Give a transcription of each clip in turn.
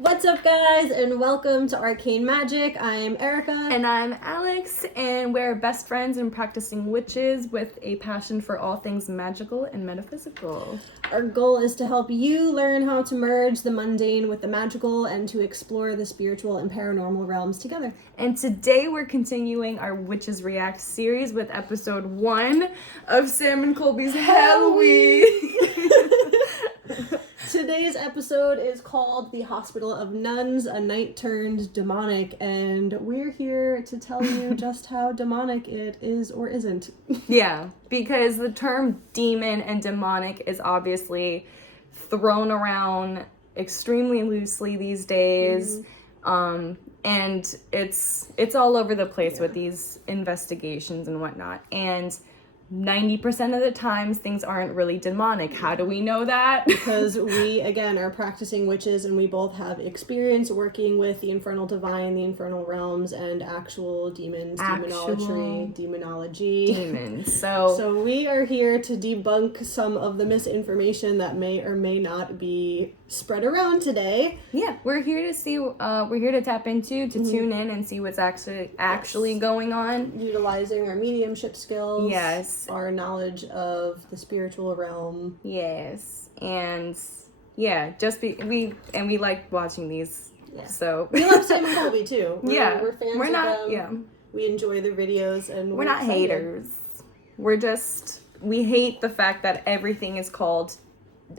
What's up, guys, and welcome to Arcane Magick. I'm Erica. And I'm Alex, and we're best friends and practicing witches with a passion for all things magical and metaphysical. Our goal is to help you learn how to merge the mundane with the magical and to explore the spiritual and paranormal realms together. And today we're continuing our Witches React series with episode 1 of Sam and Colby's Halloween. Today's episode is called The Hospital of Nuns, A Night Turned Demonic, and we're here to tell you just how demonic it is or isn't. Yeah, because the term demon and demonic is obviously thrown around extremely loosely these days. And it's all over the place with these investigations and whatnot. And 90% of the times, things aren't really demonic. How do we know that? Because we, again, are practicing witches, and we both have experience working with the infernal divine, the infernal realms, and actual demons, demonology. Demons. So we are here to debunk some of the misinformation that may or may not be spread around today. Yeah, we're here to see, we're here to tap into, tune in and see what's actually going on. Utilizing our mediumship skills. Yes. Our knowledge of the spiritual realm. Yes. And yeah, we like watching these. Yeah. So we love Sam and Colby too. We're fans of them. Yeah. We enjoy the videos, and we're not excited. haters. We hate the fact that everything is called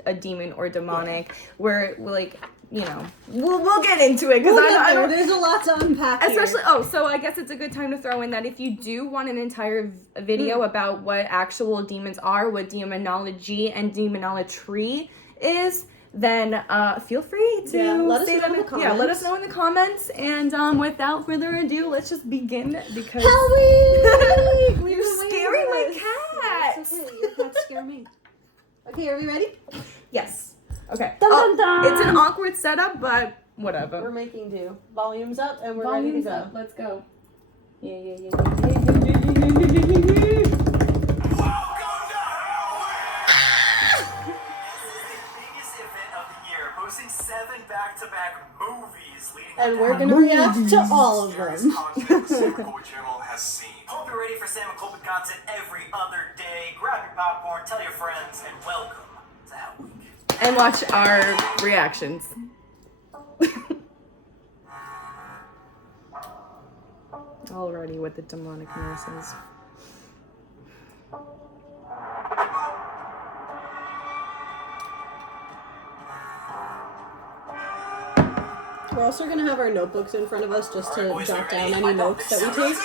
a demon or demonic. Yeah. We're like, you know, we'll get into it because I don't. There's a lot to unpack. Especially, so I guess it's a good time to throw in that if you do want an entire video about what actual demons are, what demonology and demonolatry is, then feel free to let us know in the comments. Yeah, let us know in the comments. And without further ado, let's just begin because Halloween! You're scaring my cat. It's okay. Your cats scare me. Okay, are we ready? Yes. Okay. Dun, dun, dun. It's an awkward setup, but whatever. We're making do. Volume's up, and we're Volume's ready to go. Up. Let's go. Yeah. Welcome to Halloween! This is the biggest event of the year, boasting 7 back-to-back movies leading And we're gonna react to all of them. content the Sam and Colby channel has seen. Hope you're ready for Sam and Colby content every other day. Grab your popcorn, tell your friends, and welcome to Halloween. And watch our reactions. Already with the demonic nurses. We're also gonna have our notebooks in front of us just to jot down any notes that we take.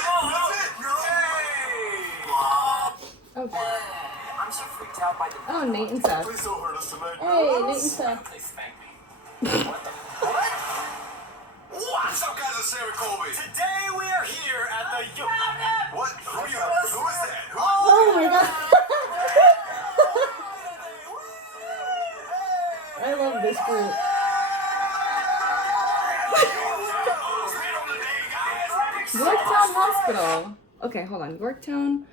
Okay. I'm so freaked out by the Oh, Nate and Seth. Please don't hurt us tonight. Hey, Nate and Seth. They spanked me. What the? What? What's up, guys? It's Sam and Colby. Today we are here at the What? Who is that? Oh my god! I love this group. Yorktown Hospital. Okay, hold on. Yorktown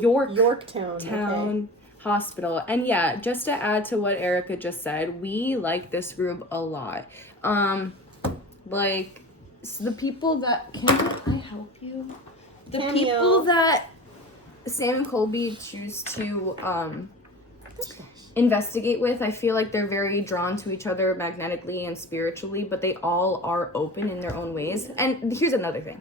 Yorktown. Hospital. And yeah, just to add to what Erica just said, we like this group a lot. Like, so the people that can I help you? The people that Sam and Colby choose to investigate with, I feel like they're very drawn to each other magnetically and spiritually, but they all are open in their own ways. And here's another thing.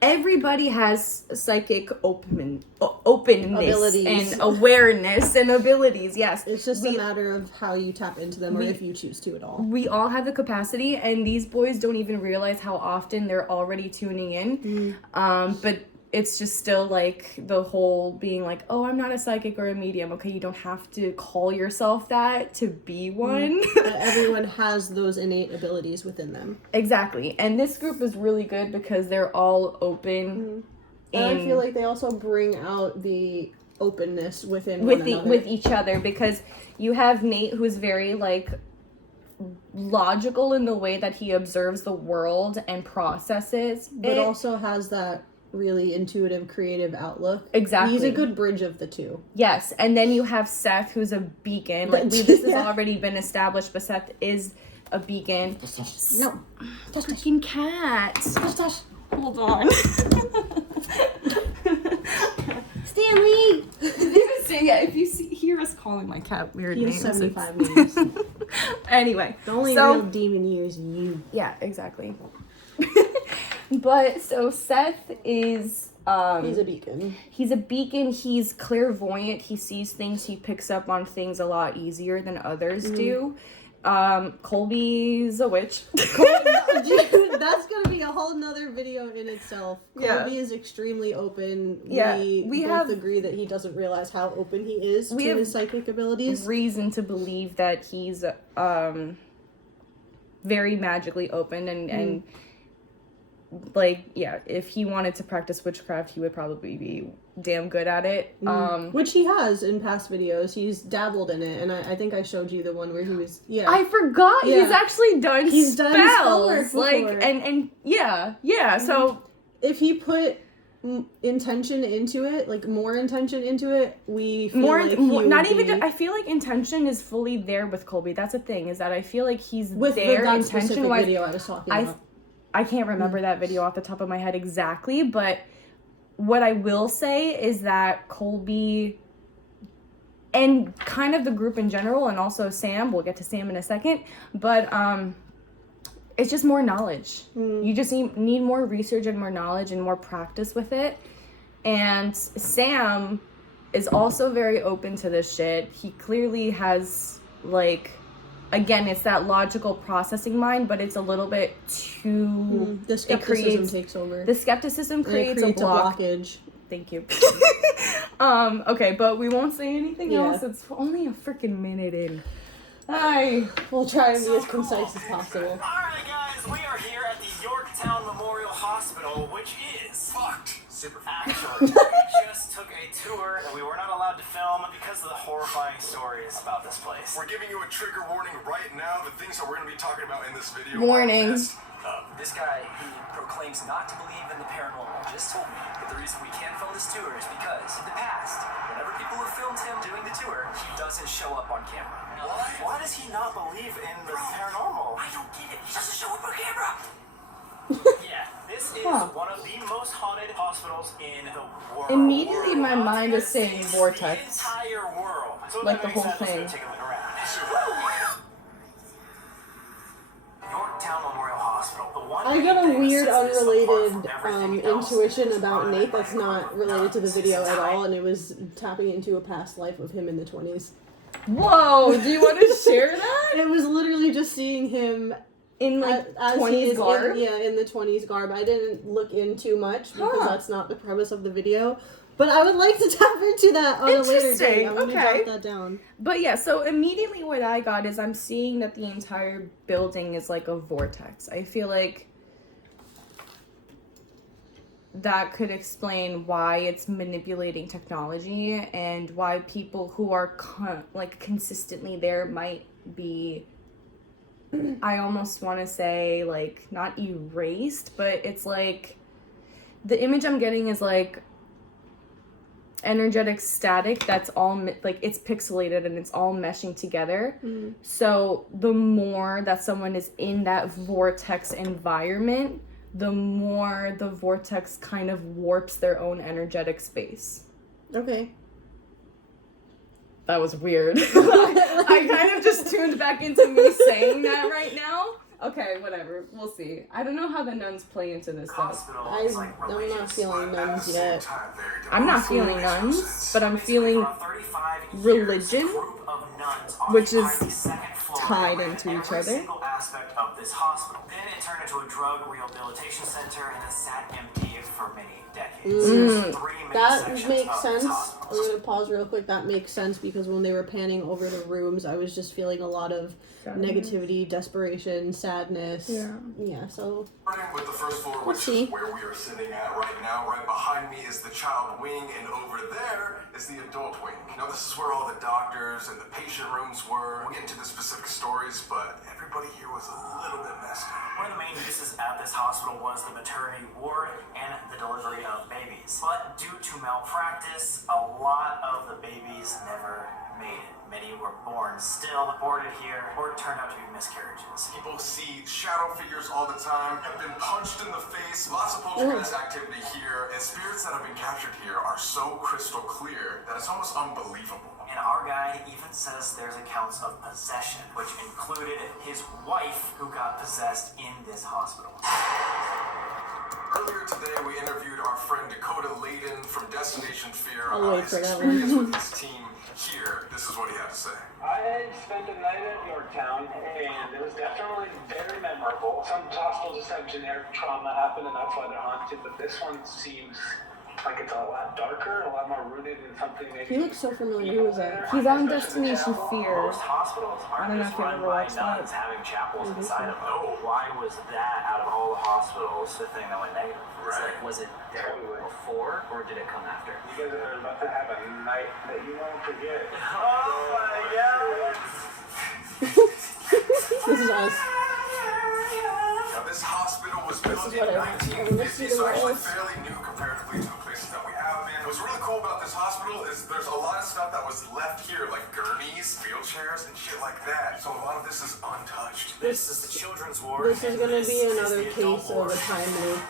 Everybody has psychic openness Abilities. and awareness and abilities. Yes, It's just a matter of how you tap into them, or if you choose to at all. we all have the capacity, and these boys don't even realize how often they're already tuning in. But it's just still like the whole being like, oh, I'm not a psychic or a medium. Okay, you don't have to call yourself that to be one. But everyone has those innate abilities within them. Exactly. And this group is really good because they're all open. And I feel like they also bring out the openness within one another. With each other, because you have Nate, who's very like logical in the way that he observes the world and processes but it. also has that really intuitive, creative outlook. Exactly. He's a good bridge of the two. Yes, and then you have Seth, who's a beacon. Like, this has already been established, but Seth is a beacon. No. Fucking cat. Hold on. Stanley! Yeah, if you hear us calling my cat weird He names. has 75 names. Anyway. The only real demon years you. Yeah, exactly. But so Seth is He's a beacon. He's a beacon. He's clairvoyant. He sees things. He picks up on things a lot easier than others do. Colby's a witch. Dude, that's gonna be a whole nother video in itself. Colby is extremely open. Yeah, we both agree that he doesn't realize how open he is to his psychic abilities. Reason to believe that he's very magically open and like, yeah, if he wanted to practice witchcraft, he would probably be damn good at it. Which he has in past videos. He's dabbled in it, and I think I showed you the one where he was, I forgot. Yeah. He's actually done spells. Done spell work like, and so... If he put intention into it, like more intention into it, we feel I feel like intention is fully there with Colby. That's the thing, is that I feel like he's with there that intention-wise. video I was talking about. I can't remember that video off the top of my head exactly, but what I will say is that Colby and kind of the group in general, and also Sam, we'll get to Sam in a second, but it's just more knowledge. You just need more research and more knowledge and more practice with it. And Sam is also very open to this shit. He clearly has, like... Again, it's that logical processing mind, but it's a little bit too... the skepticism takes over. The skepticism creates a blockage. Thank you. Okay, but we won't say anything else. It's only a freaking minute in. We'll try and be as concise as possible. Alright guys, we are here at the Yorktown Memorial Hospital, which is fucked. Super actually, we just took a tour that we were not allowed to film because of the horrifying stories about this place. We're giving you a trigger warning right now. The things that we're going to be talking about in this video. Warning. This guy, he proclaims not to believe in the paranormal, just told me that the reason we can't film this tour is because in the past, whenever people have filmed him doing the tour, he doesn't show up on camera. Why does he not believe in the paranormal? I don't get it. He doesn't show up on camera. Yeah, this is one of the most haunted hospitals in the world. Immediately my mind is saying vortex. The entire world. So like the whole thing. Take a look around. Yorktown Memorial Hospital. The one I got a weird, unrelated intuition about Nate that's not related to the video at all, and it was tapping into a past life of him in the 20s. Whoa, do you want to share that? It was literally just seeing him in like 20s garb? In the 20s garb. I didn't look in too much because that's not the premise of the video. But I would like to tap into that on a later day. I'm going to jot that down. But yeah, so immediately what I got is I'm seeing that the entire building is like a vortex. I feel like that could explain why it's manipulating technology and why people who are consistently there might be, I almost want to say, like, not erased, but it's like the image I'm getting is like energetic static that's all like it's pixelated and it's all meshing together. So the more that someone is in that vortex environment, the more the vortex kind of warps their own energetic space. Okay. That was weird. I kind of just tuned back into me saying that right now. Okay, whatever. We'll see. I don't know how the nuns play into this, though. I'm not feeling nuns yet. I'm not feeling nuns, but I'm feeling religion, which is tied into each other. Aspect of this hospital. Then it turned into a drug rehabilitation center and it sat empty for many decades. That makes sense. I'm going to pause real quick. That makes sense because when they were panning over the rooms, I was just feeling a lot of negativity, desperation, sadness. Yeah, so... With the first floor, which is where we are sitting at right now. Right behind me is the child wing, and over there is the adult wing. Now, this is where all the doctors and the patient rooms were. We'll get into the specific stories, but everybody here was a little bit messed up. One of the main uses at this hospital was the maternity ward and the delivery of babies. But due to malpractice, a lot of the babies never made it. Many were born still, aborted here, or turned out to be miscarriages. People see shadow figures all the time, have been punched in the face, lots of poltergeist activity here, and spirits that have been captured here are so crystal clear that it's almost unbelievable. And our guide even says there's accounts of possession, which included his wife who got possessed in this hospital. Earlier today, we interviewed our friend Dakota Layden from Destination Fear I'll about wait his for that experience with his team here. This is what he had to say. I had spent a night at Yorktown, and it was definitely very memorable. Some hospitals just have generic trauma happen, and that's why they're haunted, but this one seems like it's a lot darker, a lot more rooted in something maybe. He looks so familiar. Who was that? He's on Destination Fear. Most hospitals I don't aren't know just if you've run ever by watched that. nuns having chapels Maybe inside so. of them. Why was that, out of all the hospitals, the thing that went negative? Right. Was it there before, or did it come after? You guys are about to have a night that you won't forget. Oh my god! This is us. Now, this hospital was built in what I want. 1950, so actually fairly new comparatively to the places that we have been. What's really cool about this hospital is there's a lot of stuff that was left here, like gurneys, wheelchairs, and shit like that. So a lot of this is untouched. This is the children's ward. This is and gonna this be is another the adult case of ward. a time loop.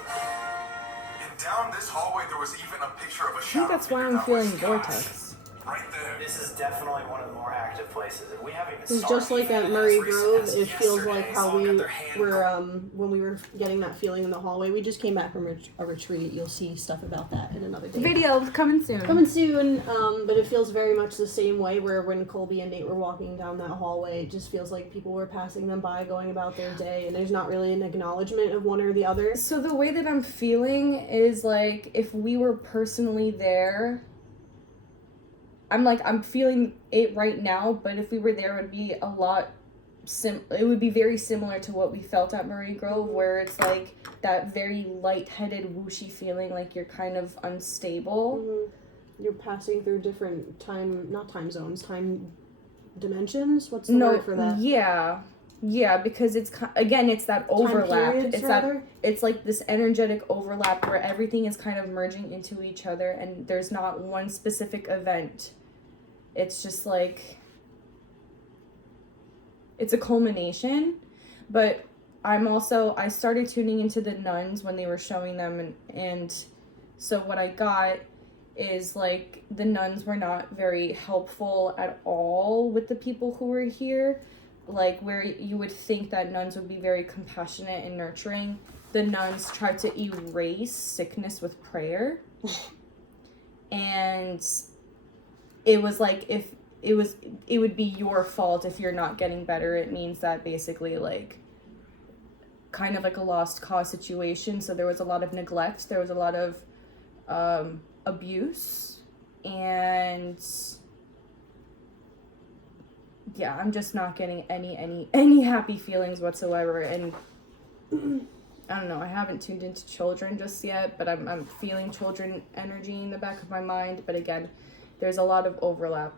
And down this hallway, there was even a picture of a I think shadow that's why figure I'm that was feeling God. vortex. Right there. This is definitely one of the more active places, and we haven't even It's started just like even at Murray as recent Grove. as It feels yesterday. like how Someone we got their hand were when we were getting that feeling in the hallway. We just came back from a retreat. You'll see stuff about that in another day. Video coming soon. Coming soon, but it feels very much the same way where when Colby and Nate were walking down that hallway, it just feels like people were passing them by, going about their day, and there's not really an acknowledgement of one or the other. So the way that I'm feeling is like if we were personally there, I'm feeling it right now, but if we were there, it would be a lot it would be very similar to what we felt at Murray Grove, where it's like that very lightheaded, whooshy feeling, like you're kind of unstable. Mm-hmm. You're passing through different time dimensions. What's the word for that? Yeah, because it's again, it's that overlap. Periods, It's rather? it's like this energetic overlap where everything is kind of merging into each other, and there's not one specific event. It's just like it's a culmination, but I started tuning into the nuns when they were showing them, and so what I got is like the nuns were not very helpful at all with the people who were here. Like where you would think that nuns would be very compassionate and nurturing, the nuns tried to erase sickness with prayer. And it was like if it would be your fault if you're not getting better. It means that basically like kind of like a lost cause situation. So there was a lot of neglect, there was a lot of abuse, and yeah, I'm just not getting any happy feelings whatsoever. And I don't know, I haven't tuned into children just yet, but I'm feeling children energy in the back of my mind. But again, there's a lot of overlap.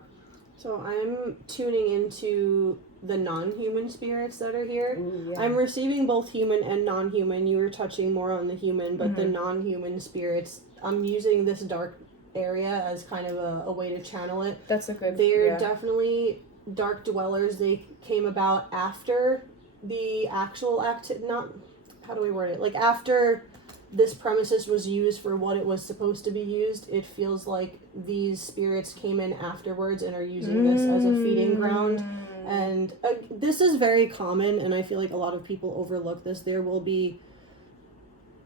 So I'm tuning into the non-human spirits that are here. Ooh, yeah. I'm receiving both human and non-human. You were touching more on the human, but the non-human spirits, I'm using this dark area as kind of a way to channel it. That's a good. They're definitely dark dwellers. They came about after the actual how do we word it? Like after this premises was used for what it was supposed to be used, it feels like these spirits came in afterwards and are using this as a feeding ground. And this is very common, and I feel like a lot of people overlook this. There will be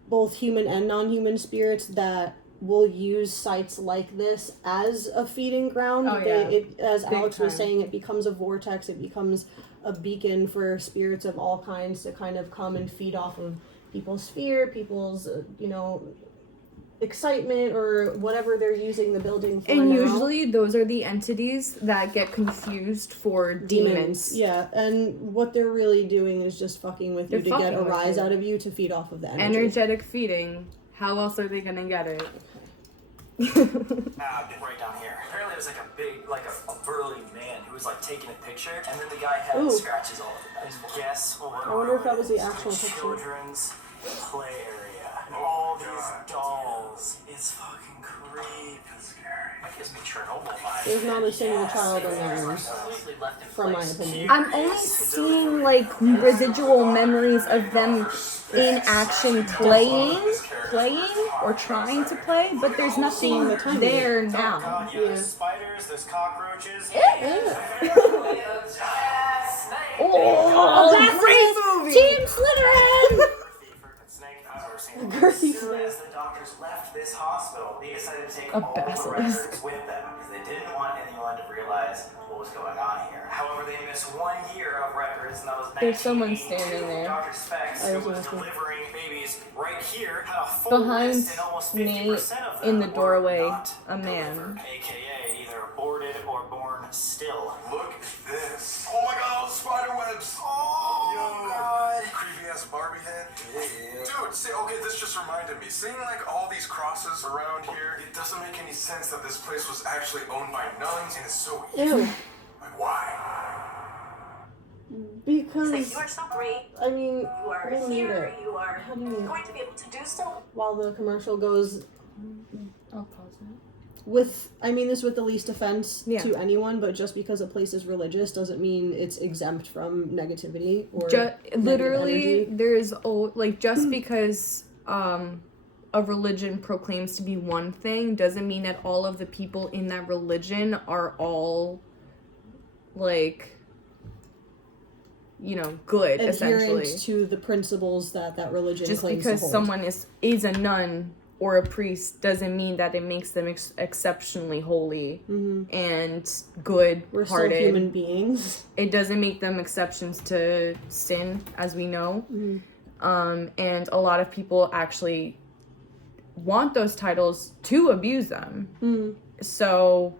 both human and non-human spirits that will use sites like this as a feeding ground. Oh, yeah. As Big Alex was time. saying, it becomes a vortex. It becomes a beacon for spirits of all kinds to kind of come and feed off of people's fear, people's, excitement, or whatever they're using the building for. And now. usually those are the entities that get confused for demons. Yeah, and what they're really doing is just fucking with you They're to get a fucking with rise you. out of you to feed off of the energy. Energetic feeding. How else are they gonna get it? Right down here. Apparently, it was like a big, like a burly man who was like taking a picture, and then the guy had Ooh. scratches all over the place. Guess what? I wonder if that was the room it is? actual picture. Children's play area. All all these dolls. It's fucking creepy. That gives me Chernobyl vibes. There's not a single child in there, from my opinion. I'm only seeing like residual memories of them in action playing or trying to play, but there's nothing there now. God, yeah, there's spiders, there's cockroaches. Oh, great movie! Team Slytherin! As soon as the doctors left this hospital, they decided to take all the records with them because they didn't want anyone to realize what was going on here. However, they missed 1 year of records, and that was 1982. There's someone standing there. Dr. Specs, who was delivering babies right here, had a full Behind list, and almost 50% me of them in the doorway, were not a man. delivered, aka either aborted or born still. Look at this. Oh my god, all the spider webs. Oh, God. Creepy ass Barbie head. Dude, see, okay, this just reminded me. Seeing like all these crosses around here, it doesn't make any sense that this place was actually owned by nuns, and it's so evil. Ew. Like, why? Because, So you are so great. I mean, You are we'll need here. it. You are How do you- going to be able to do so. While the commercial goes I'll pause it. with, I mean this with the least offense Yeah. to anyone, but just because a place is religious doesn't mean it's exempt from negativity or Literally, energy. there's just because a religion proclaims to be one thing doesn't mean that all of the people in that religion are all like, you know, good, essentially. Adherent to the principles that religion Just claims because to hold. someone is a nun or a priest doesn't mean that it makes them exceptionally holy and good We're still hearted. human beings. It doesn't make them exceptions to sin, as we know. And a lot of people actually want those titles to abuse them. So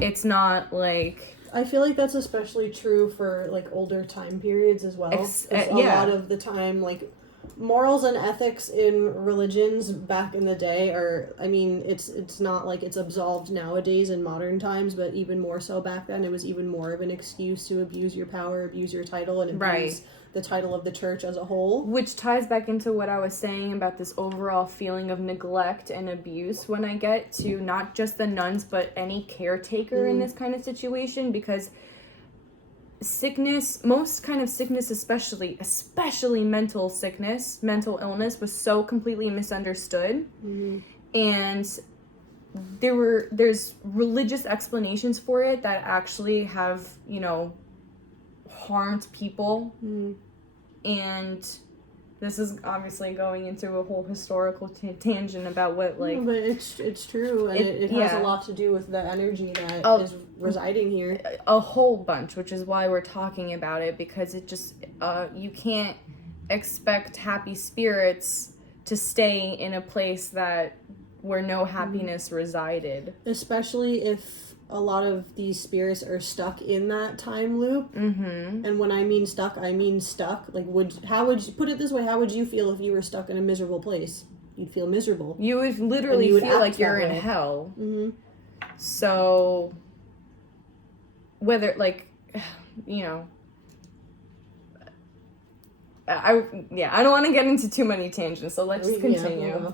it's not like... I feel like that's especially true for like older time periods as well. 'Cause a lot of the time, like morals and ethics in religions back in the day are, I mean, it's not like it's absolved nowadays in modern times, but even more so back then, it was even more of an excuse to abuse your power, abuse your title, and abuse the title of the church as a whole. Which ties back into what I was saying about this overall feeling of neglect and abuse when I get to not just the nuns, but any caretaker in this kind of situation, because sickness, most kind of sickness, especially mental sickness, mental illness, was so completely misunderstood. And there's religious explanations for it that actually have, you know, harmed people. And this is obviously going into a whole historical tangent about what, like... But it's true, and it has a lot to do with the energy that is residing here. A whole bunch, which is why we're talking about it, because it just, you can't expect happy spirits to stay in a place where no happiness resided. Especially if a lot of these spirits are stuck in that time loop. And when I mean stuck, I mean stuck. Like, how would you put it this way? How would you feel if you were stuck in a miserable place? You'd feel miserable. You would literally feel like you're in hell. So, whether, like, you know, I don't want to get into too many tangents, so let's just continue.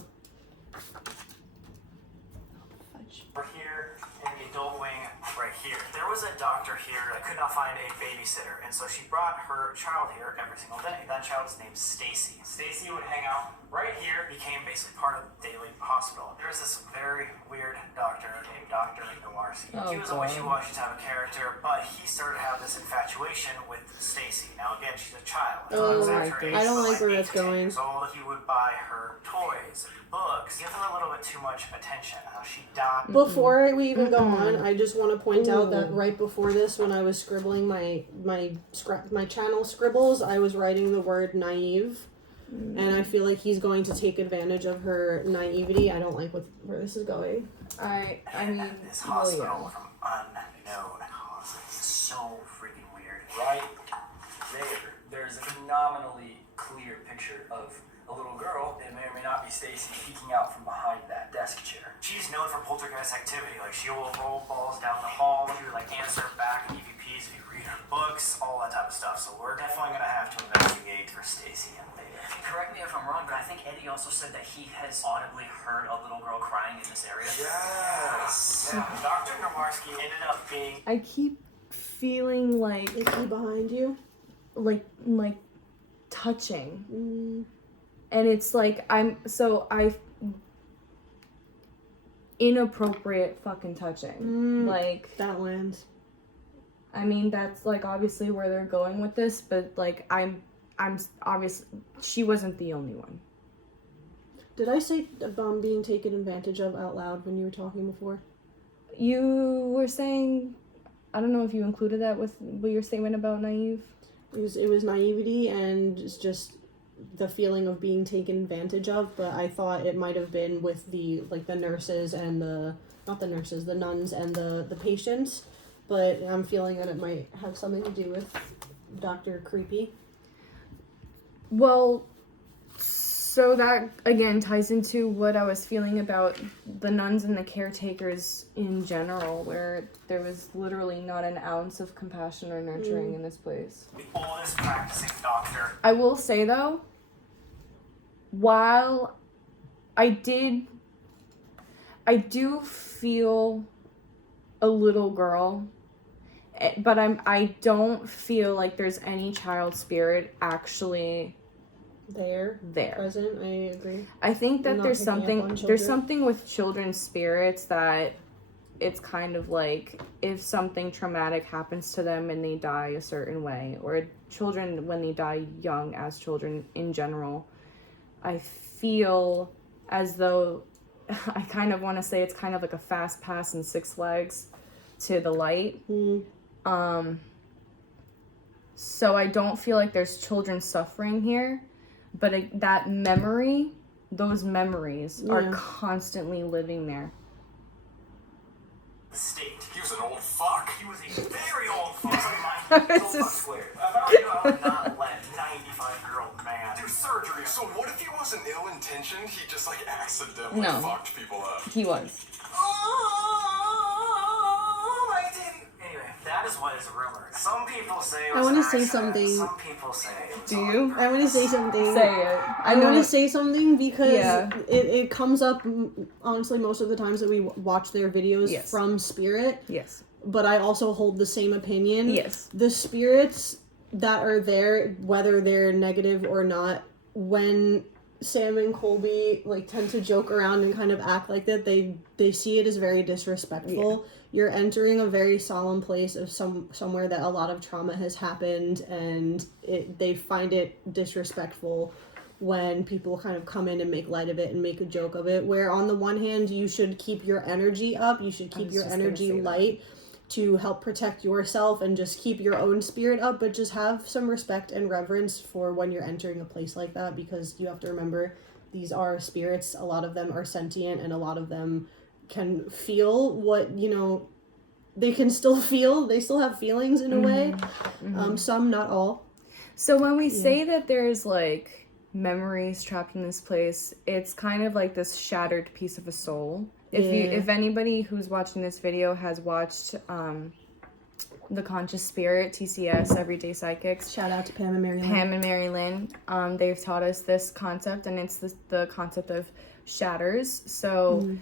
We're here in the adult wing right here. There was a doctor here that could not find a babysitter, and so she brought her child here every single day. That child is named Stacy. Stacy would hang out right here, became basically part of the daily hospital. There was this very weird doctor named Dr. Noirsi. He was a wishy-washy type of character, but he started to have this infatuation with Stacy. Now again, she's a child. I don't like where that's going. He would buy her toys, books, give her a little bit too much attention. She died. Before we even go on, I just want to point out that right before this, when I was scribbling my channel scribbles, I was writing the word naive, and I feel like he's going to take advantage of her naivety. I don't like where this is going. I mean, this hospital from unknown causes. It's so freaking weird. Right there's a phenomenally clear picture of a little girl. It may or may not be Stacy peeking out from behind that desk chair. She's known for poltergeist activity. Like, she will roll balls down the hall. She would, like, answer back EVPs if you read her books, all that type of stuff. So we're definitely gonna have to investigate for Stacy and Beta. Correct me if I'm wrong, but I think And he also said that he has audibly heard a little girl crying in this area. Yes. Now, Dr. Nomarski ended up being... I keep feeling like Is he behind you? like touching. Mm. And it's like inappropriate fucking touching. Like, That lands. I mean, that's like obviously where they're going with this, but like I'm obvious she wasn't the only one. Did I say being taken advantage of out loud when you were talking before? You were saying, I don't know if you included that with your statement about naive. It was naivety and it's just the feeling of being taken advantage of, but I thought it might have been with the nurses and the nuns and the patients, but I'm feeling that it might have something to do with Dr. Creepy. Well, so that again ties into what I was feeling about the nuns and the caretakers in general, where there was literally not an ounce of compassion or nurturing in this place. the oldest practicing doctor. I will say though, while I do feel a little girl, but I don't feel like there's any child spirit actually There. Present, I agree. I think that Not there's picking up on something children. with children's spirits that it's kind of like if something traumatic happens to them and they die a certain way, or children when they die young as children in general, I feel as though I kind of want to say it's kind of like a fast pass in Six Flags to the light. So I don't feel like there's children suffering here, but those memories are constantly living there. The state. He was an old fuck. He was a very old fuck. It's just- Square. If I were you, I would not let 95-year-old man Do surgery. So what if he wasn't ill-intentioned? He just accidentally No. fucked people up. He was. Oh, I didn't. Anyway, that is what is rumored. Some people say it was I want to an say accident. something. Some people say it was Do on you? purpose. I want to say something. Say it. I want to say something because Yeah. it comes up, honestly, most of the times that we watch their videos Yes. from Spirit, Yes. but I also hold the same opinion. Yes. The spirits that are there, whether they're negative or not, when Sam and Colby tend to joke around and kind of act like that, they see it as very disrespectful. You're entering a very solemn place of somewhere that a lot of trauma has happened, and they find it disrespectful when people kind of come in and make light of it and make a joke of it, where on the one hand you should keep your energy up, you should keep your energy light to help protect yourself and just keep your own spirit up, but just have some respect and reverence for when you're entering a place like that, because you have to remember these are spirits, a lot of them are sentient, and a lot of them can feel what, they can still feel, they still have feelings in a way. Some, not all. So when we say that there's memories trapped in this place, it's kind of like this shattered piece of a soul. If anybody who's watching this video has watched The Conscious Spirit, TCS, Everyday Psychics, Shout out to Pam and Mary Lynn. Pam and Mary Lynn, they've taught us this concept, and it's the concept of shatters. So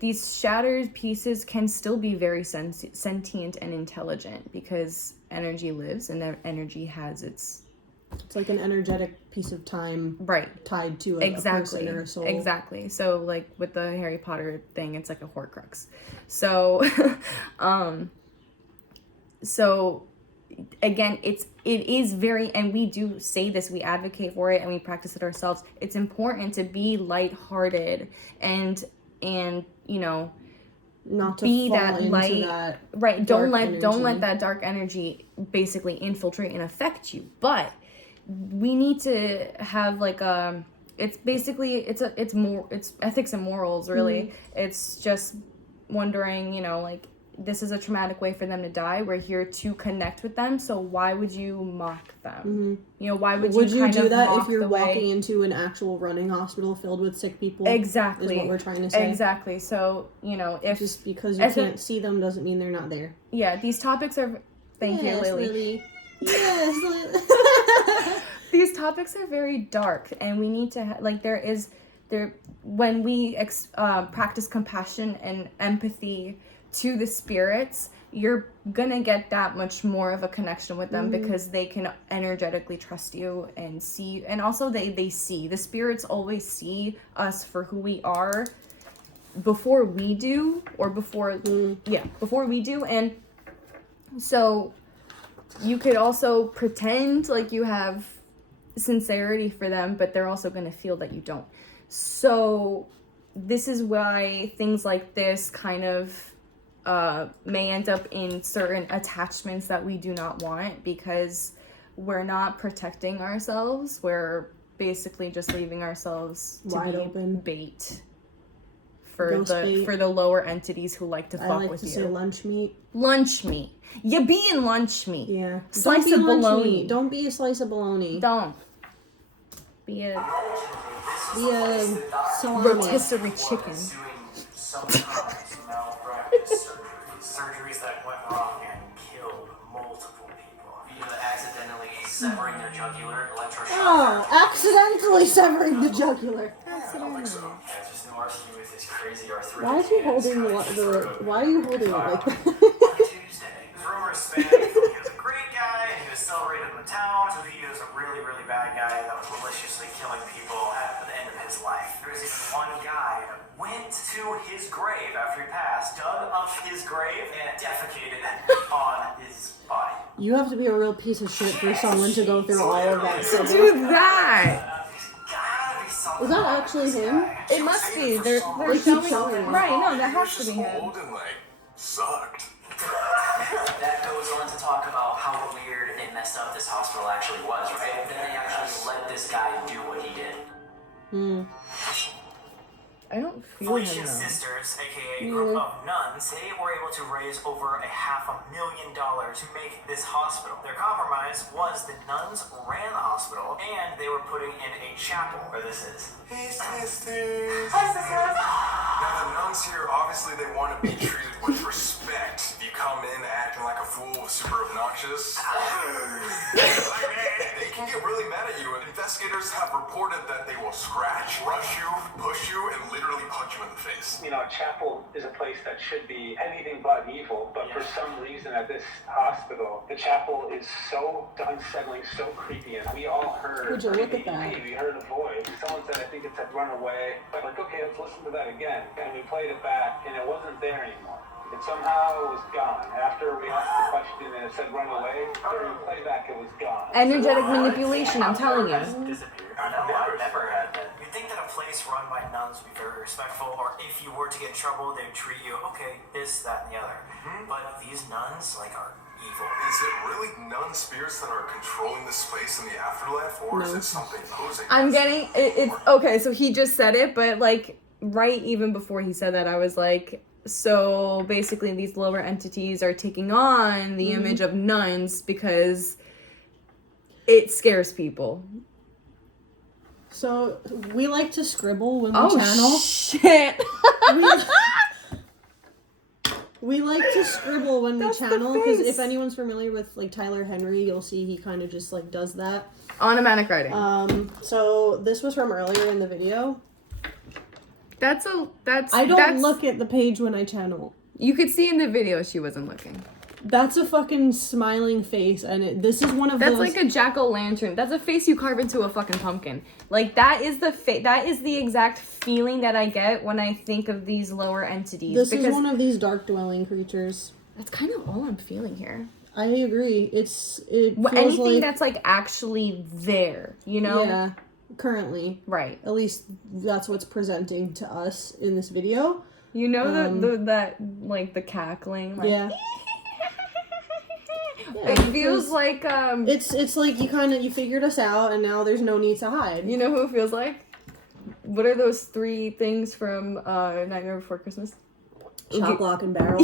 these shattered pieces can still be very sentient and intelligent, because energy lives and energy has its... It's like an energetic piece of time tied to a person or a soul. Exactly. So with the Harry Potter thing, it's like a Horcrux. So so again, it is very, and we do say this, we advocate for it and we practice it ourselves. It's important to be lighthearted and not to be fall that into light, that right? Don't dark let that dark energy basically infiltrate and affect you. But we need to have it's basically it's ethics and morals, really. It's just wondering, this is a traumatic way for them to die. We're here to connect with them, so why would you mock them? Why would you do that mock if you're the way... walking into an actual running hospital filled with sick people? Exactly. Is what we're trying to say. Exactly. So, if just because you can't see them doesn't mean they're not there. Yeah, these topics are... Thank you, Lily. Yes, Lily. These topics are very dark, and we need to when we practice compassion and empathy to the spirits, you're gonna get that much more of a connection with them because they can energetically trust you and see, and also they see, the spirits always see us for who we are before we do, before we do. And so you could also pretend like you have sincerity for them, but they're also going to feel that you don't. So this is why things like this kind of may end up in certain attachments that we do not want, because we're not protecting ourselves. We're basically just leaving ourselves to wide be open bait for the lower entities who like to fuck with you. I like to say lunch meat. Lunch meat. You being lunch meat. Yeah. Slice of bologna. Don't be a slice of bologna. Don't. Be a salami. rotisserie chicken. Surgeries that went wrong and killed multiple people. Via accidentally severing their jugular, electroshock. Oh, accidentally severing the jugular. Accidentally. Just Marcy with his crazy arthritis. Why is he holding why are you holding it like that? On Tuesday, rumors span he was a great guy and he was celebrated in the town, so he was a really, really bad guy that was maliciously killing people at the end of his life. There was even one guy that went to his grave after he passed, dug up his grave, and defecated on his body. You have to be a real piece of shit for someone to go through all of that. To do that. Is that actually him? It must be. They're showing. Right, no, that has to be him. Sucked. That goes on to talk about how weird and messed up this hospital actually was, right? Then they actually let this guy do what he did. I don't feel him Felicia's though. sisters, aka a group of nuns, they were able to raise over $500,000 to make this hospital. Their compromise was the nuns ran the hospital and they were putting in a chapel where this is. Hey, sisters. Hi, sisters. Now, the nuns here, obviously, they want to be treated with respect. If you come in acting like a fool, super obnoxious, they can get really mad at you. And investigators have reported that they will scratch, rush you, push you, and literally punch you in the face. You know, a chapel is a place that should be anything but evil, but for some reason at this hospital, the chapel is so unsettling, so creepy, and we all heard. Would you look at that? We heard a voice. Someone said, I think it said run away. But like, okay, let's listen to that again. And we played it back, and it wasn't there anymore. It somehow was gone. After we asked the question and it said run away, during the playback it was gone. Energetic manipulation, I'm telling you. Disappeared. No, I've never had that. You'd think that a place run by nuns would be very respectful, or if you were to get in trouble, they'd treat you, okay, this, that, and the other. But these nuns, are evil. Is it really nun spirits that are controlling this place in the afterlife, or is it something posing? I'm getting it's okay, so he just said it, but right even before he said that, I was like, so basically these lower entities are taking on the image of nuns because it scares people. So we like to scribble when we channel. Shit. We like to scribble when we channel, because if anyone's familiar with Tyler Henry, you'll see he kind of just does that. Automatic writing. So this was from earlier in the video. I don't look at the page when I channel. You could see in the video she wasn't looking. That's a fucking smiling face, and this is one of That's those... like a jack-o'-lantern. That's a face you carve into a fucking pumpkin. That is the exact feeling that I get when I think of these lower entities. This is one of these dark dwelling creatures. That's kind of all I'm feeling here. I agree. It feels anything that's actually there, you know? Yeah, currently. Right. At least that's what's presenting to us in this video. You know the cackling? Yeah. It feels like it's like you figured us out and now there's no need to hide. You know who it feels like? What are those 3 things from Nightmare Before Christmas? Shock, lock, and barrel.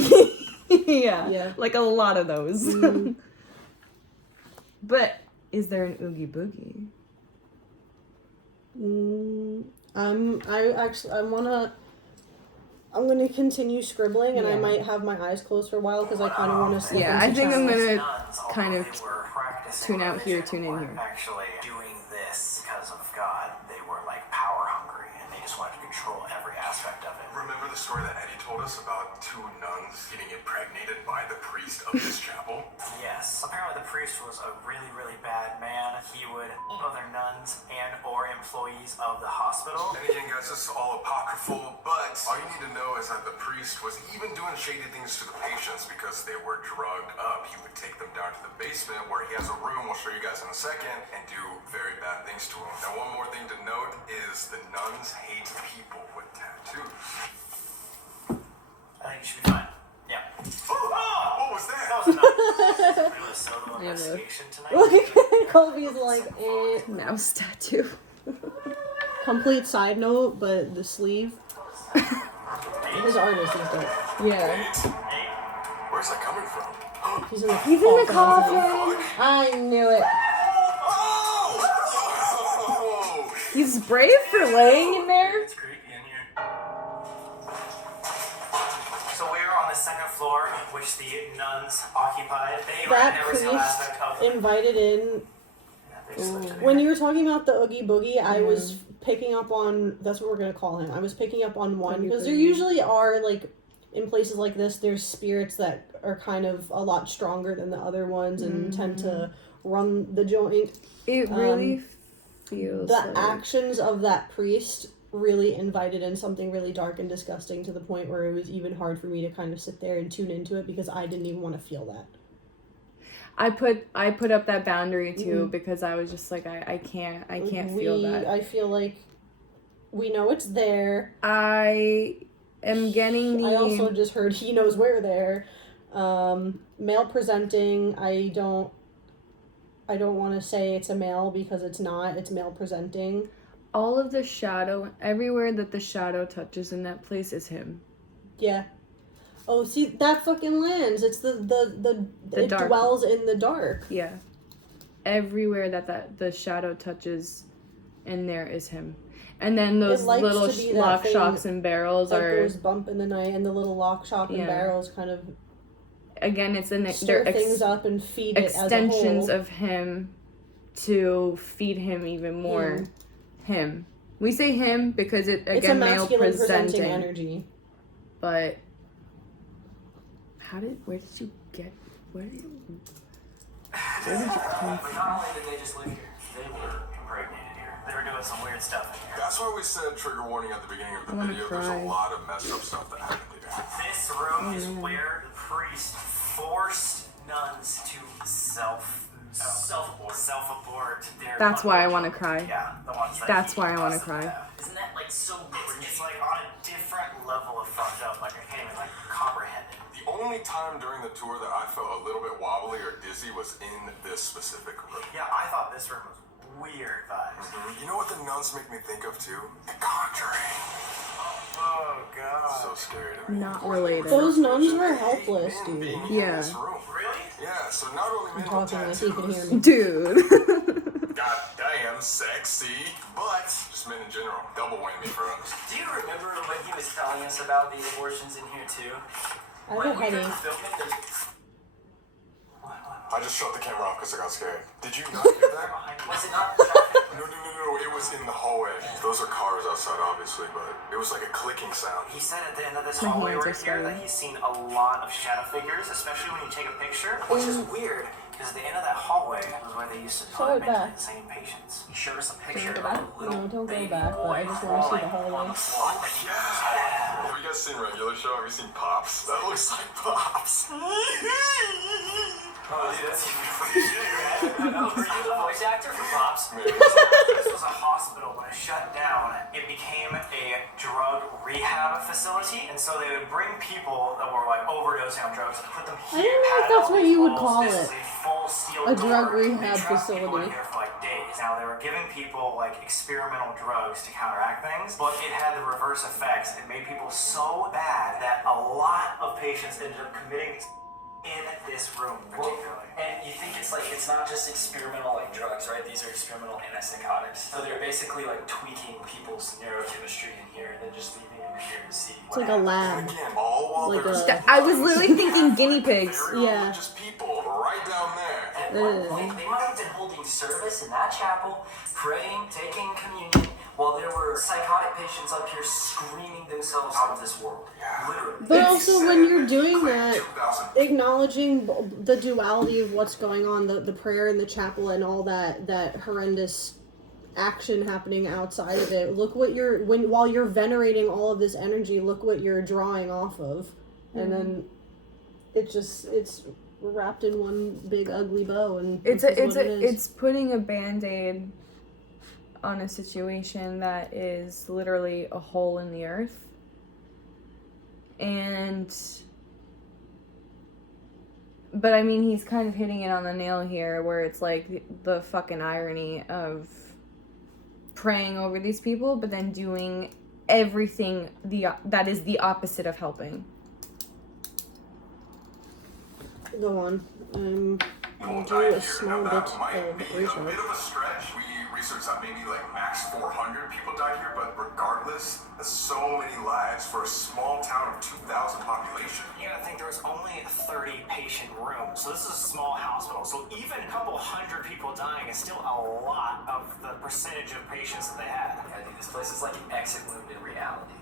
Yeah. Like a lot of those. But is there an Oogie Boogie? I'm gonna continue scribbling, and I might have my eyes closed for a while because I kind of want to. Yeah, I think I'm gonna kind of Tune out here, tune in here. Actually doing this because of God. They were like power hungry and they just wanted to control every aspect of it. Remember the story that Eddie told us about 2 nuns getting impregnated by the priest of this chapel? Yes. Apparently the priest was a really, really bad man. He would other nuns and or employees of the hospital. And again, guys, this is all apocryphal, but all you need to know is that the priest was even doing shady things to the patients because they were drugged up. He would take them down to the basement where he has a room, we'll show you guys in a second, and do very bad things to them. Now, one more thing to note is the nuns hate people with tattoos. I think you should be fine. Yeah. What was that? That was enough. We're doing a solo investigation tonight. Look, Colby's like, Mouse tattoo. Complete side note, but the sleeve. His artist is dope. Yeah. Hey, Where's that coming from? He's in the He's in the coffin. coffin. I knew it. Oh! He's brave for laying in there. it's creepy in here. So we are on the second floor, which the nuns occupied. They ran That every single aspect of priest it. invited in. They slipped in When there. you were talking about the Oogie Boogie, I was picking up on, that's what we're going to call him. I was picking up on one, Oogie because there Boogie. usually are, like, in places like this, there's spirits that are kind of a lot stronger than the other ones and tend to run the joint. It really feels The like... actions of that priest really invited in something really dark and disgusting to the point where it was even hard for me to kind of sit there and tune into it because I didn't even want to feel that. I put up that boundary too because I was just like I can't feel that. I feel like we know it's there. I am getting the I also just heard he knows we're there. Male presenting, I don't want to say it's a male because it's not. It's male presenting. all of the shadow everywhere that the shadow touches in that place is him. Yeah. Oh, see, that fucking lands. It's the it dark. dwells in the dark. Yeah. Everywhere that the shadow touches in there is him. And then those It likes little to be that lock thing shocks and barrels that are goes bump in the night, and the little lock, shock, and Yeah. barrels kind of again it's in stir they're things up and feed it extensions as a whole. of him to feed him even more. Him. We say him because it It's a again male masculine presenting presenting. energy. But where did you come But from? not only did they just live here, they were impregnated here. They were doing some weird stuff in here. That's why we said trigger warning at the beginning of the I wanna video. There's cry. a lot of messed up stuff that happened here. This room is where the priest forced nuns to self-abort their That's why I unborn wanna children. cry. Yeah, the ones that That's he why I wanna caused them to cry. have. Isn't that like so weird? It's like on a different level of fucked up. Like I can't even like comprehend it. The only time during the tour that I felt a little bit wobbly or dizzy was in this specific room. Yeah, I thought this room was weird vibes. You know what the nuns make me think of too? The Conjuring. Oh god. So scary to me. Not related. Those nuns They were hate helpless, men dude. being in Yeah. this room. Really? Yeah, so not only men with Talking like he can hear tattoos, me. Dude. goddamn sexy, but just men in general. Double whammy for us. Do you remember when he was telling us about the abortions in here too? I have a When we were headache. filming, there's... I just shut the camera off because I got scared. Did you not hear that? Was it not? No, it was in the hallway. Those are cars outside, obviously, but it was like a clicking sound. He said at the end of this My hallway hands right are here that sweating. he's seen a lot of shadow figures, especially when you take a picture, which is weird because the end of that hallway was where they used to Show it put mentally back. insane patients. He showed us a picture go of back? a little No, don't go baby back, but I boy just wanna see the crawling hallway. on the floor. Yeah. Have you guys seen Regular Show? Have you seen Pops? That looks like Pops. Oh, dude, that's even funny. Oh, were you the voice actor for Pops? Maybe. This was a hospital. When it shut down, it became a drug rehab facility, and so they would bring people that were like overdosing on drugs and put them here. I don't know if padded that's all what these you would walls. call This it. is a full steel A door. drug They rehab trapped people in facility. here for like days. Now they were giving people like experimental drugs to counteract things, but it had the reverse effects. It made people so bad that a lot of patients ended up committing in this room particularly. And you think it's not just experimental like drugs, right? These are experimental antipsychotics. So they're basically like tweaking people's neurochemistry in here and then just leaving them here to see. It's like a lab. Again, all while Like there's I was literally thinking guinea pigs. very Yeah. religious people right down there. At one point, they might have been holding service in that chapel, praying, taking communion, while there were psychotic patients up here screaming themselves out of this world. Literally. But also, when you're doing Like that, 2,000 acknowledging the duality of what's going on, the prayer in the chapel and all that horrendous action happening outside of it. Look what while you're venerating all of this energy, look what you're drawing off of. And then it's wrapped in one big ugly bow, and It's putting a band-aid on a situation that is literally a hole in the earth. But I mean, he's kind of hitting it on the nail here, where it's like the fucking irony of praying over these people, but then doing everything that is the opposite of helping. Go on. I'll do a small bit of research. A bit of a stretch. We researched that maybe like max 400 people died here, but regardless, that's so many lives for a small town of 2,000 population. You gotta think there was only 30 patient rooms, so this is a small hospital. So even a couple hundred people dying is still a lot of the percentage of patients that they had. I think this place is like an exit wound in reality.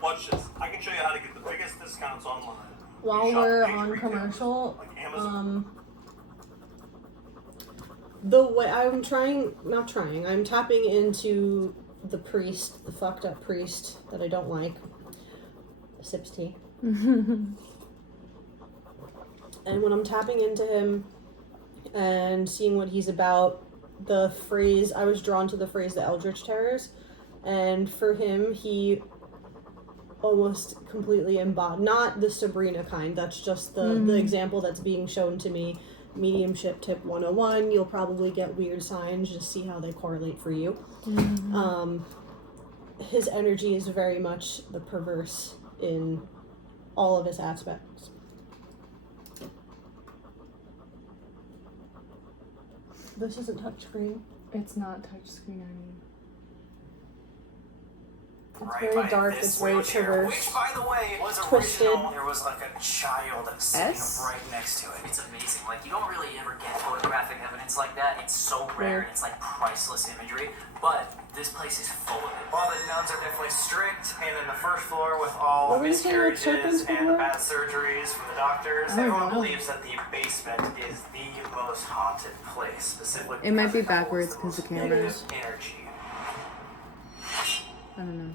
Watch this. I can show you how to get the biggest discounts online. While we're on commercial, the way I'm tapping into the priest, the fucked up priest that I don't like. Sips tea. And when I'm tapping into him and seeing what he's about, I was drawn to the phrase the Eldritch Terrors, and for him, he almost completely embodied, not the Sabrina kind, that's just the example that's being shown to me. Mediumship tip 101, you'll probably get weird signs, just see how they correlate for you. His energy is very much the perverse in all of its aspects. This isn't touchscreen. It's not touchscreen, I mean. It's very dark, it's very perverse. Which, by the way, was Twisted. original. There was like a child sitting right next to it. It's amazing. Like, you don't really ever get photographic evidence like that. It's so rare, and it's like priceless imagery. But this place is full of it. All the nuns are definitely strict, and then the first floor with all What were you saying about miscarriages serpents and the before? bad surgeries from the doctors. Everyone believes that the basement is the most haunted place, specifically. It might be because it backwards holds the 'cause the most camera's- negative energy. I don't know.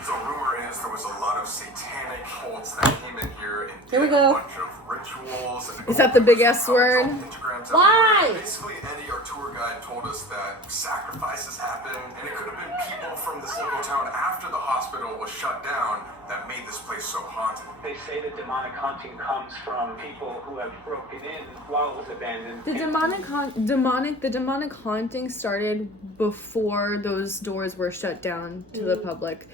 So rumor is there was a lot of satanic cults that came in here and Here we did go. a bunch of rituals. And Is that the big S word? Pentagrams Why? everywhere. Basically, Eddie, our tour guide, told us that sacrifices happened, and it could have been people from this local town after the hospital was shut down that made this place so haunted. They say the demonic haunting comes from people who have broken in while it was abandoned. The demonic haunting started before those doors were shut down to the public,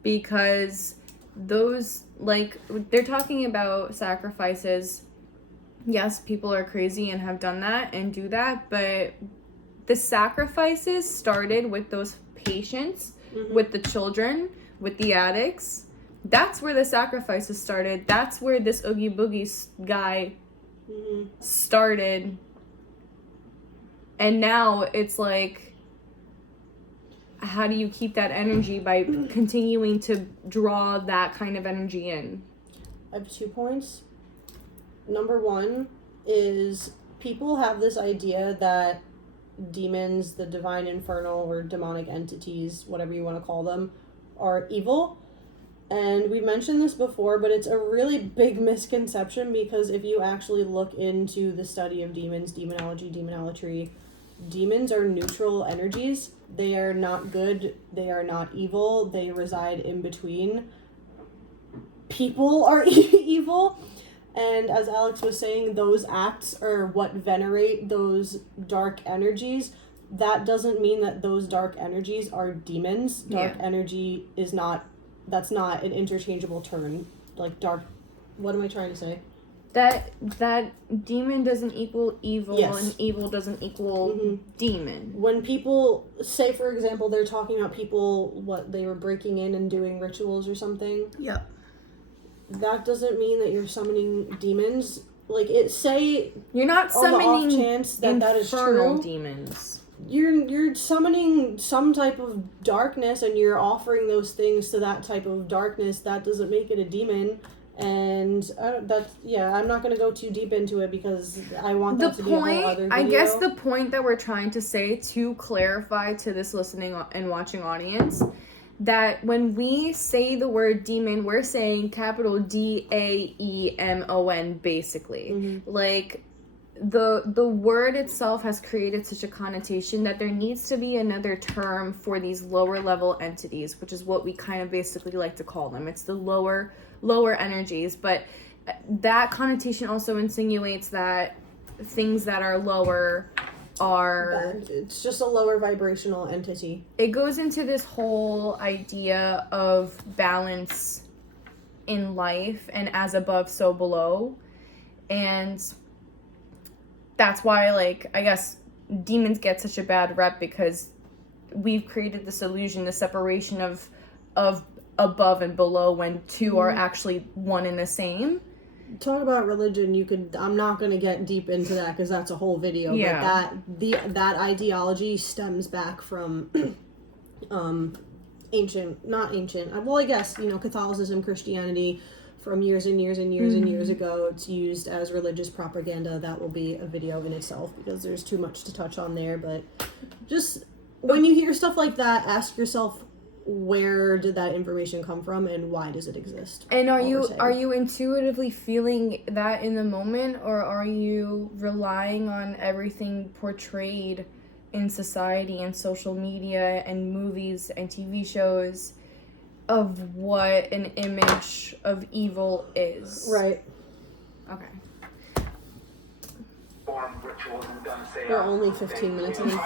because those, like, they're talking about sacrifices. Yes, people are crazy and have done that and do that, but the sacrifices started with those patients, with the children, with the addicts. That's where the sacrifices started. That's where this Oogie Boogie guy started. And now it's like, how do you keep that energy by continuing to draw that kind of energy in? I have 2 points. Number one is people have this idea that demons, the divine infernal or demonic entities, whatever you want to call them, are evil. And we mentioned this before, but it's a really big misconception, because if you actually look into the study of demons, demonology, demonolatry, demons are neutral energies. They are not good. They are not evil. They reside in between. People are evil. And as Alex was saying, those acts are what venerate those dark energies. That doesn't mean that those dark energies are demons. Dark energy is not, that's not an interchangeable term. Like, dark What am I trying to say? That demon doesn't equal evil, Yes. and evil doesn't equal demon. When people say, for example, they're talking about people, they were breaking in and doing rituals or something. Yep. That doesn't mean that you're summoning demons. Like, You're not on the off summoning chance that that is infernal true. demons. You're summoning some type of darkness, and you're offering those things to that type of darkness. That doesn't make it a demon. And I'm not going to go too deep into it because I want that to be a whole other video. I guess the point that we're trying to say, to clarify to this listening and watching audience, that when we say the word demon, we're saying capital DAEMON, basically. Like, the word itself has created such a connotation that there needs to be another term for these lower level entities, which is what we kind of basically like to call them. It's the lower energies, but that connotation also insinuates that things that are lower are... It's just a lower vibrational entity. It goes into this whole idea of balance in life and as above, so below. And that's why, like, I guess demons get such a bad rep, because we've created this illusion, the separation of above and below, when two are actually one and the same. Talk about religion, I'm not going to get deep into that because that's a whole video. Yeah. But that ideology stems back from I guess, Catholicism, Christianity, from years and years and years and years ago. It's used as religious propaganda. That will be a video in itself because there's too much to touch on there. But just when you hear stuff like that, ask yourself, where did that information come from and why does it exist? And are you intuitively feeling that in the moment, or are you relying on everything portrayed in society and social media and movies and TV shows of what an image of evil is? Right. Okay. Rituals and done We're only 15 minutes in. Some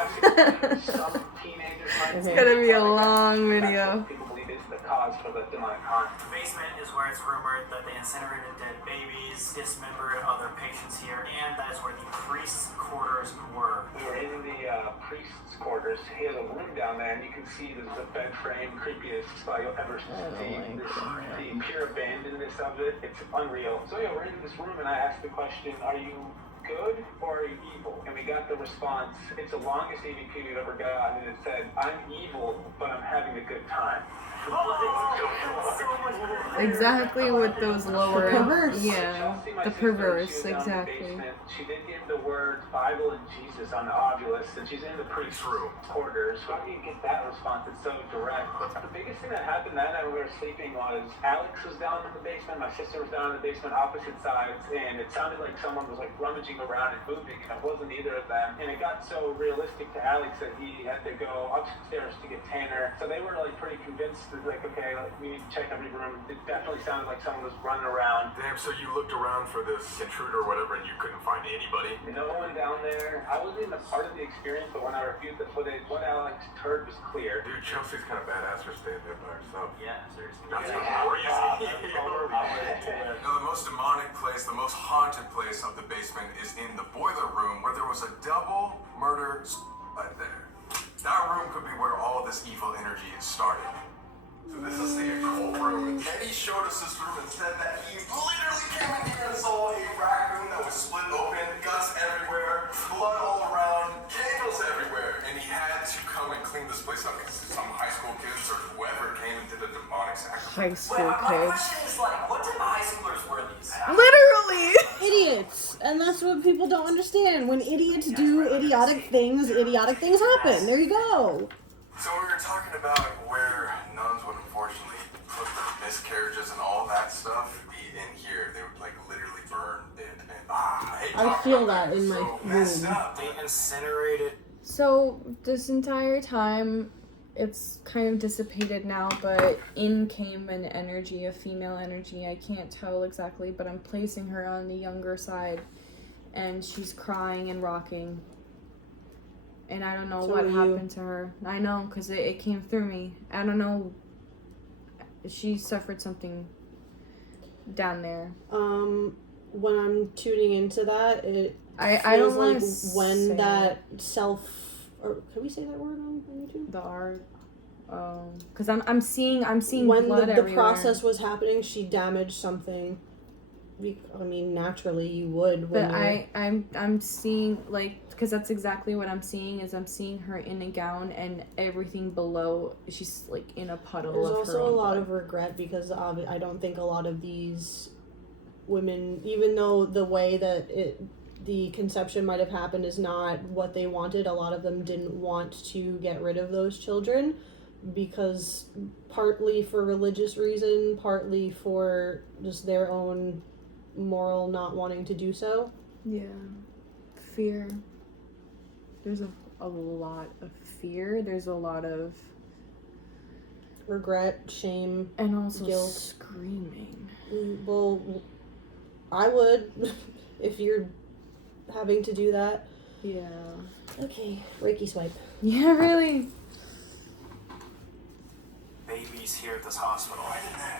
teenagers might It's gonna be a long video. People believe it's the cause for the demonic haunt. The basement is where it's rumored that they incinerated dead babies, dismembered other patients here, and that is where the priests' quarters were. We were in the priest's quarters. He has a room down there, and you can see the bed frame, creepiest spot you'll ever see. The pure abandonness of it, it's unreal. So we're in this room, and I asked the question, are you good or are you evil? And we got the response, it's the longest EVP we've ever gotten, and it said, I'm evil, but I'm having a good time. Exactly what those lower... The perverse. Yeah, the perverse, exactly. She did give the words Bible and Jesus on the ovulus, and she's in the priest's quarters. How do you get that response? It's so direct. But the biggest thing that happened that night when we were sleeping was Alex was down in the basement, my sister was down in the basement, opposite sides, and it sounded like someone was like rummaging around and moving, and it wasn't either of them. And it got so realistic to Alex that he had to go upstairs to get Tanner. So they were like pretty convinced that, like, okay, like, we need to check every room. It definitely sounded like someone was running around. Damn, so you looked around for this intruder or whatever and you couldn't find anybody? No one down there. I wasn't even a part of the experience, but when I reviewed the footage, what Alex heard was clear. Dude, Chelsea's kind of badass for staying there by herself. Yeah, seriously. That's crazy. Now, the most demonic place, the most haunted place of the basement is in the boiler room, where there was a double murder right there. That room could be where all of this evil energy started. So this is the occult room. Eddie showed us this room and said that he literally came in here and saw a raccoon that was split open, guts everywhere, blood all around, candles everywhere. And he had to come and clean this place up because some high school kids or whoever came and did a demonic sacrifice. High school My kids. question is, like, what type of high schoolers were these? Literally! Idiots. And that's what people don't understand. When idiots do idiotic things happen. There you go. So we were talking about where nuns would unfortunately put the miscarriages and all that stuff be in here. They would like literally burn it. And I feel that in my room. They incinerated. So this entire time, it's kind of dissipated now, but in came an energy, a female energy. I can't tell exactly, but I'm placing her on the younger side, and she's crying and rocking. And I don't know what happened to her. I know, because it came through me. I don't know. She suffered something. down there? When I'm tuning into that, it I don't feels want like to when that or can we say that word on YouTube? The art. Oh, because I'm seeing when blood the everywhere. process was happening, she damaged something. I mean, naturally you would. But I'm seeing, like, because that's exactly what I'm seeing, is I'm seeing her in a gown and everything below, she's like in a puddle. There's of also her a own lot blood. of regret because I don't think a lot of these women, even though the way that the conception might have happened is not what they wanted, a lot of them didn't want to get rid of those children because partly for religious reason, partly for just their own moral not wanting to do so. Yeah. Fear. There's a lot of fear. There's a lot of Regret, shame, and also guilt. Screaming. Well, I would if you're having to do that. Yeah. Okay, Reiki swipe. Yeah, really. Babies here at this hospital.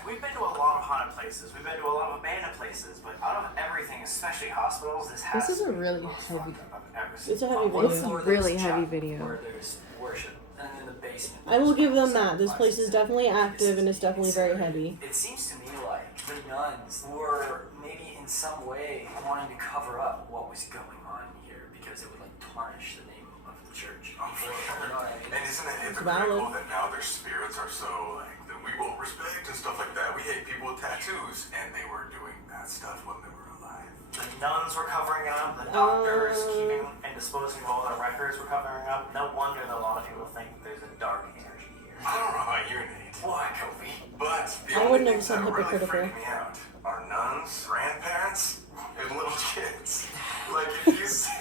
We've been to a lot of haunted places. We've been to a lot of abandoned places, but out of everything, especially hospitals, this This is a to be really the most heavy. fun I've ever seen. It's a heavy On video. one floor, It's a really there's heavy chapel video. Where there's worship, and in the basement. I will give them there's that. This place is definitely active and it's definitely very heavy. It seems to me like the nuns were maybe in some way wanting to cover up what was going on here because it would like tarnish the name of the church. Oh, for sure. You know what I mean? And isn't it valid. hypocritical that now their spirits are so like that we won't respect and stuff like that? We hate people with tattoos, and they were doing that stuff when they were alive. The nuns were covering it up, the doctors keeping and disposing of all their records were covering up. No wonder that a lot of people think there's a dark energy here. I don't know about you, Nate. Why, Kobe? But the I only wouldn't have things said that really hypocritical. freak me out are nuns, grandparents, and little kids. Like if you see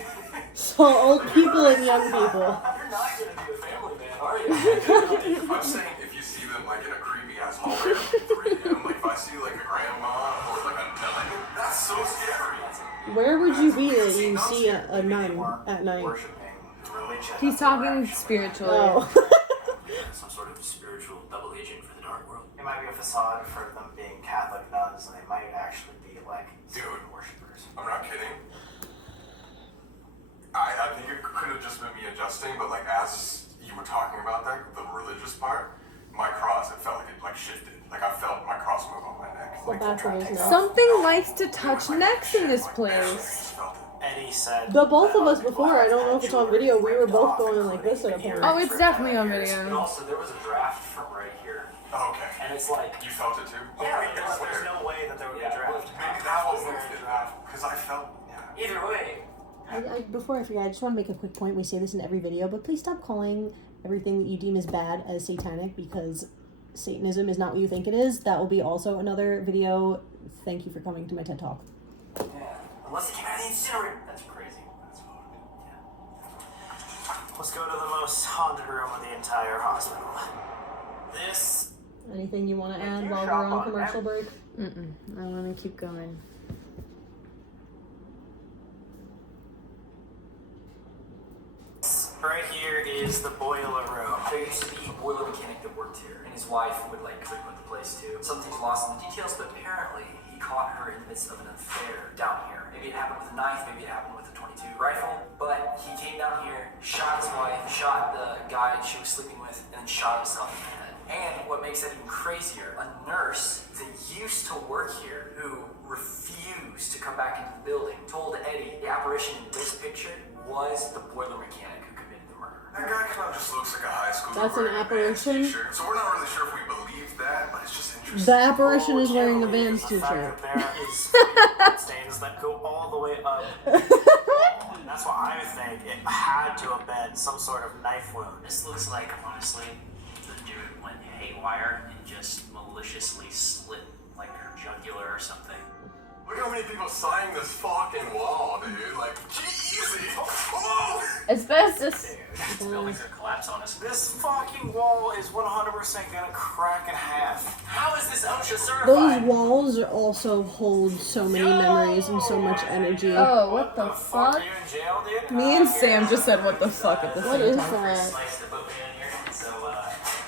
So old people and young people. You're not gonna be a family man, are you? I'm saying if you see them like in a creepy ass hallway at 3 a.m., like if I see like a grandma or like a nun, that's so scary. Where would you be that you see a nun at night? Worshipping religion. He's talking spiritually. Oh. Some sort of spiritual double agent for the dark world. It might be a facade for them being Catholic nuns, and they might actually be like Dude. worshippers. I'm not kidding. I think it could have just been me adjusting, but like as you were talking about that, the religious part, my cross, it felt like it like shifted. Like I felt my cross move on my neck. The Like back of his neck. Something likes to touch necks in this I place. just felt it. Eddie said. The both of us before, I don't know if it's on video, we were both going like this at a point. Oh, it's definitely on And video. also, there was a draft from right here, Oh, okay. and it's like, You felt it too? Yeah, There's no way that there would be a draft. Maybe that was moved it out. Because I felt, yeah. either way, Before I forget, I just want to make a quick point. We say this in every video, but please stop calling everything that you deem as bad as satanic, because Satanism is not what you think it is. That will be also another video. Thank you for coming to my TED Talk. yeah, unless it came out of the incinerator. That's crazy. That's fucked. Yeah. Let's go to the most haunted room of the entire hospital. This Anything you want to If add you while we're shop on on commercial break? I want to keep going. right here is the boiler room. There used to be a boiler mechanic that worked here, and his wife would like frequent the place too. Something's lost in the details, but apparently he caught her in the midst of an affair down here. Maybe it happened with a knife, maybe it happened with a .22 rifle, but he came down here, shot his wife, shot the guy she was sleeping with, and then shot himself in the head. And what makes that even crazier, a nurse that used to work here, who refused to come back into the building, told Eddie the apparition in this picture was the boiler mechanic who committed the murder. That guy kind of just looks like a high school. That's an apparition? So we're not really sure if we believe that, but it's just interesting. The apparition is wearing the Vans The t-shirt. fact that there is blood stains that go all the way up. And that's why I think it had to have been some sort of knife wound. This looks like, honestly, the dude went haywire and just maliciously slit like her jugular or something. Look how many people signed this fucking wall, dude. Like, easy. Oh! Asbestos. This building's gonna collapse on us. This fucking wall is 100% gonna crack in half. How is this OSHA Those certified? walls also hold so many memories and so much energy. Oh, what the Are fuck? you in jail, dude? Me and Sam just said what the fuck at the What same is time. that? Slice the book in here, so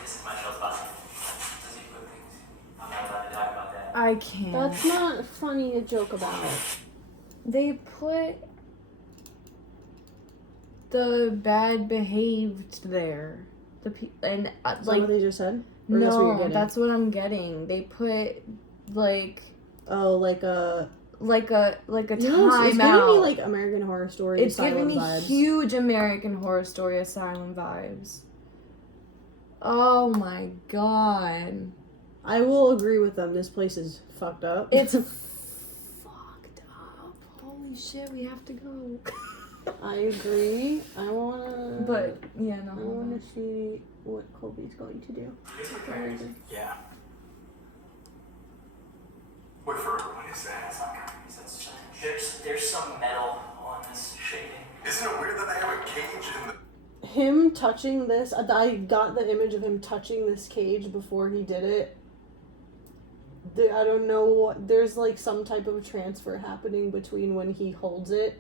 this is my show spot. Does he put things? I'm not allowed to talk about that. I can't. That's not funny to joke about. They put the bad behaved there. And Is that like what they just said? Or that's what you're no, getting? that's what I'm getting. They put like Oh, like a timeout. it's giving me like American Horror Story. It's Asylum giving me vibes. huge American Horror Story Asylum vibes. Oh my god. I will agree with them. This place is fucked up. It's fucked up. Holy shit, we have to go. I agree. I wanna. But yeah, I no. wanna see what Colby's going to do. Yeah. Wait, for what is that? There's some metal on this shading. Isn't it weird that they have a cage in the... Him touching this, I got the image of him touching this cage before he did it. I don't know what, there's like some type of transfer happening between when he holds it,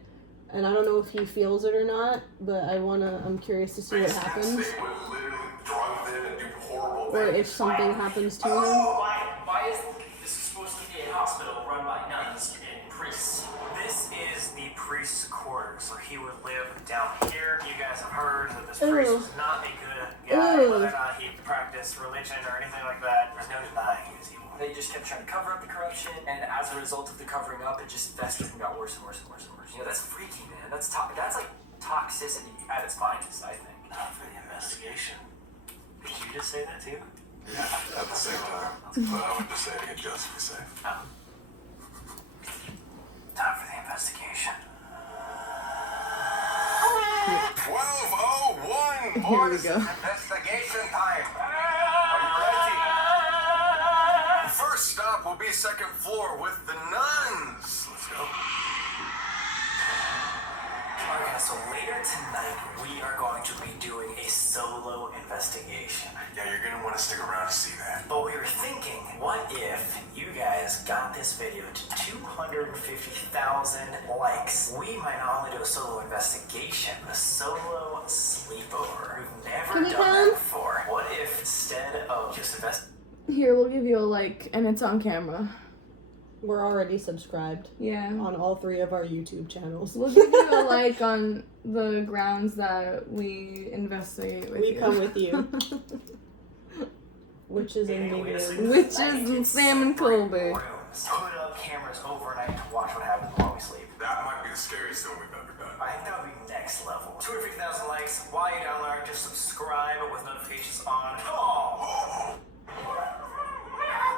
and I don't know if he feels it or not, but I'm curious to see what happens. They would literally drive in and do horrible Or things. if something happens to him. Why is this supposed to be a hospital run by nuns and priests? This is the priest's quarters, where he would live down here. You guys have heard that this priest was not a good guy, whether or not he practiced religion or anything like that. There's no denying he was evil. They just kept trying to cover up the corruption, and as a result of the covering up, it just festered and got worse and worse and worse and worse. You know, that's freaky, man. That's like toxicity at its finest, I think. Not for the investigation. Did you just say that too? Yeah, at the same time. But I would just say it again just to be safe. Time for the investigation. 12:01, boys. Here we go. Investigation time. Are you ready? First stop will be second floor with the nuns. Let's go. Okay, so later tonight, we are going to be doing a solo investigation. Yeah, you're gonna want to stick around to see that. But we were thinking, what if you guys got this video to 250,000 likes? We might not only do a solo investigation, but a solo sleepover. We've never Can we done come? that before. What if instead of just Here, we'll give you a like, and it's on camera. We're already subscribed Yeah. on all 3 of our YouTube channels. We'll give you a like on the grounds that we investigate with you. We come with you. Which is in Which Which is Sam and Colby. Put up cameras overnight to watch what happens while we sleep. That might be the scariest thing we've ever done. I think that would be next level. 250,000 likes. While you're down there, just subscribe with notifications on. Oh!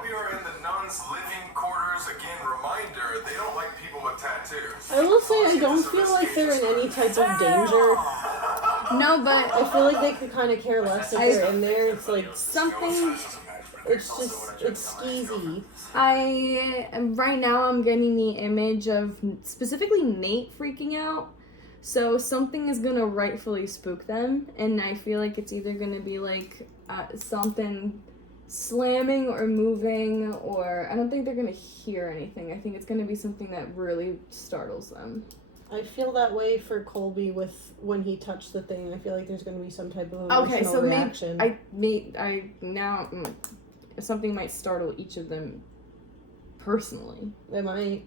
We are in the nuns' living quarters. Again, reminder, they don't like people with tattoos. I will say I don't feel like they're in any type of danger. No, but I feel like they could kind of care less if they're in there. It's like something. it's skeezy. Right now I'm getting the image of specifically Nate freaking out. So something is gonna rightfully spook them, and I feel like it's either gonna be like something slamming or moving, or I don't think they're gonna hear anything. I think it's gonna be something that really startles them. I feel that way for Colby with when he touched the thing. I feel like there's going to be some type of emotional reaction. Something might startle each of them personally. They might.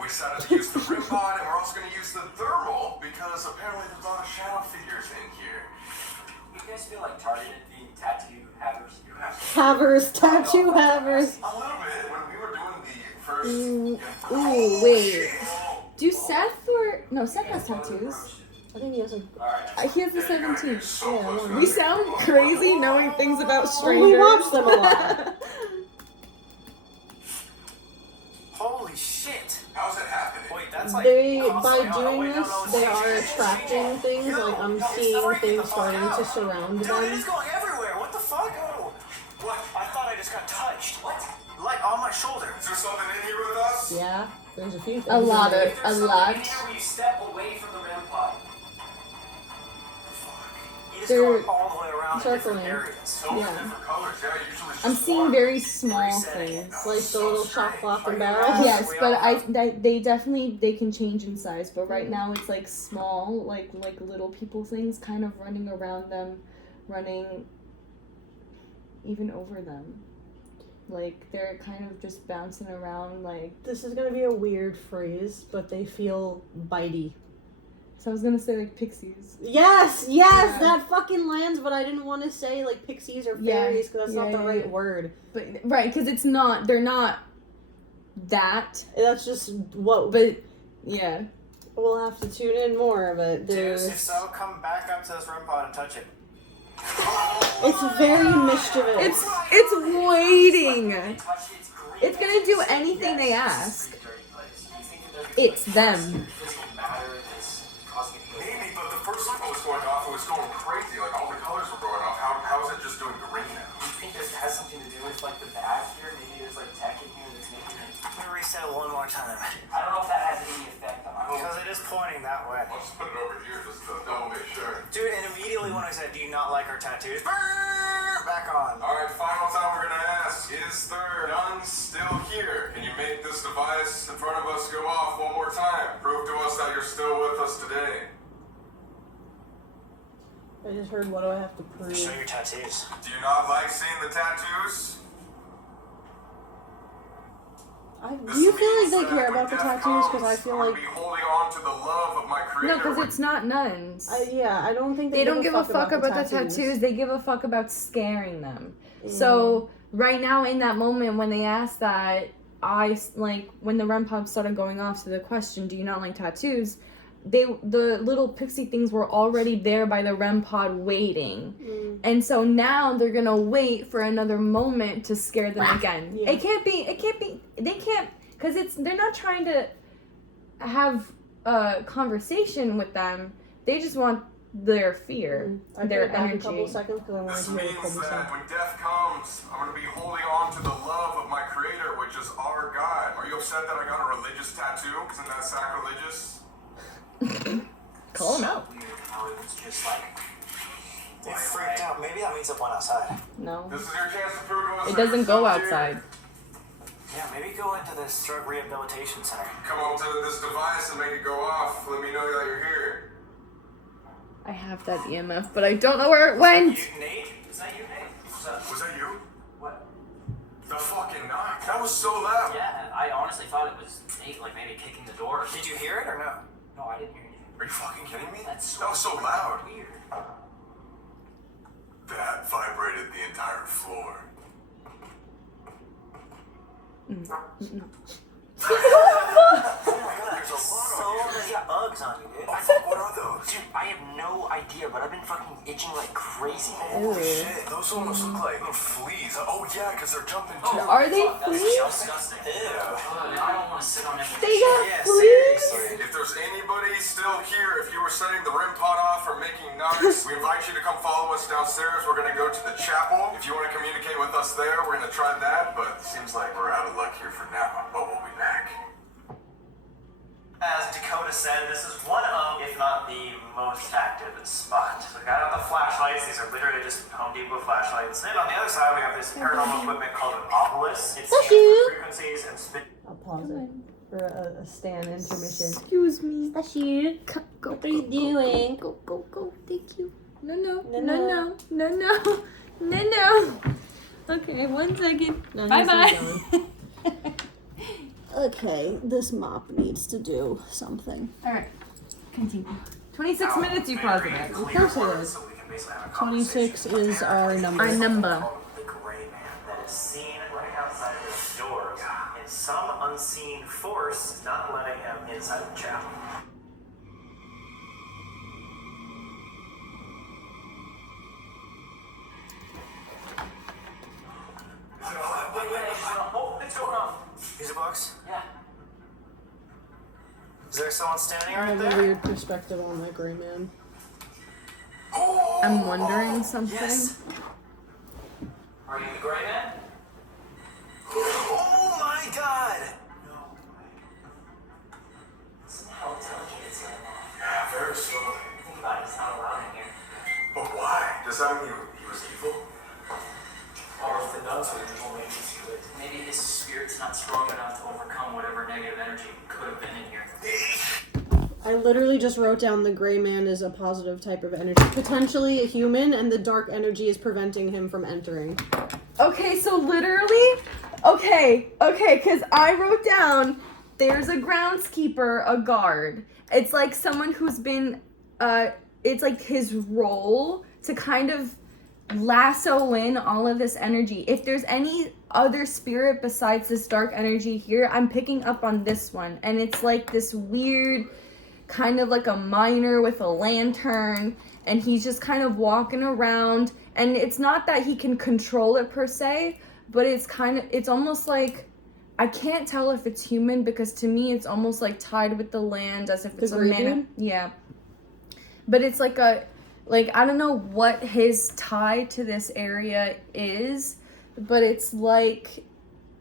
We decided to use the rim pod, and we're also going to use the thermal because apparently there's a lot of shadow figures in here. You guys feel like targeted being tattoo havers? Havers, tattoo havers. A little bit when we were doing the first. Ooh, wait. Do Seth or no? Seth has tattoos. I think he has a. He has the 17th. So Yeah, close one. to We sound crazy knowing things about Well, strangers. we watch them a lot. Holy shit! How's it happening? Wait, that's like They, by constantly on. doing Wait, no, this, no, it's they changing, are it's attracting changing. things. Yo, Like, I'm no, it's seeing freaking the things fuck starting out. to surround Dude, it them. is going everywhere. What the fuck? Oh, what? I thought I just got touched. What? Like on my shoulder. Is there something in here with us? Yeah, there's a few things. A lot in there. of- There's a something lot. in here where you step away from the REM pod. You just They're go all the way around to different circling. areas. So Yeah. different colors. Yeah, usually it's I'm just seeing one. very small things. Like the little shot block and barrel. Yes, but they definitely they can change in size. But right now it's like small, like little people things, kind of running around them, running even over them. Like, they're kind of just bouncing around, like... This is gonna be a weird phrase, but they feel bitey. So I was gonna say, like, pixies. Yes! Yeah. That fucking lands, but I didn't want to say, like, pixies or fairies, because that's not the right word. But, right, because it's not... They're not that. That's just what... But, yeah. We'll have to tune in more, but there's... If so, come back up to this REM pod and touch it. It's very mischievous. It's waiting. It's gonna do anything they ask. It's them. Maybe, but the first light was going off, it was going crazy. Like, all the colors were going off. How is it just doing green now? Do you think this has something to do with, like, the bag here? Maybe there's, like, tech in here that's making it... I'm gonna reset it one more time. I don't know if that has any effect on it. Because it is pointing that way. I'll just put it over here just to double make sure. Dude, and immediately when I said, do you not like our tattoos? Back on. Alright, final time we're gonna ask. Is there nuns still here? Can you make this device in front of us go off one more time? Prove to us that you're still with us today. I just heard, what do I have to prove? Show your tattoos. Do you not like seeing the tattoos? Do you feel like they care about the tattoos? Because I feel like... be holding on to the love of my creator. No, because it's not nuns. I don't think They don't give a fuck about the tattoos. They give a fuck about scaring them. So, right now, in that moment, when they asked that, when the REM pod started going off to the question, do you not like tattoos? The little pixie things were already there by the REM pod waiting. And so now they're gonna wait for another moment to scare them again. Yeah. It can't be, they can't, because they're not trying to have a conversation with them. They just want their fear, their energy. A couple seconds because I wanted This to hear means what Colby said. that when death comes, I'm going to be holding on to the love of my creator, which is our God. Are you upset that I got a religious tattoo? Isn't that sacrilegious? Call him out. Weird how it was just like... They freaked out. Maybe that means it went outside. No. This is your chance to prove to us It that doesn't you're go still here. outside. Yeah, maybe go into this drug rehabilitation center. Come up to this device and make it go off. Let me know that you're here. I have that EMF, but I don't know where it went. Nate? Is that you, Nate? Was that you? What? The fucking knock. That was so loud. Yeah, I honestly thought it was Nate, like maybe kicking the door. Did you hear it or no? No, I didn't hear anything. Are you fucking kidding me? That was so loud. Weird. That vibrated the entire floor. There's so many bugs on you, dude. What are those? Dude, I have no idea, but I've been fucking itching like crazy. Holy shit, those almost look like little fleas. Oh yeah, because they're jumping too. Are they That's fleas? disgusting. I don't want to sit on it. They got Yeah, fleas? seriously. If there's anybody still here, if you were setting the REM pod off or making nuns, we invite you to come follow us downstairs. We're going to go to the chapel. If you want to communicate with us there, we're going to try that, but it seems like we're out of luck here for now, but we'll be back. As Dakota said, this is one of, if not the most active spot. So we got out the flashlights. These are literally just Home Depot flashlights. And on the other side, we have this paranormal equipment called an obelisk. It scans the frequencies and spin. I'll pause it for a stand intermission. Excuse me. That's you. Go, What are you doing? Go. Thank you. No. Okay, 1 second. No, Bye he's bye. Okay, this mop needs to do something. Alright, continue. 26 minutes you positive. Of course it is. 26 is our number. Our number. The gray man that is seen right outside of his doors, and some unseen force is not letting him inside the chapel. Oh, it's going off. Music box? Yeah. Is there someone standing I right have a there? weird perspective on that gray man. I'm wondering something. Yes. Are you the gray man? Oh my god! No. Listen how delicate it's in there. Yeah, very slowly. Think about it, it's not allowed in here. But why? Does that mean he was evil? Or if the nuns were evil, maybe he's good. Maybe his spirit's not strong enough to overcome whatever negative energy could have been in here. I literally just wrote down the gray man is a positive type of energy. Potentially a human, and the dark energy is preventing him from entering. Okay, so literally, okay, because I wrote down, there's a groundskeeper, a guard. It's like someone who's been, it's like his role to kind of lasso in all of this energy. If there's any other spirit besides this dark energy here, I'm picking up on this one. And it's like this weird, kind of like a miner with a lantern. And he's just kind of walking around. And it's not that he can control it per se, but it's almost like, I can't tell if it's human, because to me it's almost like tied with the land, as if it's a man. Yeah. But it's like I don't know what his tie to this area is, but it's like,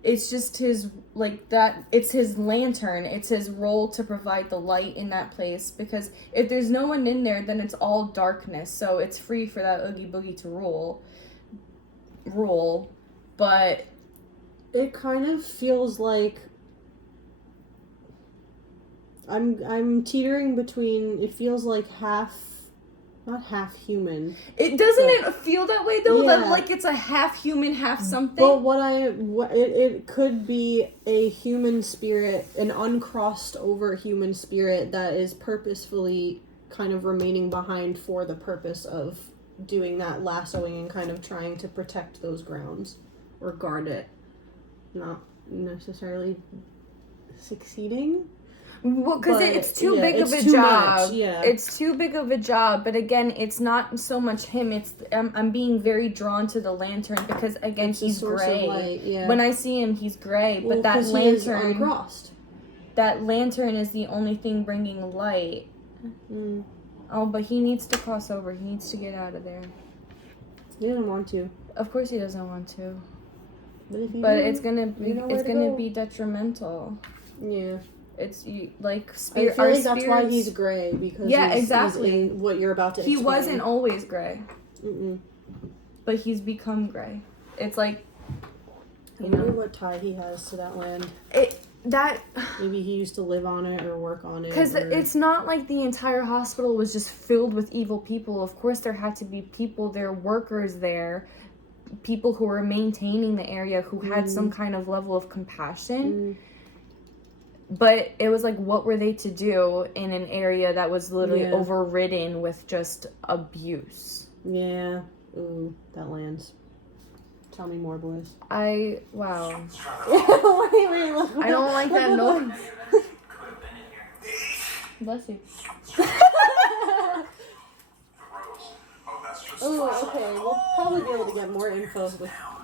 it's just his, like that, it's his lantern, it's his role to provide the light in that place, because if there's no one in there, then it's all darkness, so it's free for that Oogie Boogie to rule, but it kind of feels like I'm teetering between, it feels like not half human. It doesn't feel that way though, yeah. that like it's a half human, half something. But it could be a human spirit, an uncrossed over human spirit that is purposefully kind of remaining behind for the purpose of doing that lassoing and kind of trying to protect those grounds or guard it. Not necessarily succeeding. Well, because it's too big of a job. It's too big of a job. But again, it's not so much him. It's I'm being very drawn to the lantern, because again, he's gray. Light, when I see him, he's gray. Well, but that lantern, he is uncrossed. That lantern is the only thing bringing light. Mm. Oh, but he needs to cross over. He needs to get out of there. He doesn't want to. Of course, he doesn't want to. But it's gonna be detrimental. Yeah. It's like spirit. I feel like that's why he's gray, because exactly he's in what you're about to explain. He wasn't always gray. Mm-mm. But he's become gray. It's like, I wonder what tie he has to that land. Maybe he used to live on it or work on it. Because it's not like the entire hospital was just filled with evil people. Of course, there had to be people there, workers there, people who were maintaining the area who had some kind of level of compassion. But it was like, what were they to do in an area that was literally overridden with just abuse? Yeah. Ooh, that lands. Tell me more, boys. Wow. Wait, look. I don't like that noise. Bless you. Oh, okay. We'll probably be able to get more info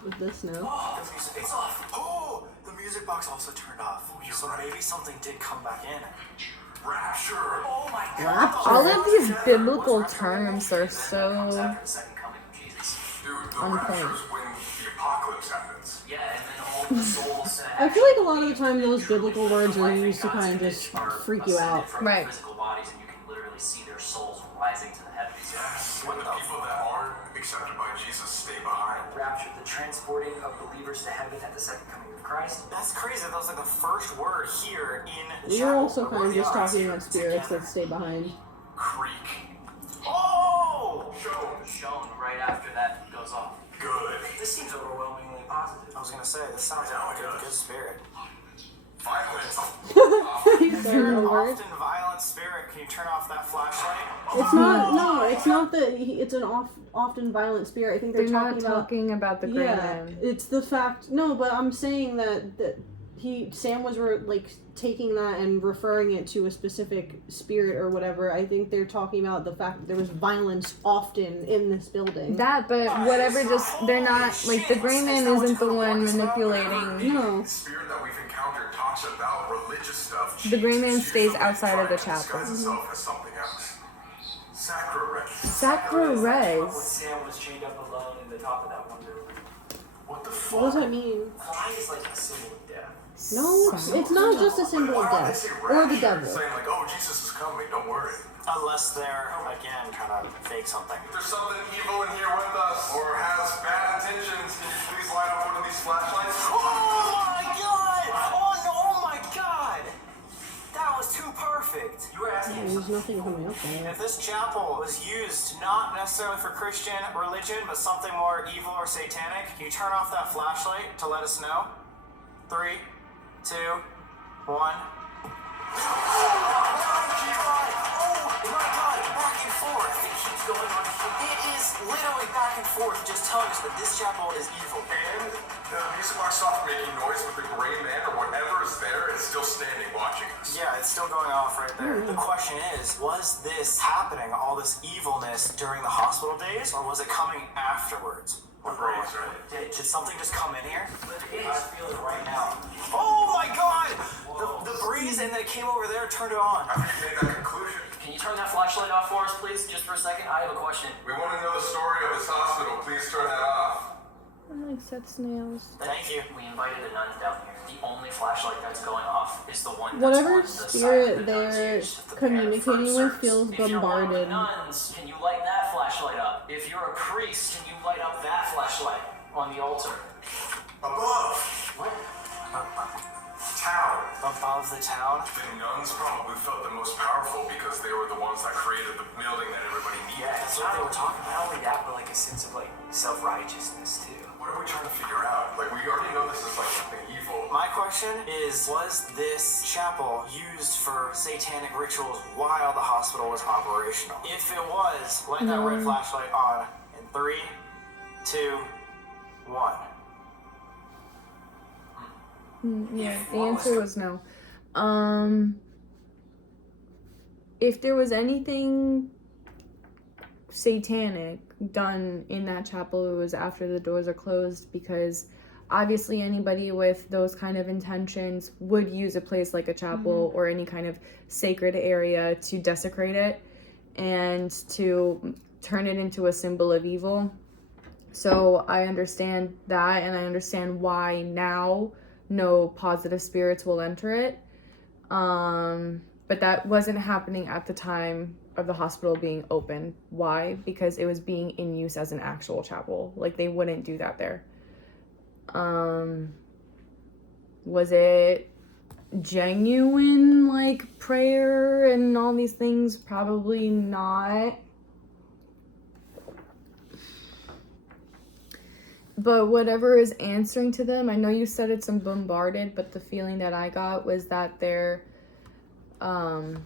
with this now. Oh, the music's off. Oh, the music box also turned off. So maybe something did come back in. Rapture. Oh my God. All of these biblical terms are so on point. I feel like a lot of the time those biblical words are used to kind of just freak you out. Right. Bodies, and you can literally see their souls rising to the heavens. Yes. When the people that aren't accepted by Jesus stay behind. Rapture, the transporting of believers to heaven at the second coming of Christ. That's crazy. That was like the first word here in the We're also kind of just talking about spirits that stay behind. Creek. Oh! Shown right after that goes off. Good. This seems overwhelmingly positive. I was gonna say, this sounds like a good spirit. If you're an often violent spirit, can you turn off that flashlight? It's not. No, it's not that. It's an often violent spirit. I think they're talking about the gray man. It's the fact. No, but I'm saying that Sam was taking that and referring it to a specific spirit or whatever. I think they're talking about the fact that there was violence often in this building. That, but whatever. Just they're not like the gray man isn't the one manipulating. No. Spirit that we've encountered talks about religious stuff. The gray man stays outside of the chapel. Sacro-res. Sam was chained up alone in the top of that one building. What the fuck? What does that mean? Why is like a symbol of death? No, it's not just a symbol of death or the devil. Saying like, oh, Jesus is coming, don't worry. Unless they're, again, trying to fake something. If there's something evil in here with us, or has bad intentions, can you please light up one of these flashlights? Oh my God! Oh no, oh my God! That was too perfect! perfect. You were asking if There's nothing coming up there. if this chapel was used not necessarily for Christian religion, but something more evil or satanic, can you turn off that flashlight to let us know? 3, 2, 1. Oh my god, back and forth. It keeps going on. It is literally back and forth, just telling us that this chapel is evil. And the music box stopped making noise with the gray man or whatever is there is still standing watching us. Yeah, it's still going off right there. The question is, was this happening, all this evilness, during the hospital days, or was it coming afterwards? Did something just come in here? I feel it right now. Oh my god! The breeze and then it came over there, turned it on. I think you made that conclusion. Can you turn that flashlight off for us, please? Just for a second. I have a question. We want to know the story of this hospital. Please turn that off. I like Seth Snails. Thank you. We invited the nuns down here. The only flashlight that's going off is the one that's Whatever on the side spirit of the nuns they're used to prepare communicating for with service. feels If you're one of the bombarded. nuns, can you light that flashlight up? If you're a priest, can you light up that flashlight on the altar? Above. What? Town. Above the town? The nuns probably felt the most powerful because they were the ones that created the building that everybody needed. Yeah, that's what they were talking about. Not only that, but like a sense of like self-righteousness too. What are we trying to figure out? Like, we already know this is like something evil. My question is, was this chapel used for satanic rituals while the hospital was operational? If it was, light that red flashlight on in 3, 2, 1. Yeah, the answer was no. If there was anything satanic done in that chapel, it was after the doors are closed, because obviously anybody with those kind of intentions would use a place like a chapel or any kind of sacred area to desecrate it and to turn it into a symbol of evil. So I understand that, and I understand why now no positive spirits will enter it. But that wasn't happening at the time of the hospital being open. Why? Because it was being in use as an actual chapel. Like, they wouldn't do that there. Was it genuine, like, prayer and all these things? Probably not. But whatever is answering to them, I know you said it's bombarded, but the feeling that I got was that they're, not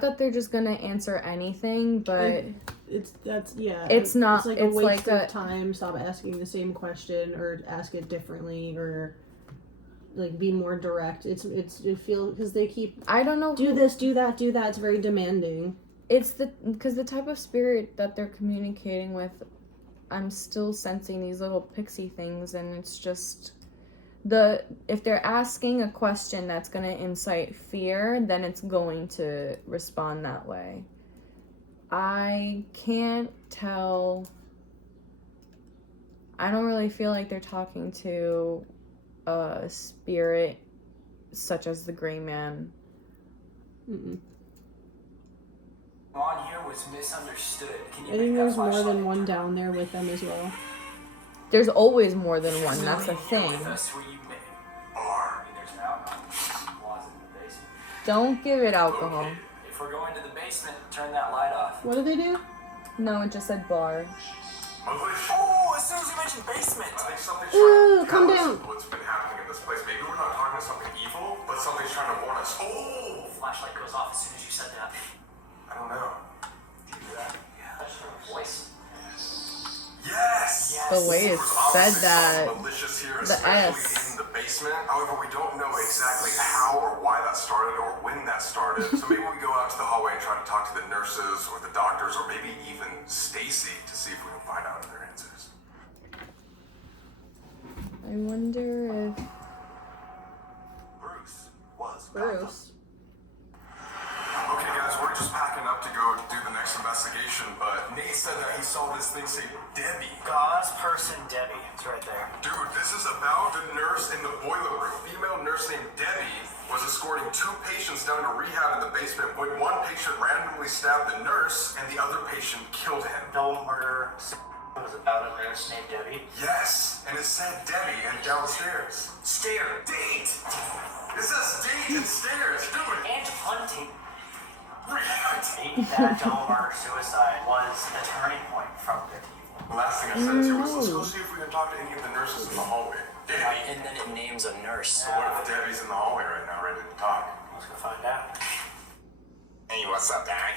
that they're just gonna answer anything, but It's It's not- It's like it's a waste like of time. Stop asking the same question, or ask it differently, or like be more direct. It feels, because they keep I don't know. do this, do that, do that. It's very demanding. It's because the type of spirit that they're communicating with, I'm still sensing these little pixie things, and it's just if they're asking a question that's going to incite fear, then it's going to respond that way. I can't tell. I don't really feel like they're talking to a spirit such as the Gray Man. On here was misunderstood. Can you I think make that there's more flashlight than one down there with them as well. There's always more than one, that's the Somebody here thing. with us where you made bar. There's an alcohol closet in the basement. Don't give it alcohol. If we're going to the basement, turn that light off. What do they do? No, it just said bar. Oh, as soon as you mentioned basement. I think something's Ooh, trying to calm tell us down. what's been happening in this place. Maybe we're not talking something evil, but something's trying to warn us. Oh! Flashlight goes off as soon as you said that. I don't know. Did you hear that? Yeah. That's her voice. Yes! The way it There's said obviously that. something malicious here, The especially S. in the basement. However, we don't know exactly how or why that started or when that started. So maybe we go out to the hallway and try to talk to the nurses or the doctors or maybe even Stacy to see if we can find out their answers. I wonder if Bruce was Gross. Okay, guys, we're just packing up to go do the next investigation, but Nate said that he saw this thing say Debbie. God's person Debbie. It's right there. Dude, this is about the nurse in the boiler room. A female nurse named Debbie was escorting 2 patients down to rehab in the basement when one patient randomly stabbed the nurse and the other patient killed him. Double murder was about a nurse named Debbie. Yes, and it said Debbie and downstairs. Stare. Date! It says date and stairs. Do it. And hunting. Maybe that dome murder suicide was a turning point from good to evil. The last thing I said to you was, let's go see if we can talk to any of the nurses in the hallway. Debbie. And then it names a nurse. So what if Debbie's in the hallway right now, ready to talk? Let's go find out. Hey, what's up, Dad?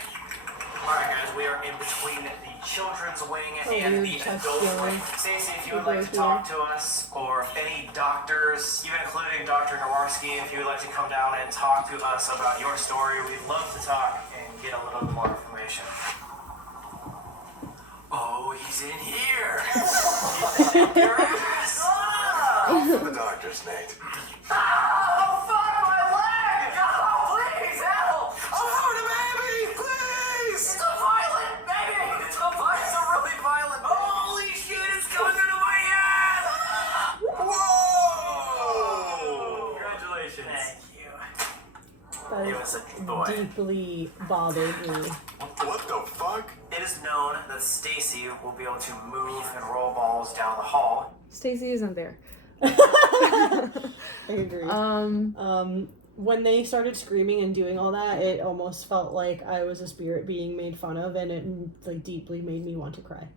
Alright guys, we are in between the children's wing and the adult wing. Stacey, if you would like to talk to us, or any doctors, even including Dr. Nowarski, if you would like to come down and talk to us about your story, we'd love to talk and get a little more information. Oh, he's in here. Your ass! For the doctors, Nate. Oh, fuck my leg! Oh, please, help! Oh, the baby, please! It's a violent baby! It's a really violent baby! Holy shit, it's coming into my ass! Whoa! Congratulations. Thank you. That It was a boy. deeply bothered me. What the fuck? It is known that Stacy will be able to move and roll balls down the hall. Stacy isn't there. I agree. Um, When they started screaming and doing all that, it almost felt like I was a spirit being made fun of, and it like deeply made me want to cry.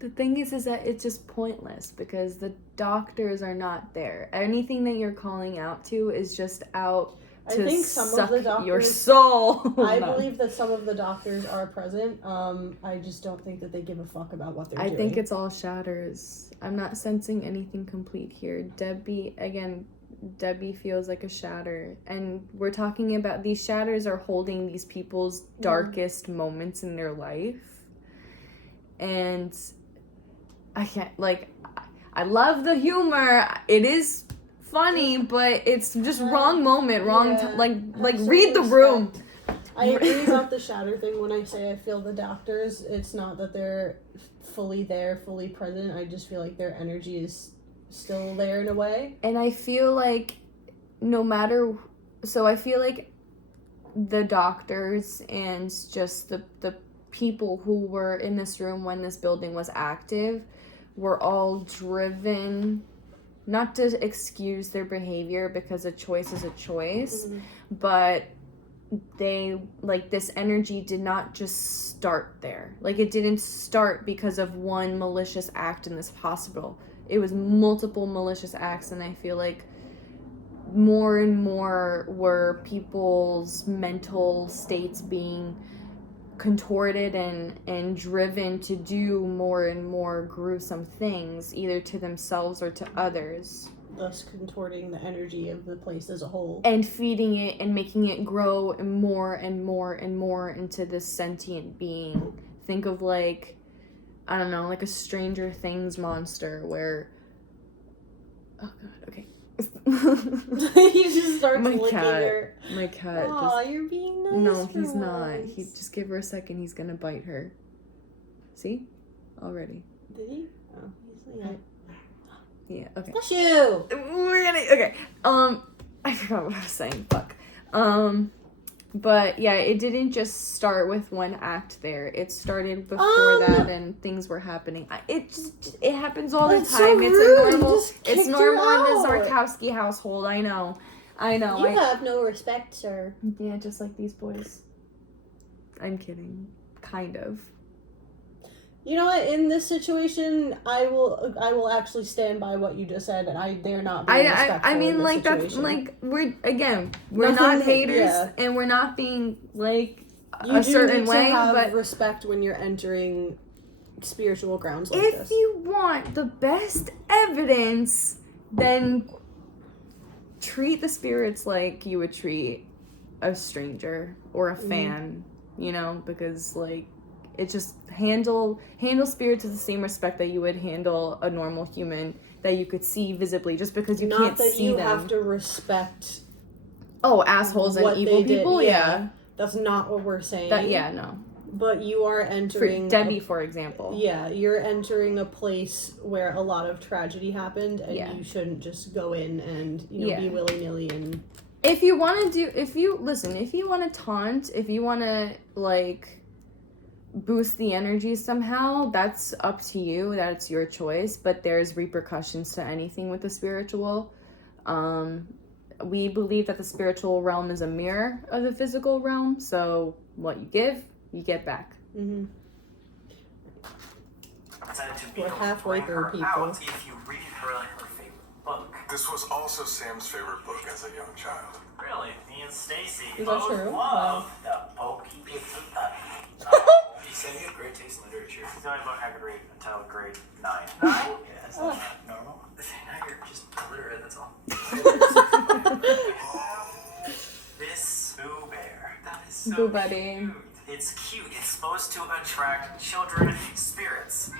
the thing is that it's just pointless because the doctors are not there. Anything that you're calling out to is just out I to think some of suck the doctors, your soul. I believe that some of the doctors are present. I just don't think that they give a fuck about what they're doing. I think it's all shatters. I'm not sensing anything complete here. Debbie feels like a shatter. And we're talking about these shatters are holding these people's darkest moments in their life. And I can't, I love the humor. It is funny, but it's just wrong moment, wrong read the room. I agree about the shatter thing when I say I feel the doctors. It's not that they're fully there, fully present. I just feel like their energy is still there in a way. And I feel like I feel like the doctors and just the people who were in this room when this building was active were all driven, not to excuse their behavior because a choice is a choice, but they, this energy did not just start there. It didn't start because of one malicious act in this hospital. It was multiple malicious acts, and I feel like more and more were people's mental states being contorted and driven to do more and more gruesome things, either to themselves or to others. Thus contorting the energy of the place as a whole. And feeding it and making it grow more and more and more into this sentient being. Think of a Stranger Things monster where... Oh god, okay. He just starts My licking cat. her. My cat Aw, you're being nice. No, for he's not. once. He just give her a second. He's gonna bite her. See? Already. Did he? Oh, he's like, Yeah. Okay. bless you. We're gonna. Okay. I forgot what I was saying. Fuck. But yeah, it didn't just start with one act there. It started before that, and things were happening. It happens all the That's time. so It's rude. a normal. You just It's kicked normal her in the out. Zarkowski household. I know. You have no respect, sir. Yeah, just like these boys. I'm kidding. Kind of. You know what? In this situation, I will actually stand by what you just said, and they're not being respectful. I mean, in this that's situation. we're Nothing- not haters, yeah. and we're not being You a certain need way, to have but respect when you're entering spiritual grounds like if this. you want the best evidence, then treat the spirits like you would treat a stranger or a fan, because it just handle spirits with the same respect that you would handle a normal human that you could see visibly, just because you Not can't that see you them. have to respect. Oh, assholes and what evil they did, people, yeah. That's not what we're saying. No. But you are For entering Debbie, for example. Yeah, you're entering a place where a lot of tragedy happened, and Yeah. you shouldn't just go in and Yeah. be willy-nilly and... If you want to if you want to taunt, if you want to, boost the energy somehow, that's up to you. That's your choice, but there's repercussions to anything with the spiritual. we believe that the spiritual realm is a mirror of the physical realm. So what you give, you get back. Mm-hmm. Decided to We're halfway bring through, her people. out if you read her favorite book. This was also Sam's favorite book as a young child. Really? Me and Stacy Is that both true? love the pokey pizza. You said you had great taste in literature. It's the only book I could read until grade 9. 9? Yeah, that's not normal. Now you're just illiterate, that's all. This Boo Bear. That is so Boo Buddy. cute. It's cute. It's supposed to attract children spirits.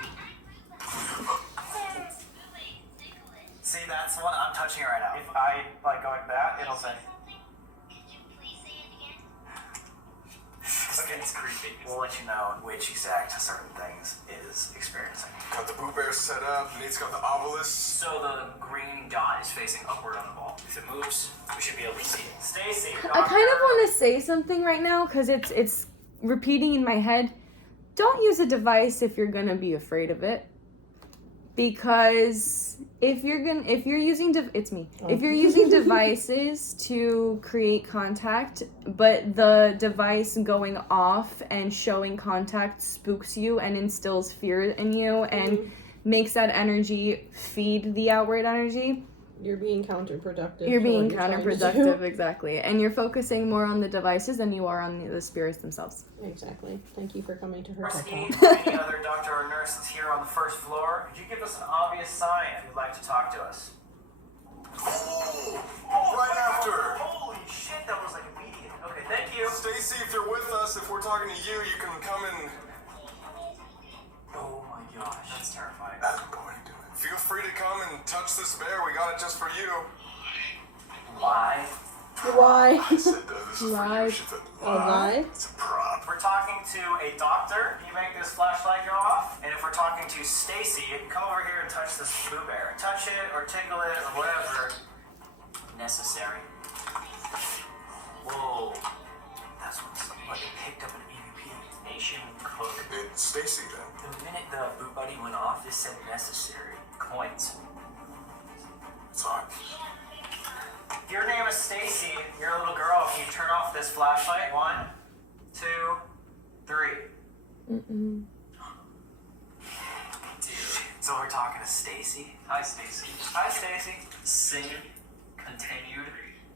See, that's the one I'm touching right now. If I like going back, it'll say, Okay, it's creepy. We'll let you know which exact certain things is experiencing. Got the Boo Bear set up. Nate's got the obelisk. So the green dot is facing upward on the ball. If it moves, we should be able to see it. Stacy, I kind of want to say something right now because it's repeating in my head. Don't use a device if you're gonna be afraid of it, because if you're using devices to create contact, but the device going off and showing contact spooks you and instills fear in you and makes that energy feed the outward energy, You're being counterproductive. you're to being what trying to counterproductive, do. exactly. And you're focusing more on the devices than you are on the spirits themselves. Exactly. Thank you for coming to her TED Varsity, Talk. any other doctor or nurse that's here on the first floor, could you give us an obvious sign if you'd like to talk to us? Right after. Holy shit, that was like immediate. Okay, thank you. Stacy, if you're with us, if we're talking to you, you can come in. Oh my gosh, that's terrifying. I'm going to do it. Feel free to come and touch this bear. We got it just for you. Why? Why? I said this is for Lie. you. She said, A lie? It's a prop. If we're talking to a doctor, can you make this flashlight go off? And if we're talking to Stacy, come over here and touch this Boo Bear. Touch it or tickle it or whatever necessary. Whoa. That's what somebody picked up an EVP. Nation Cook. It's Stacy then. The minute the Boot Buddy went off, this said necessary. Coins. It's on. Your name is Stacy. You're a little girl. Can you turn off this flashlight? 1, 2, 3. Mm-mm. Dude. So we're talking to Stacy. Hi, Stacy. Hi, Stacy. Sing, continued,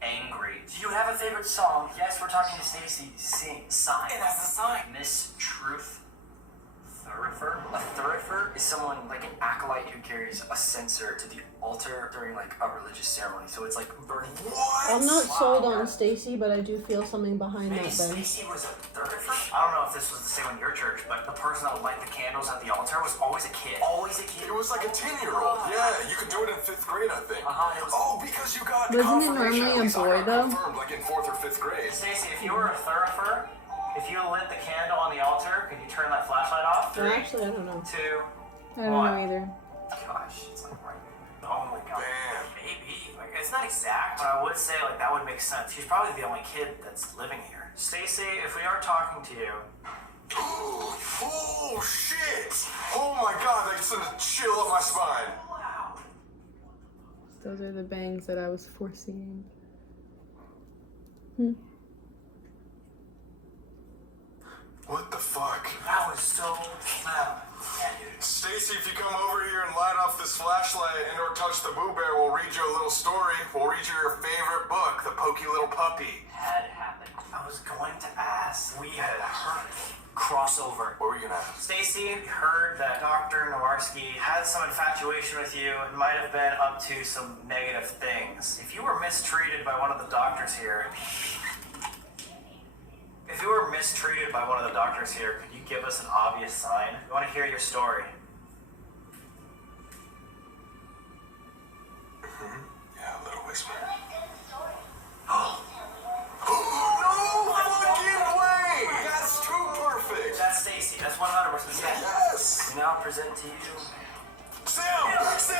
angry. Do you have a favorite song? Yes, we're talking to Stacy. Sing, sign. And that's the sign. Miss Truth. Thurifer? A thurifer is someone like an acolyte who carries a censer to the altar during like a religious ceremony. So it's like burning. What? I'm not sold on Stacy, but I do feel something behind Maybe that bench. Stacy was a thurifer? I don't know if this was the same in your church, but the person that would light the candles at the altar was always a kid. Always a kid. It was like a 10-year-old. Yeah, you could do it in 5th grade, I think. It was... Oh, because you got Wasn't it confirmation. normally At a least I boy, got though? confirmed, like in 4th or 5th grade. Stacy, if you were a thurifer, if you lit the candle on the altar, could you turn that flashlight off? 3, Actually, I don't know. 2, I don't know either. Gosh, it's like right. Oh my god. Man. Maybe. Like, it's not exact, but I would say like that would make sense. He's probably the only kid that's living here. Stacy, if we are talking to you. Oh, shit! Oh my god, that sent a chill up my spine. Wow. Those are the bangs that I was foreseeing. What the fuck? That was so loud. Yeah, dude. Stacy, if you come over here and light off this flashlight and or touch the Boo Bear, we'll read you a little story. We'll read you your favorite book, The Pokey Little Puppy. Had happened. I was going to ask. We had heard crossover. What were you gonna ask? Stacy, we heard that Dr. Nowarski had some infatuation with you and might have been up to some negative things. If you were mistreated by one of the doctors here, could you give us an obvious sign? We want to hear your story. Yeah, a little whisper. Oh, No fucking way! That's too perfect! that's Stacy. That's 100% Stacy. Yes! We now present to you. Sam! Sam!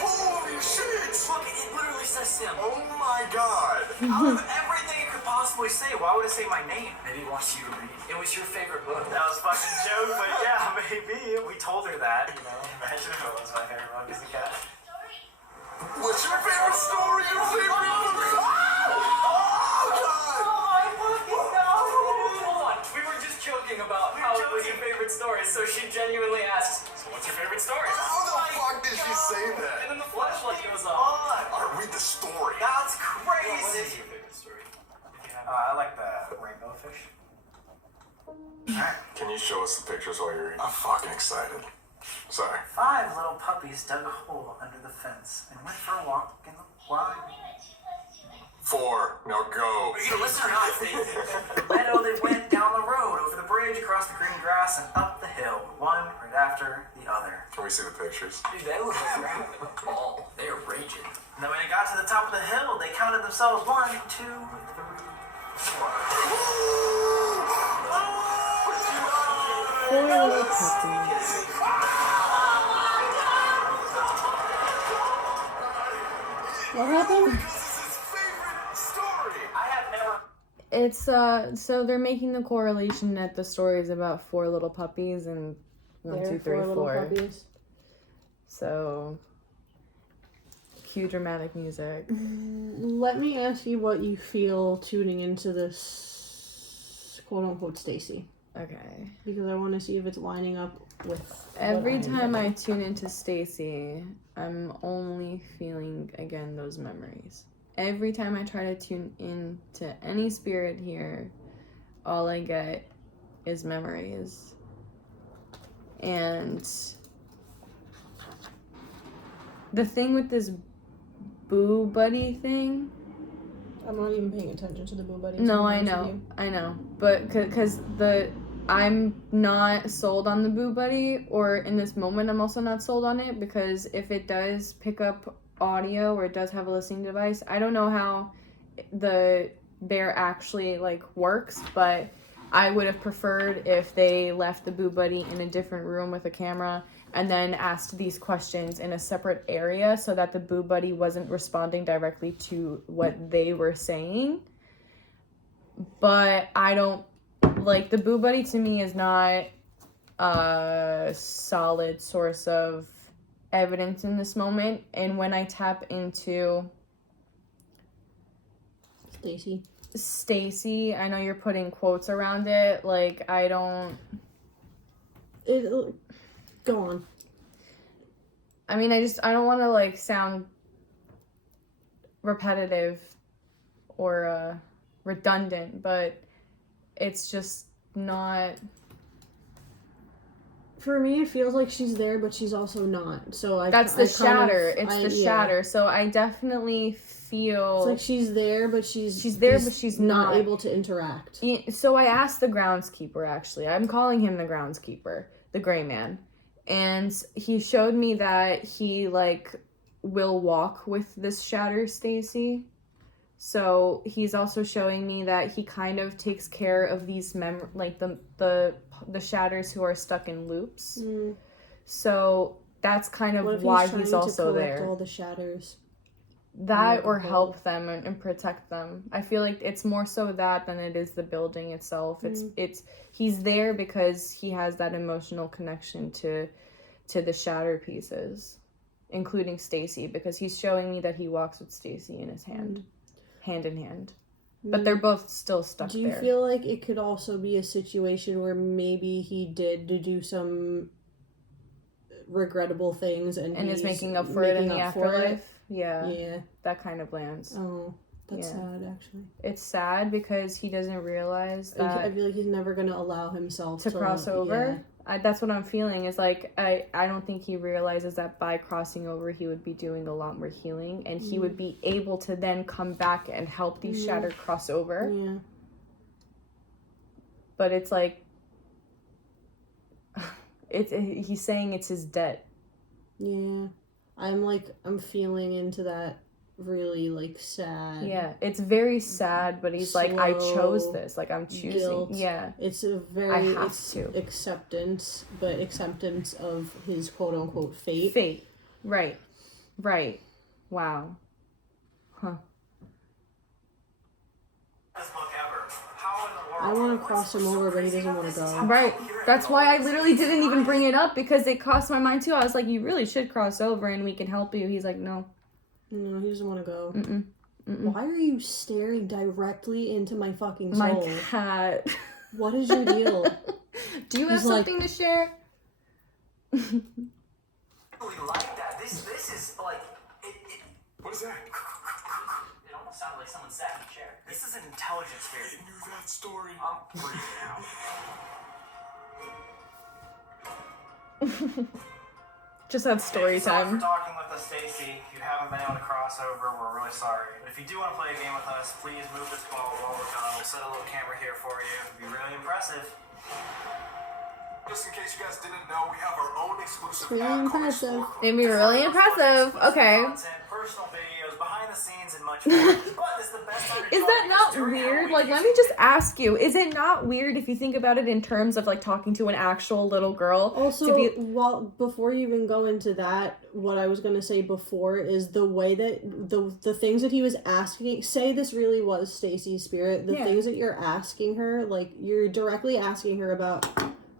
Holy shit! Look, it literally says Sim. Oh my god! Out of everything it could possibly say, why would it say my name? Maybe it wants you to read. It was your favorite book. That was a fucking joke, but yeah, maybe. We told her that, you know. Imagine if it was my favorite book as a cat. What's your favorite story? Your favorite book? joking about how it was your favorite story, so she genuinely asked, so what's your favorite story? How the fuck did she say that? And then the flashlight goes off. Alright, read the story. That's What is crazy. your favorite story? I like the rainbow fish. Alright. Can you show us the pictures while you're reading? I'm fucking excited. Sorry. 5 little puppies dug a hole under the fence and went for a walk in the wild. 4. Now go. Are you gonna listen or not, Steve? Meadow, they went down the road, over the bridge, across the green grass, and up the hill, one right after the other. Can we see the pictures? Dude, they look like they're having a ball. They are raging. And then when they got to the top of the hill, they counted themselves 1, 2, 3, 4. Poor little puppies. What happened? This is his favorite story. I have never. It's so they're making the correlation that the story is about 4 little puppies and 1, 2, 3, 4. Puppies. So cue dramatic music. Let me ask you what you feel tuning into this quote unquote Stacy. Okay. Because I want to see if it's lining up with Every time I tune into Stacy, I'm only feeling again those memories. Every time I try to tune into any spirit here, all I get is memories. And the thing with this boo buddy thing, I'm not even paying attention to the boo buddies. no, I know, but because I'm not sold on the boo buddy, or in this moment I'm also not sold on it, because if it does pick up audio or it does have a listening device, I don't know how there actually like works, but I would have preferred if they left the boo buddy in a different room with a camera and then asked these questions in a separate area so that the boo buddy wasn't responding directly to what they were saying. But I don't like the boo buddy. To me is not a solid source of evidence in this moment. And when I tap into Stacy, I know you're putting quotes around it, like I don't go on. I mean, I don't want to like sound repetitive or redundant, but it's just not. For me, it feels like she's there, but she's also not. So That's the shatter. It's the shatter. So I definitely feel. It's like she's there, but she's there, but she's not able to interact. So I asked the groundskeeper. Actually, I'm calling him the groundskeeper, the gray man, and he showed me that he like will walk with this shatter Stacy. So he's also showing me that he kind of takes care of these like the shatters who are stuck in loops. So that's kind of why he's also there. All the shatters. That or help them and protect them. I feel like it's more so that than it is the building itself. It's he's there because he has that emotional connection to the shatter pieces, including Stacy, because he's showing me that he walks with Stacy in his hand. Hand in hand, but they're both still stuck there. Do you feel like it could also be a situation where maybe he did do some regrettable things and is making up for it in the afterlife? Yeah, that kind of lands. Oh, that's sad. Actually, it's sad because he doesn't realize that. I feel like he's never gonna allow himself to cross over. That's what I'm feeling. Is like I don't think he realizes that by crossing over he would be doing a lot more healing, and he would be able to then come back and help these shattered cross over. Yeah. But it's like he's saying it's his debt. Yeah. I'm feeling into that really like sad. Yeah, it's very sad, but he's like, I chose this. Like I'm choosing. Guilt. Yeah. It's a very I have to. acceptance of his quote unquote fate. Fate. Right. Wow. Huh. I want to cross him over, but he doesn't want to go. Right. That's why I literally didn't even bring it up, because it crossed my mind too. I was like, you really should cross over and we can help you. He's like, no. No, he doesn't want to go. Mm-mm. Why are you staring directly into my fucking soul? My cat. What is your deal? Do you have He's like- something to share? really like that. This is like it. What is that? It almost sounded like someone sat in a chair. This is an intelligent spirit. I knew that story. I'm freaking out. Just have story Sorry time. for talking with us, Stacy. If you haven't been able to cross over, we're really sorry. But if you do want to play a game with us, please move this ball while we're gone. We'll set a little camera here for you. It'll be really impressive. Just in case you guys didn't know, we have our own exclusive Really app called impressive. Explore. It'd be really impressive. Okay. Content, personal videos, behind the scenes, and much more. But it's the best time to Is join that because not during weird? Halloween Like, let me just ask you, is it not weird if you think about it in terms of like talking to an actual little girl? Also, to be before you even go into that, what I was gonna say before is the way that the things that he was asking. Say this really was Stacy's spirit. The Yeah. things that you're asking her, like you're directly asking her about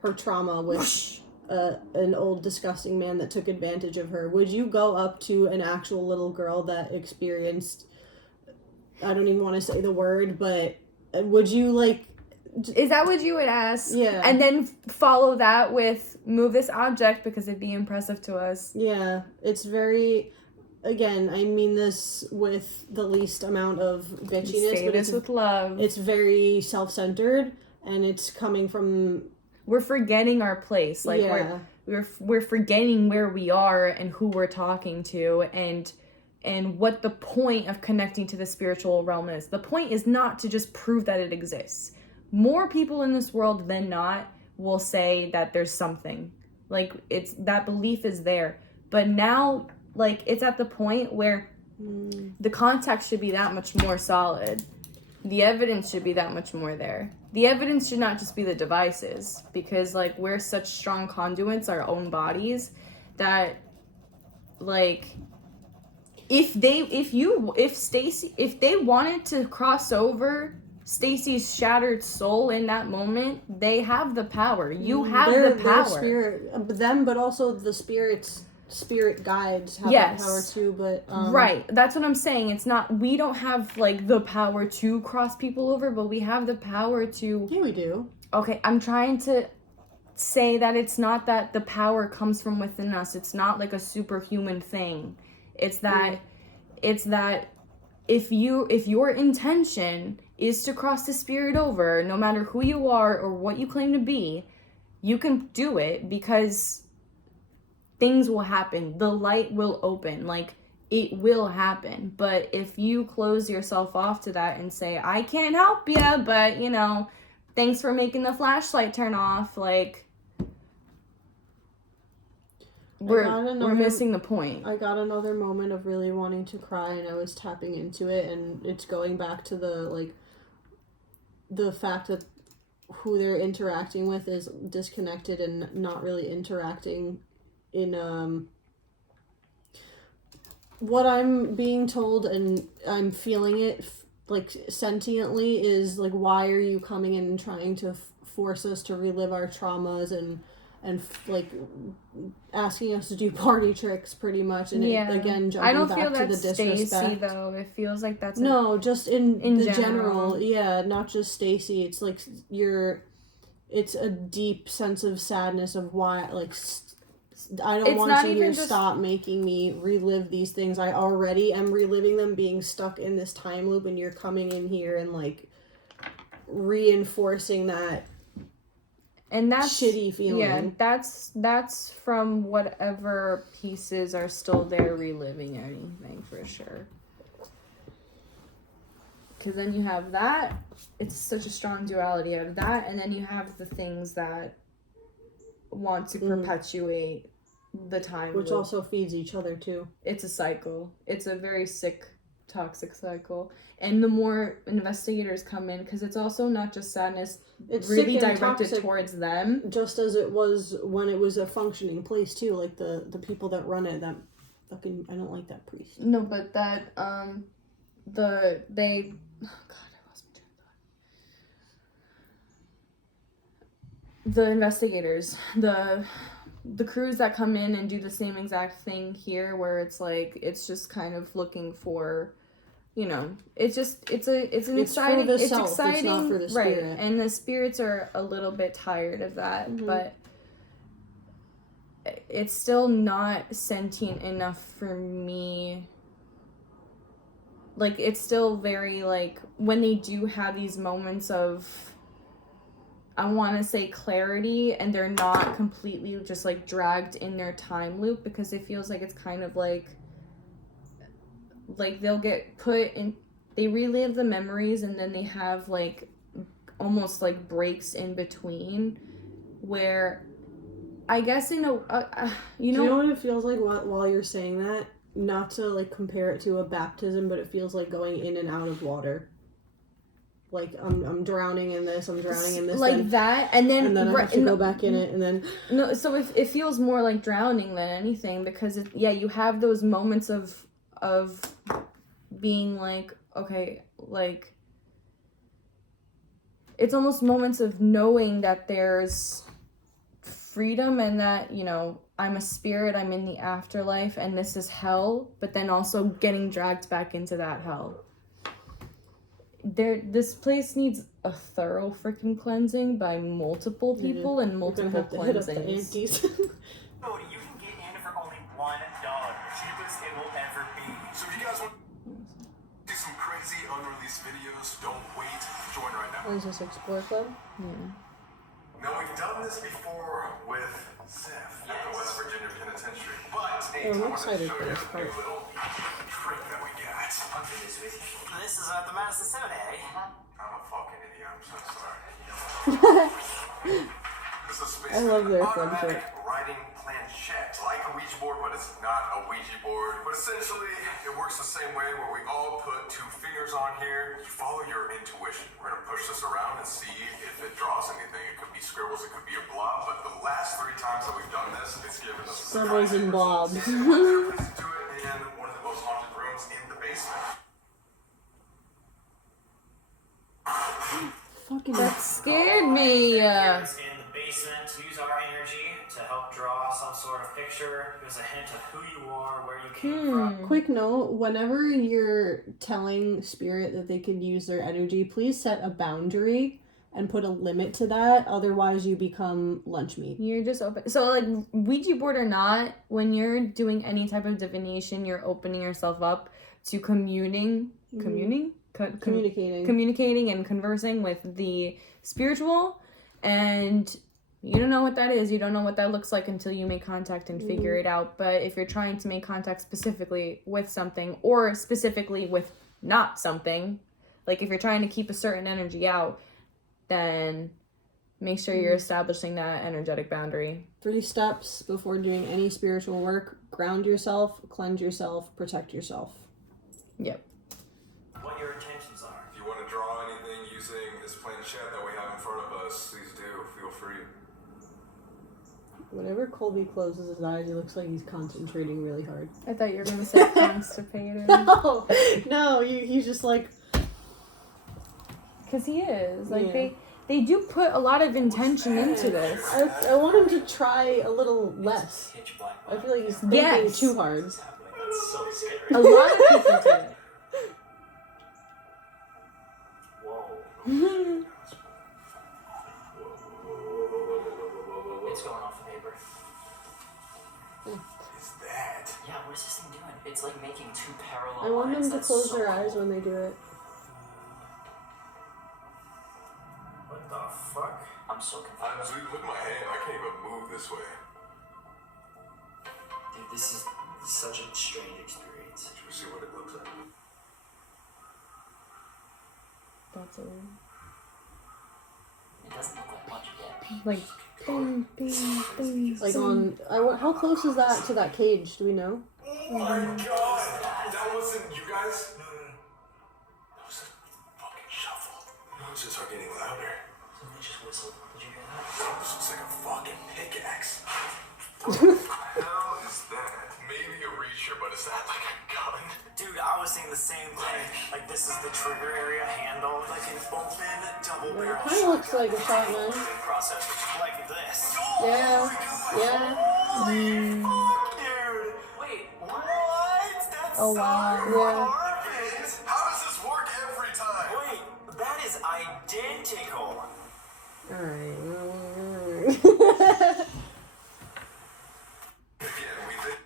her trauma with an old disgusting man that took advantage of her. Would you go up to an actual little girl that experienced? I don't even want to say the word, but would you like? Is that what you would ask? Yeah. And then follow that with move this object because it'd be impressive to us. Yeah, it's very. Again, I mean this with the least amount of bitchiness, Say but this with love. it's very self-centered, and it's coming from We're forgetting our place. Like yeah. we're forgetting where we are and who we're talking to and what the point of connecting to the spiritual realm is. The point is not to just prove that it exists. More people in this world than not will say that there's something. Like it's that belief is there. But now like it's at the point where the context should be that much more solid. The evidence should be that much more there. The evidence should not just be the devices, because like we're such strong conduits, our own bodies, that like if they wanted to cross over Stacy's shattered soul in that moment, they have the power. You have the power. Their spirit, them, but also the spirit guides have Yes. that power too. But Right, that's what I'm saying. It's not, we don't have like the power to cross people over, but we have the power to. Yeah, we do. Okay, I'm trying to say that it's not that the power comes from within us. It's not like a superhuman thing. It's that if your intention is to cross the spirit over, no matter who you are or what you claim to be, you can do it because things will happen. The light will open. Like, it will happen. But if you close yourself off to that and say, I can't help you, but, you know, thanks for making the flashlight turn off, like, we're missing the point. I got another moment of really wanting to cry, and I was tapping into it, and it's going back to the fact that who they're interacting with is disconnected and not really interacting in what I'm being told, and I'm feeling it like sentiently, is like, why are you coming in and trying to force us to relive our traumas and like asking us to do party tricks pretty much, and yeah. it, again, I don't jumping feel back to that's the disrespect. Stacy though. It feels like that's No, just in the general. general, yeah, not just Stacy. It's like it's a deep sense of sadness of why, like, I don't It's want not you even to just- stop making me relive these things. I already am reliving them, being stuck in this time loop, and you're coming in here and like reinforcing that. And that's shitty feeling. Yeah, that's from whatever pieces are still there reliving anything for sure. Because then you have that, it's such a strong duality out of that, and then you have the things that want to perpetuate the time Which loop. also feeds each other too. It's a cycle. It's a very sick, toxic cycle. And the more investigators come in, because it's also not just sadness, It's really sick and directed toxic, towards them. just as it was when it was a functioning place too. Like the people that run it, that fucking, I don't like that priest. No, but that oh God, I lost my train of thought. The investigators, the crews that come in and do the same exact thing here, where it's like, it's just kind of looking for, you know, it's just it's an It's exciting, for the it's self, exciting, it's not for the right? spirit. And the spirits are a little bit tired of that, but it's still not sentient enough for me. Like, it's still very, like, when they do have these moments of, I want to say clarity, and they're not completely just, like, dragged in their time loop, because it feels like it's kind of like they'll get put in, they relive the memories, and then they have, like, almost, like, breaks in between, where, I guess, you know... Do you know what it feels like while you're saying that? Not to, like, compare it to a baptism, but it feels like going in and out of water. Like, I'm drowning in this, I'm drowning in this. Like that, and then I have to go back in it, and then... No, so it feels more like drowning than anything, because, you have those moments of being like, okay, like... It's almost moments of knowing that there's freedom, and that, you know, I'm a spirit, I'm in the afterlife, and this is hell, but then also getting dragged back into that hell. This place needs a thorough freaking cleansing by multiple people and multiple cleansings. Oh, you can get in for only $1. Cheapest it will ever be. So if you guys want to see some crazy unreleased videos, don't wait. Join right now. What is this, Explore Club? Now, we've done this before with Seth at the West Virginia Penitentiary. But I'm excited show for you this a part. new little trick that we got. I'll do this with you. This is at the Madison Seminary. I'm a fucking idiot. I'm so sorry. This is I love their automatic friendship. writing planchette, like a Ouija board, but it's not a Ouija board. But essentially, it works the same way, where we all put 2 fingers on here. You follow your intuition. We're gonna push this around and see if it draws anything. It could be scribbles, it could be a blob. But the last 3 times that we've done this, it's given us Scribbles and blobs. Please do it in one of the most haunted rooms in the basement. Fucking... That scared me. In the basement, use our energy to help draw some sort of picture. Give us a hint of who you are, where you came from. Quick note, whenever you're telling spirit that they can use their energy, please set a boundary and put a limit to that, otherwise you become lunch meat. You're just open. So, like, Ouija board or not, when you're doing any type of divination, you're opening yourself up to communicating and conversing with the spiritual, and you don't know what that is. You don't know what that looks like until you make contact and figure it out. But if you're trying to make contact specifically with something, or specifically with not something, like if you're trying to keep a certain energy out, then make sure you're establishing that energetic boundary. 3 steps before doing any spiritual work: ground yourself, cleanse yourself, protect yourself. Yep. What your intentions are. If you want to draw anything using this planchette that we have in front of us, please do. Feel free. Whenever Colby closes his eyes, he looks like he's concentrating really hard. I thought you were going to say constipated. No, he's just like... Because he is. Like, they do put a lot of intention into this. I want him to try a little less. I feel like he's thinking too hard. That's so scary. A lot of people do it. Whoa. It's going off the paper. Is that? Yeah, what is this thing doing? It's like making 2 parallel I want lines. them to That's close so their cool. eyes when they do it. What the fuck? I'm so confused. Dude, look at my hand. I can't even move this way. Dude, this is such a strange experience. Should we see what it looks like? That's it. It doesn't look like much yet. Like, bing, bing, bing. Like on... how close is that to that cage? Do we know? Oh my god! That wasn't you guys? No. That was a fucking shuffle. Noises are getting louder. Somebody just whistled. Did you hear that? That looks like a fucking pickaxe. What the hell is that? Maybe a reacher, but is that like a gun? Dude, I was thinking the same thing. Like, this is the trigger area handle, like an open double It barrel kind of looks like a shotgun. process, like this. Yeah. Yeah. Dude, wait, what? That's Oh, wow. so Yeah. garbage. How does Again, we think.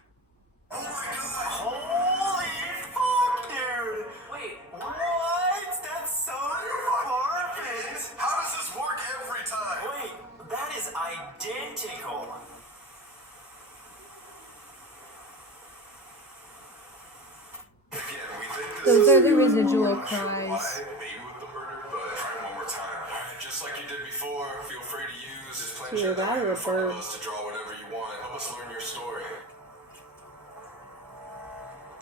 Oh my god! Holy fuck, dude! Wait, what? That's so perfect! How does this work every time? Wait, that is identical. Again, we think this Those is are the good. residual We're not sure cries. why, maybe with the murder, but try it one more time. Alright, just like you did before, feel free to use this Either planchette that or a in front of bird. us to draw whatever you want. Help us learn your story.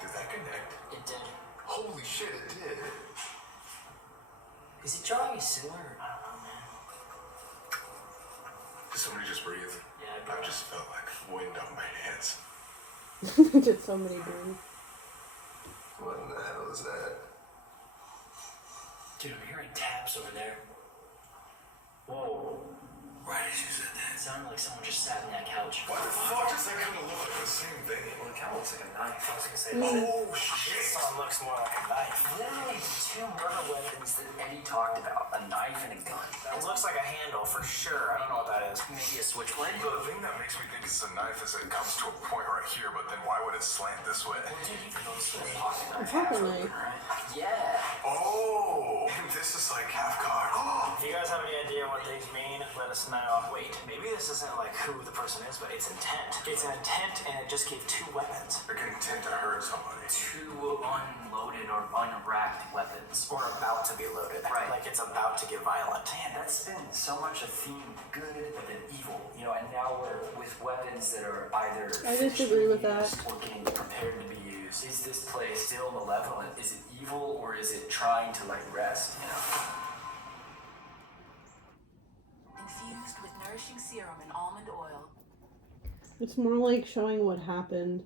Did that connect? It did. Holy shit, it did. Is he drawing me similar? I don't know, man. Did somebody just breathe? Yeah, I just felt like wind on my hands. Did somebody breathe? What in the hell is that? Dude, I'm hearing taps over there. Whoa. Right as you said that. It sounded like someone just sat in that couch. Why the fuck does that kind of look like the same thing? Well, it kind of looks like a knife. I was gonna say Oh This shit! one looks more like a knife. Literally two murder weapons that Eddie talked about. A knife and a gun. That looks like a handle for sure. I don't know what that is. Maybe a switchblade. The thing that makes me think it's a knife is it comes to a point right here, but then why would it slant this way? Well, dude, you can notice the pocket knife. pocket knife. Right? Yeah. Oh! And this is like half cocked. Oh! If you guys have any idea what these mean, let us know. Wait, maybe this isn't like who the person is, but it's intent. It's an intent, and it just gave two weapons. They're getting intent to hurt somebody. Two unloaded or unracked weapons. Or about to be loaded. Right. Like it's about to get violent. Man, that's been so much a theme, good but then evil. You know, and now we're with weapons that are either I disagree with fictionally that. used or getting prepared to be used. Is this place still malevolent? Is it evil or is it trying to like rest? You know. Infused with nourishing serum and almond oil. It's more like showing what happened.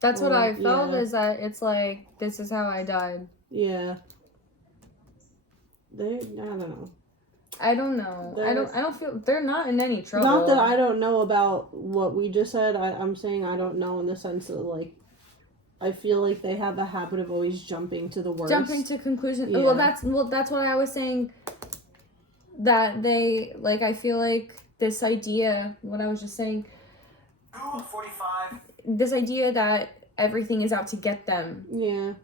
That's what I felt, Yeah. is that it's like, this is how I died. Yeah. I don't know. I don't know. I don't feel, they're not in any trouble. Not that I don't know about what we just said. I'm saying I don't know in the sense that, like, I feel like they have a habit of always jumping to the worst. Jumping to conclusions. Yeah. Well, that's what I was saying. That they, like, I feel like this idea, what I was just saying, 45. this idea that everything is out to get them, Yeah.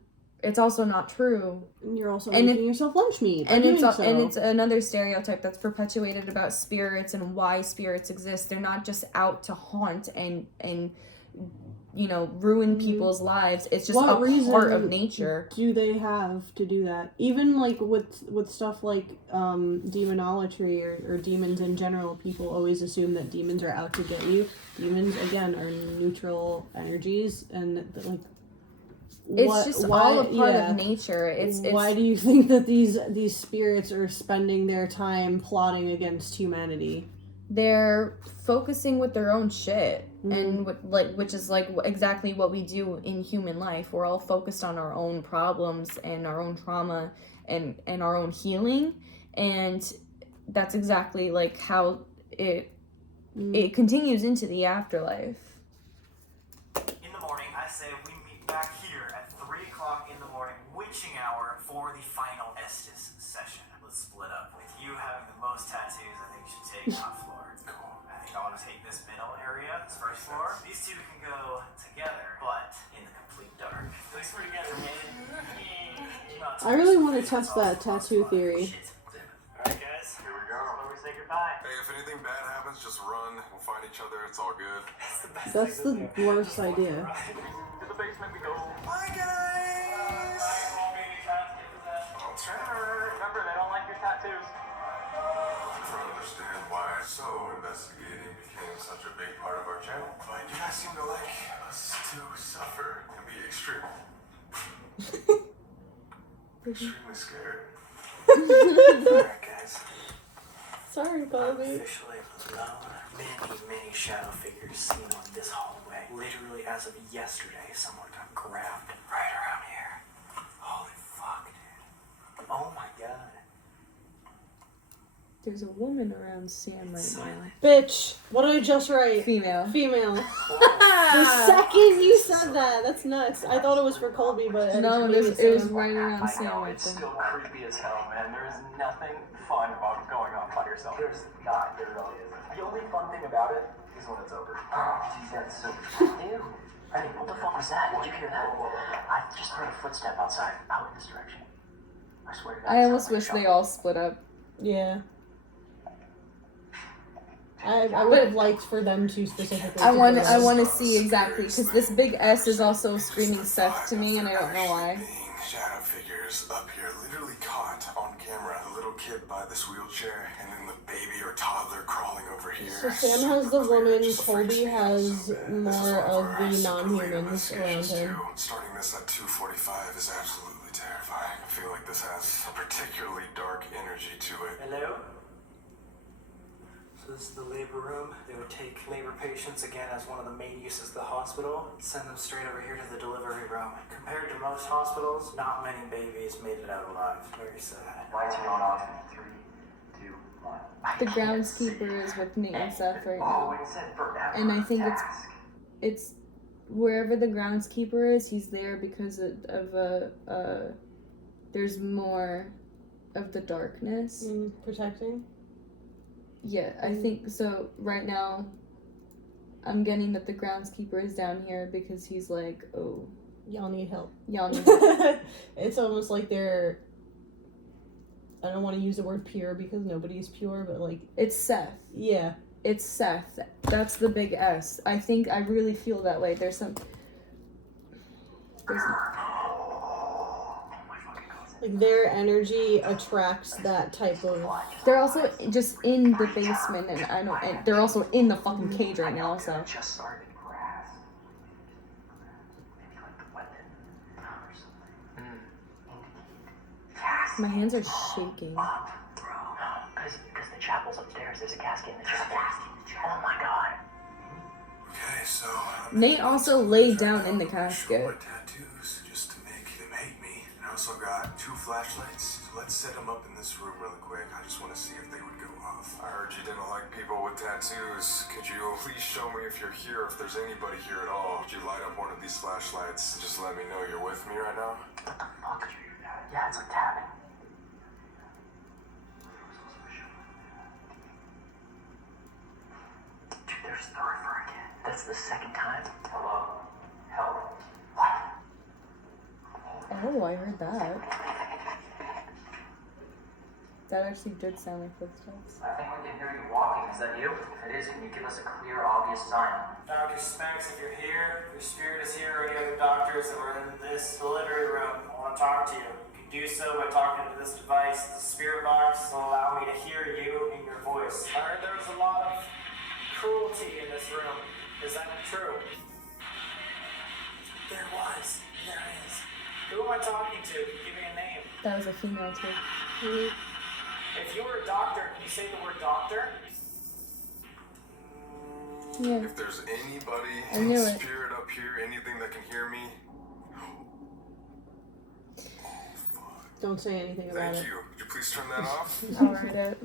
it's also not true. And you're also And making yourself lunch meat. by And doing it's so. and it's another stereotype that's perpetuated about spirits and why spirits exist. They're not just out to haunt and you know, ruin people's lives. It's just What a reason part of nature. do they have to do that? Even like with stuff like demonolatry or demons in general, people always assume that demons are out to get you. Demons again are neutral energies, and like It's just all a part of nature. It's why do you think that these spirits are spending their time plotting against humanity? they're focusing with their own shit, and which is like exactly what we do in human life. We're all focused on our own problems and our own trauma and our own healing, and that's exactly like how it continues into the afterlife. In the morning, I say we meet back here at 3 o'clock in the morning, witching hour, for the final Estes session. Let's split up. With you having the most tattoos, I think you should take top floor. Cool. I think I want to take this middle area, this first floor. These two can go together, but in the complete dark. At least we're together, man. I really want to test that tattoo theory. Alright, guys. Here we go. Where we say goodbye. Hey, if anything bad happens, just run. We'll find each other. It's all good. That's the worst idea. To the basement we go. Bye, guys. I'll try. Remember, they don't like your tattoos. I'm trying to understand why investigating became such a big part of our channel. But you guys seem to like us to suffer and be extremely scared. Alright, guys. Sorry, I'm Colby. officially alone. Many shadow figures seen on this hallway. Literally, as of yesterday, someone got grabbed right around here. Holy fuck, dude. Oh my god. There's a woman around Sam right now. Bitch, what did I just write? Female. The second you said that, that's nuts. I thought it was for Colby, but No, it was right around I Sam know, right it's there. still creepy as hell, man. There is nothing fun about going off by yourself. There's not, there really isn't. The only fun thing about it is when it's over. Oh, geez, that's so... Dude, Eddie, what the fuck was that? Did you hear that? I just heard a footstep outside, out in this direction. I swear to God. I almost wish they all split up. Yeah. I would have liked for them to specifically. I want to see exactly, because this big S is also screaming Seth to me, and I don't know why. Shadow figures up here, literally caught on camera. The little kid by this wheelchair, and then the baby or toddler crawling over here. So Sam has the woman, Colby has more of the non-humans around him. Starting this at 2:45 is absolutely terrifying. I feel like this has a particularly dark energy to it. Hello? So this is the labor room. They would take labor patients, again, as one of the main uses of the hospital, send them straight over here to the delivery room. Compared to most hospitals, not many babies made it out alive. Very sad. Lights are going off in 3, 2, 1. The groundskeeper is with Nate and Seth right now. And I think it's wherever the groundskeeper is, he's there because of there's more of the darkness. Protecting? Yeah, I think so. Right now, I'm getting that the groundskeeper is down here because he's like, oh, Y'all need help. y'all need help. It's almost like they're... I don't want to use the word pure because nobody's pure, but like... It's Seth. Yeah. It's Seth. That's the big S. I really feel that way. There's like their energy attracts that type of... They're also just in the basement, and they're also in the fucking cage right now, so... Just started grass. Maybe like the weapon or something. My hands are shaking. Because the chapel's upstairs. There's a casket in the chapel. Oh my god. Okay, so Nate also laid down in the casket. my tattoos just to make them hate me. And I also got 2 flashlights. So let's set them up in this room really quick. I just want to see if they would go off. I heard you didn't like people with tattoos. Could you please show me if you're here, if there's anybody here at all? Could you light up one of these flashlights and just let me know you're with me right now? What the fuck did you hear that? Yeah, it's like tapping. Dude, there's the river again. That's the second time. Hello? Help. What? Oh, I heard that. That actually did sound like footsteps. I think we can hear you walking. Is that you? If it is, can you give us a clear, obvious sign? Dr. Specs, if you're here, your spirit is here, or any other doctors that were in this delivery room, I want to talk to you. You can do so by talking to this device. The spirit box will allow me to hear you and your voice. I heard there was a lot of cruelty in this room. Is that true? There was. There is. Who am I talking to? Give me a name. That was a female too. If you were a doctor, can you say the word doctor? Yeah. If there's anybody I in knew it. spirit up here, anything that can hear me, Don't say anything about thank it. you. Could you please turn that off? I'll write it.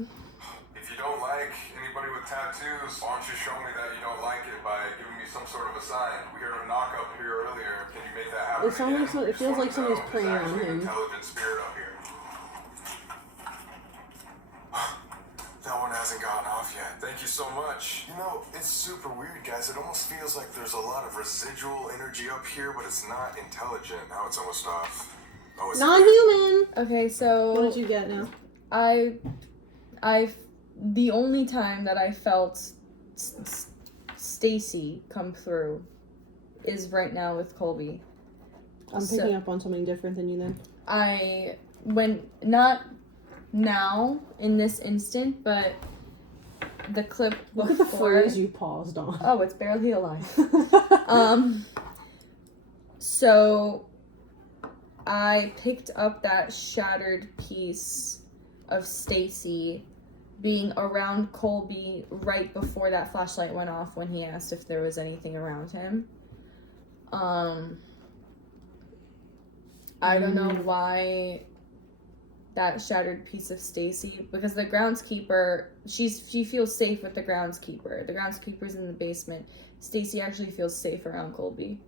If you don't like anybody with tattoos, why don't you show me that you don't like it by giving me some sort of a sign? We heard a knock up here earlier. Can you make that happen? It sounds like again? it feels like Just wanna somebody's know if preying there's on actually an him. intelligent spirit up here. That one hasn't gone off yet. Thank you so much. You know, it's super weird, guys. It almost feels like there's a lot of residual energy up here, but it's not intelligent. Now it's almost off. Oh, it's Non-human! Okay, so What did you get now? the only time that I felt Stacy come through is right now with Colby. I'm picking up on something different than you then. Not now in this instant, but the clip before. Look at the phrase you paused on. Oh, it's barely alive. So I picked up that shattered piece of Stacy being around Colby right before that flashlight went off when he asked if there was anything around him. I don't know why that shattered piece of Stacy, because the groundskeeper, she feels safe with the groundskeeper. The groundskeeper's in the basement. Stacy actually feels safe around Colby.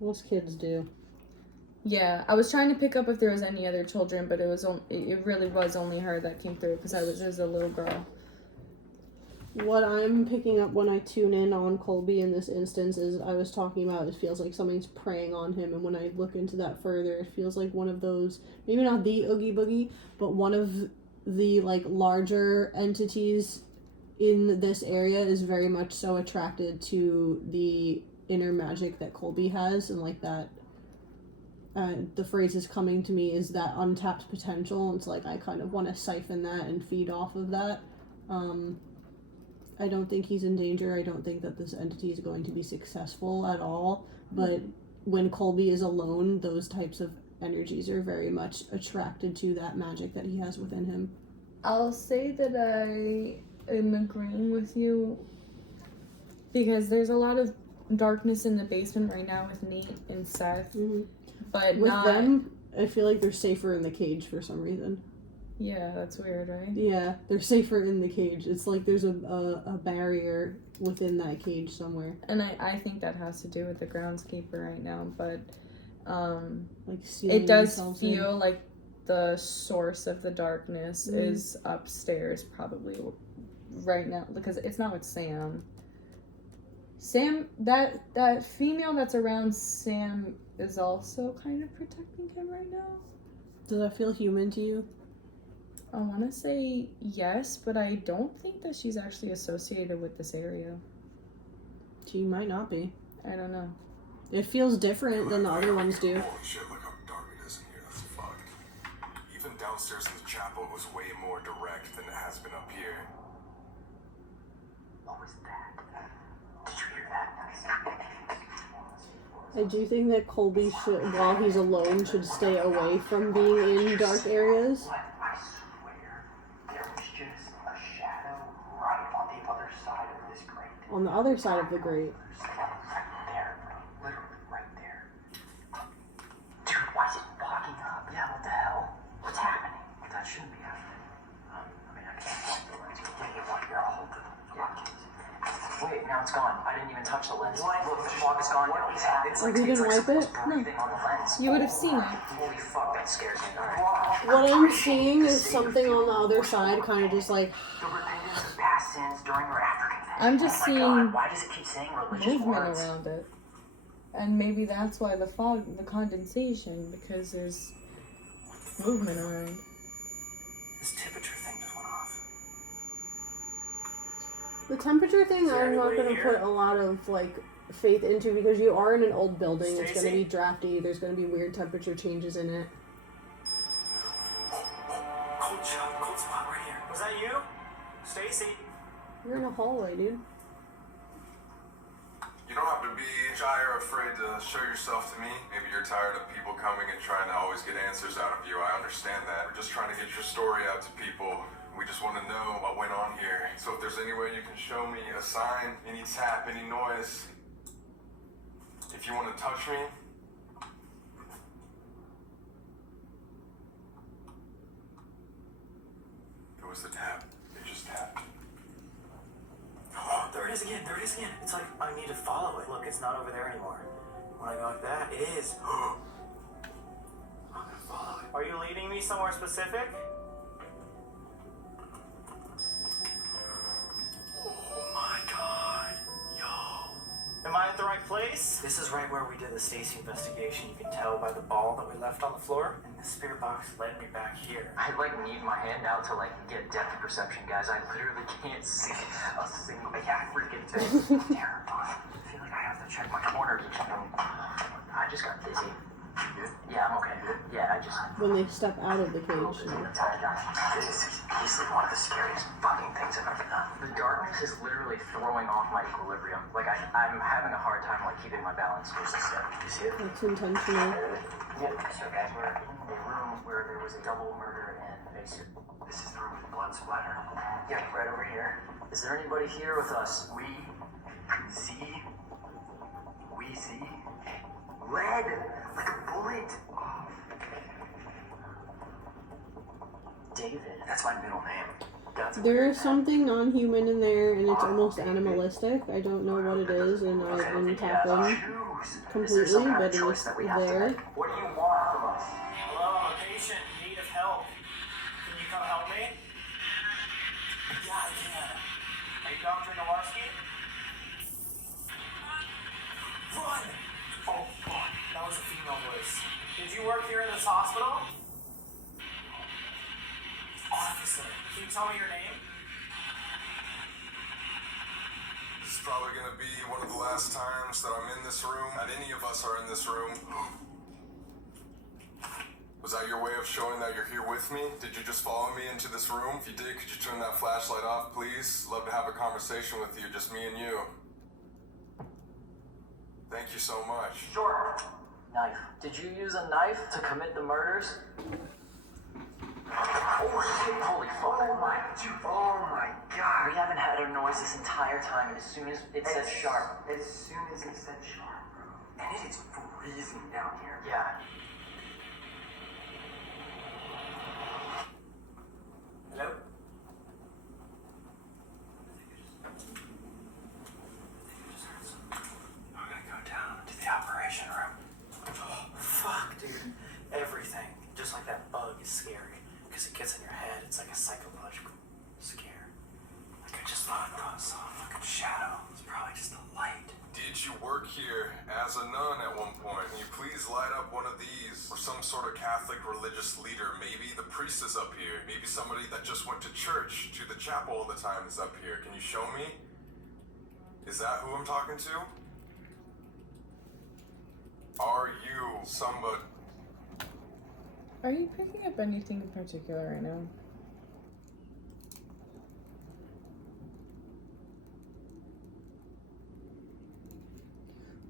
Most kids do. Yeah, I was trying to pick up if there was any other children, but it really was only her that came through because I was a little girl. What I'm picking up when I tune in on Colby in this instance is I was talking about it feels like something's preying on him, and when I look into that further, it feels like one of those, maybe not the Oogie Boogie, but one of the like larger entities in this area is very much so attracted to the inner magic that Colby has, and like that the phrase is coming to me is that untapped potential. It's like I kind of want to siphon that and feed off of that. I don't think he's in danger. I don't think that this entity is going to be successful at all. But when Colby is alone, those types of energies are very much attracted to that magic that he has within him. I'll say that I am agreeing with you because there's a lot of darkness in the basement right now with Nate and Seth. Mm-hmm. But with not... them, I feel like they're safer in the cage for some reason. Yeah, that's weird, right? Yeah, they're safer in the cage. It's like there's a barrier within that cage somewhere. And I think that has to do with the groundskeeper right now, but like it does feel like the source of the darkness is upstairs probably right now, because it's not with Sam. Sam, that female that's around Sam is also kind of protecting him right now. Does that feel human to you? I want to say yes, but I don't think that she's actually associated with this area. She might not be. I don't know. It feels different than the other ones do. Holy shit, look how dark it is in here. That's fucked. Even downstairs in the chapel, it was way more direct than it has been up here. What was that? Did you hear that? I do think that Colby should, while he's alone, should stay away from being in dark areas. What? I swear, there was just a shadow right on the other side of this grate. On the other side of the grate. Right there, literally right there. Dude, why is it fogging up? Yeah, what the hell? What's happening? That shouldn't be happening. I mean, I can't hold the lens. Yeah, you want your hold of it. Yeah. Wait, now it's gone. I didn't even touch the lens. What? Look, the fog is gone now. It's like you didn't wipe it? breathing on the lens. You would have seen it. Holy fuck, that scares me. Alright. What I'm seeing is something on the other side, kind of just like... The repentance of past sins during or after confession. I'm just Oh my seeing God, why does it keep saying religious movement words? around it. And maybe that's why the fog, the condensation, because there's movement around. This temperature thing just went off. The temperature thing, Is there I'm not anybody going to here? put a lot of, like, faith into, because you are in an old building. It's going to Stacy? be drafty. There's going to be weird temperature changes in it. Cold shot, cold spot right here. Was that you? Stacy? You're in a hallway, dude. You don't have to be shy or afraid to show yourself to me. Maybe you're tired of people coming and trying to always get answers out of you. I understand that. We're just trying to get your story out to people. We just want to know what went on here. So if there's any way you can show me a sign, any tap, any noise, if you want to touch me. It was the tap. It just tapped. Oh, there it is again. There it is again. It's like I need to follow it. Look, it's not over there anymore. When I go like that, it is. I'm gonna follow it. Are you leading me somewhere specific? Oh my God. Yo. Am I at the right place? This is right where we did the Stacy investigation. You can tell by the ball that we left on the floor. And the spirit box led me back here. I need my hand out to get depth of perception, guys. I literally can't see a single freaking thing. Terrifying. I feel like I have to check my corners or something. I just got dizzy. You good? Yeah, I'm okay. Yeah, I just... When they step out of the cage. This is easily one of the scariest fucking things I've ever done. The darkness is literally throwing off my equilibrium. I'm having a hard time keeping my balance. You see it? That's intentional. Yeah. So guys, we're in a room where there was a double murder and a basic. This is the room with the blood splatter. Yeah, right over here. Is there anybody here with us? We see red, like a bullet. David. That's my middle name. That's There's something non-human in there, and it's almost animalistic. I don't know what it is, and I didn't tap in completely, but it is there. What do you want from us? Hello, I'm a patient in need of help. Can you come help me? Yeah, I can. Are you Dr. Nowarski? Run! Oh, fuck. That was a female voice. Did you work here in this hospital? Officer, can you tell me your name? This is probably gonna be one of the last times that I'm in this room, that any of us are in this room. Was that your way of showing that you're here with me? Did you just follow me into this room? If you did, could you turn that flashlight off, please? Love to have a conversation with you, just me and you. Thank you so much. Sure. Knife. Did you use a knife to commit the murders? Oh shit, holy fuck. Oh my god. We haven't had a noise this entire time, and as soon as it says sharp. As soon as it said sharp, bro. And it is freezing down here. Yeah. Hello? I'm gonna go down to the operation room. Oh, fuck, dude. Everything, just like that bug, is scary. Because it gets in your head. It's like a psychological scare. Like I just thought I saw a fucking shadow. It's probably just a light. Did you work here as a nun at one point? Can you please light up one of these? Or some sort of Catholic religious leader. Maybe the priest is up here. Maybe somebody that just went to church, to the chapel all the time is up here. Can you show me? Is that who I'm talking to? Are you somebody? Are you picking up anything in particular right now?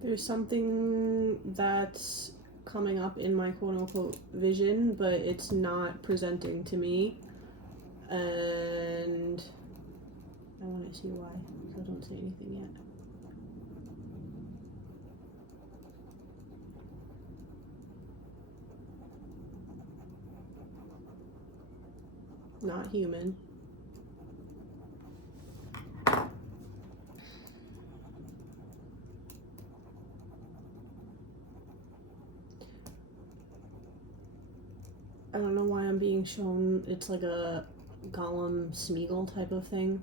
There's something that's coming up in my quote-unquote vision, but it's not presenting to me. And I want to see why, so don't say anything yet. Not human. I don't know why I'm being shown, it's like a Gollum Smeagol type of thing.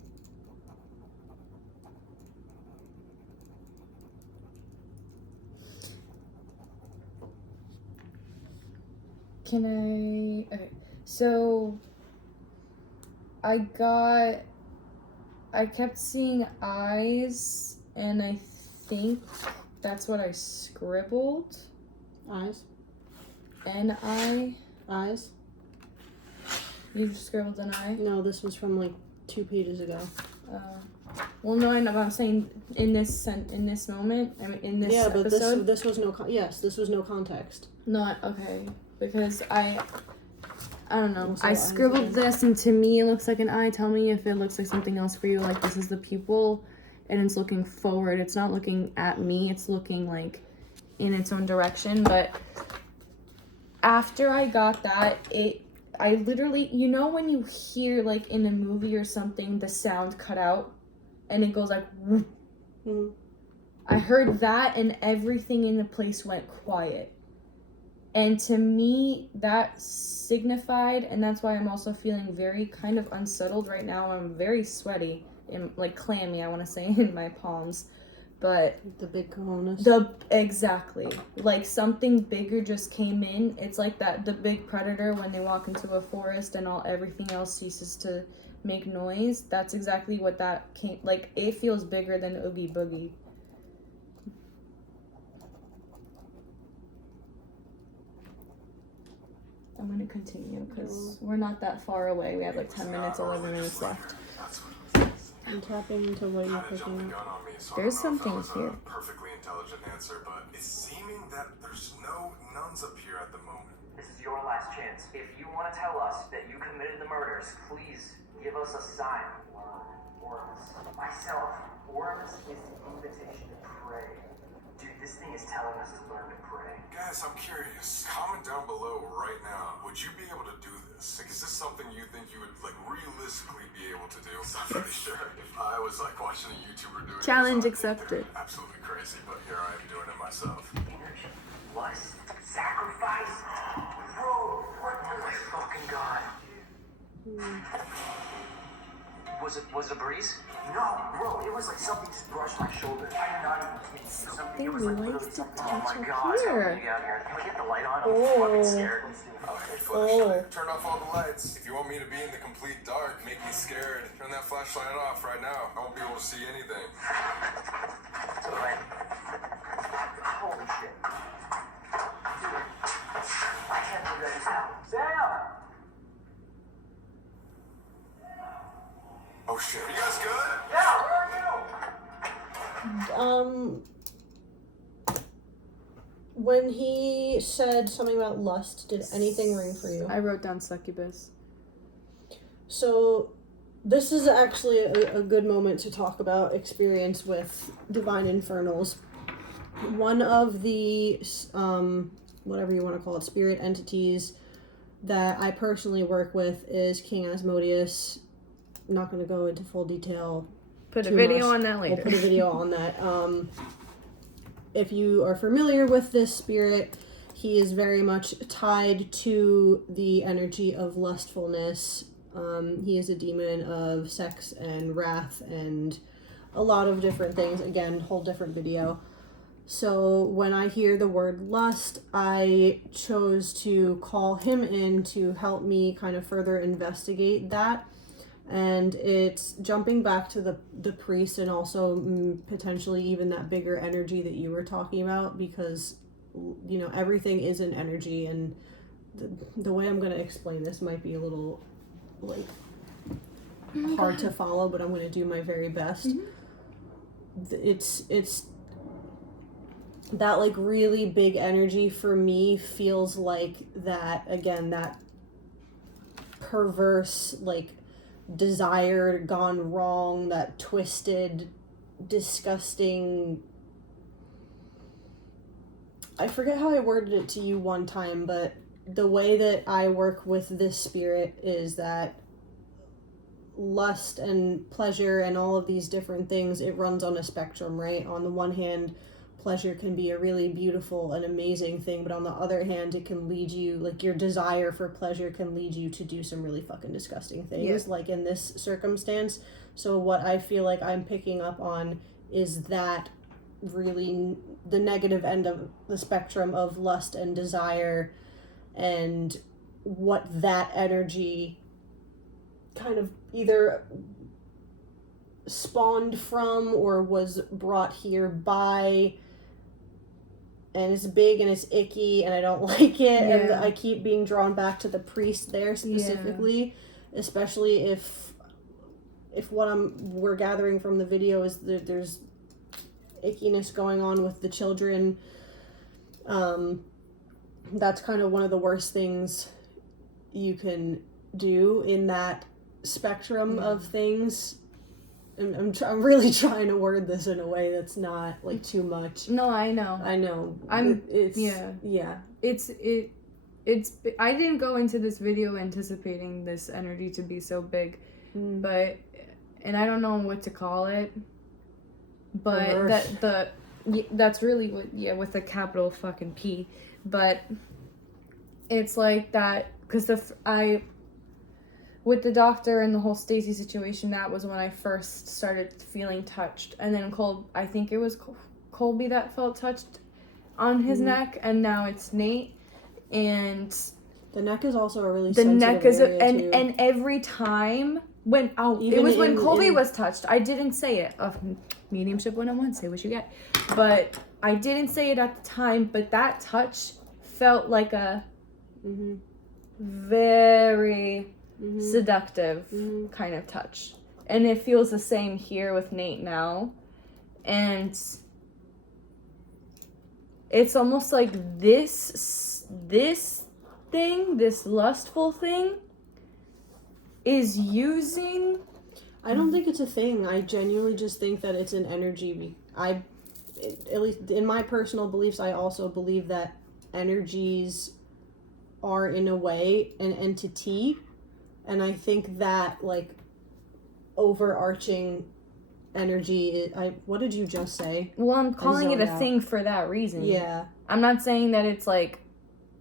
Can I... Okay, so... I kept seeing eyes, and I think that's what I scribbled. Eyes? N-I? Eyes? You scribbled an eye? No, this was from like 2 pages ago. Well, no, I know, but I'm saying in this moment, I mean, in this episode. Yeah, but this was no, this was no context. Not, okay, because I don't know. Also I eyes scribbled again. this, and to me it looks like an eye. Tell me if it looks like something else for you. Like, this is the pupil, and it's looking forward. It's not looking at me. It's looking, like, in its own direction. But after I got that, I literally... You know when you hear, like, in a movie or something, the sound cut out, and it goes, like... Mm-hmm. I heard that, and everything in the place went quiet. And to me, that signified, and that's why I'm also feeling very kind of unsettled right now. I'm very sweaty, and like clammy, I want to say, in my palms. But The big cojones. Exactly. Like something bigger just came in. It's like the big predator when they walk into a forest and everything else ceases to make noise. That's exactly what that came, like, it feels bigger than Oogie Boogie. I'm going to continue because we're not that far away. We have like 10 minutes, 11 minutes left. I'm tapping into what you're picking up. There's something here. Perfectly intelligent answer, but it's seeming that there's no nuns up here at the moment. This is your last chance. If you want to tell us that you committed the murders, please give us a sign. Worms. Myself. Worms is the invitation to pray. Dude, this thing is telling us to learn to pray. Guys, I'm curious. Comment down below right now. Would you be able to do this? Like, is this something you think you would like realistically be able to do? I'm pretty sure if I was like watching a YouTuber doing Challenge this, I'd think accepted. they're absolutely crazy, but here I am doing it myself. Energy, lust, sacrifice. Bro, what? Oh my fucking god. Was it a breeze? No, bro, it was like something just brushed my shoulder. I'm not even kidding. Something, it was like literally something. Oh my god, here. Get out here. Can we get the light on? I'm fucking scared. Okay, flashlight. Turn off all the lights. If you want me to be in the complete dark, make me scared, turn that flashlight off right now. I won't be able to see anything. So like, holy shit. Dude, I can't believe that just happened. Sam! Oh shit. Are you guys good? Yeah, where are you? When he said something about lust, did anything ring for you? I wrote down succubus. So, this is actually a good moment to talk about experience with divine infernals. One of the, whatever you want to call it, spirit entities that I personally work with is King Asmodeus. I'm not going to go into full detail. Put a video on that later. We'll put a video on that. If you are familiar with this spirit, he is very much tied to the energy of lustfulness. He is a demon of sex and wrath and a lot of different things. Again, whole different video. So when I hear the word lust, I chose to call him in to help me kind of further investigate that. And it's jumping back to the priest and also potentially even that bigger energy that you were talking about, because, you know, everything is an energy, and the way I'm going to explain this might be a little, like, hard to follow, but I'm going to do my very best. Mm-hmm. It's that, like, really big energy for me feels like that, again, that perverse, like, desire gone wrong, that twisted, disgusting, I forget how I worded it to you one time, but the way that I work with this spirit is that lust and pleasure and all of these different things, it runs on a spectrum, right? On the one hand, pleasure can be a really beautiful and amazing thing, but on the other hand, it can lead you, like, your desire for pleasure can lead you to do some really fucking disgusting things, like in this circumstance. So what I feel like I'm picking up on is that really the negative end of the spectrum of lust and desire, and what that energy kind of either spawned from or was brought here by. And it's big and it's icky and I don't like it, and I keep being drawn back to the priest there specifically, especially if what we're gathering from the video is that there's ickiness going on with the children. That's kind of one of the worst things you can do in that spectrum of things. I'm really trying to word this in a way that's not, like, too much. No, I know. It's I didn't go into this video anticipating this energy to be so big, but, and I don't know what to call it, but that's really what, with a capital fucking P, but it's like that, because with the doctor and the whole Stacy situation, that was when I first started feeling touched. And then I think it was Colby that felt touched on his neck, and now it's Nate. And the neck is also a really sensitive area too. And every time when Colby was touched, I didn't say it. Mediumship 101, say what you get. But I didn't say it at the time, but that touch felt like a very seductive kind of touch, and it feels the same here with Nate now, and it's almost like this lustful thing is using. I don't think it's a thing. I genuinely just think that it's an energy. at least in my personal beliefs, I also believe that energies are in a way an entity, and I think that like overarching energy. What did you just say? Well, I'm calling it a thing for that reason. Yeah. I'm not saying that it's like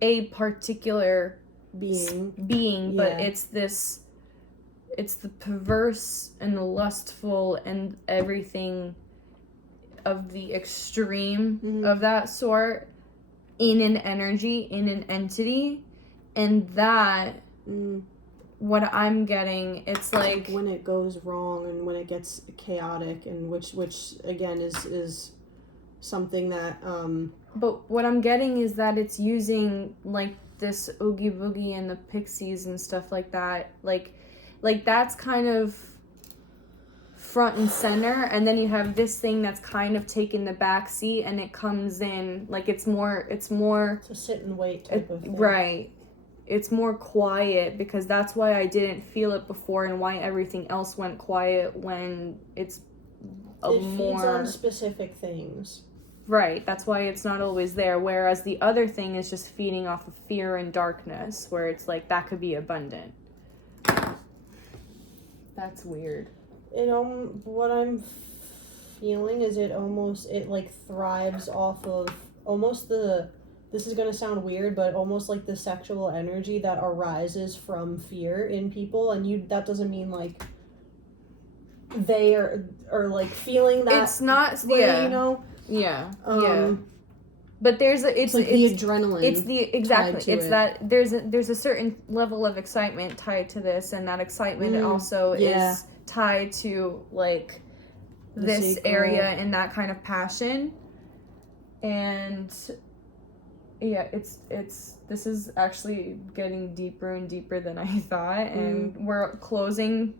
a particular being, but it's the perverse and the lustful and everything of the extreme of that sort in an energy, in an entity, and that what I'm getting, it's like when it goes wrong and when it gets chaotic, and which again is something that but what I'm getting is that it's using like this Oogie Boogie and the Pixies and stuff like that, like that's kind of front and center, and then you have this thing that's kind of taking the back seat, and it comes in like it's more it's a sit and wait type of thing. Right. It's more quiet, because that's why I didn't feel it before, and why everything else went quiet when it feeds on specific things. Right, that's why it's not always there, whereas the other thing is just feeding off of fear and darkness, where it's like that could be abundant. That's weird. What I'm feeling is it like thrives off of almost this is going to sound weird, but almost like the sexual energy that arises from fear in people, and that doesn't mean like they are like feeling that. It's not way, yeah. You know. Yeah. But it's like the adrenaline. It's that there's a certain level of excitement tied to this, and that excitement also is tied to like this sacral area and that kind of passion. And yeah, this is actually getting deeper and deeper than I thought, and we're coming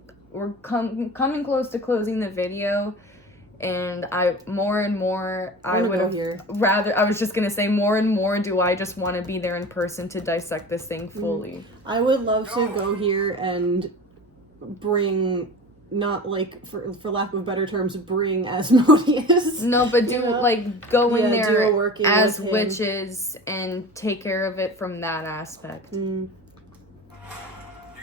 close to closing the video. And I would have rather, I was just gonna say, more and more do I just want to be there in person to dissect this thing fully. I would love to go here and bring, not like for lack of better terms, bring Asmodeus. No, but go in there as with witches and take care of it from that aspect.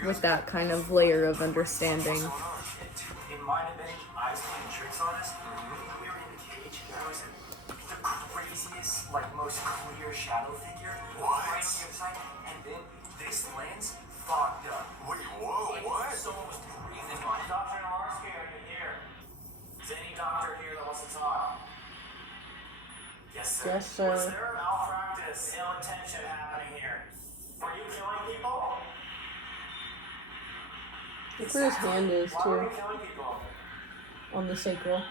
With that kind of layer of understanding. It might have been eyes playing tricks on us. We were in the cage. There was the craziest, like most clear shadow figure. What? Right on the other side. And then this lens fogged up. Wait, whoa, what? Someone was breathing on it. Dr. Nawarski, are you here? Is any doctor here that wants to talk? Yes, sir. Yes, sir. Was there a malpractice, ill intention happening here? Were you killing people? Look where his hand is, Why were too. you killing people? On the sacral.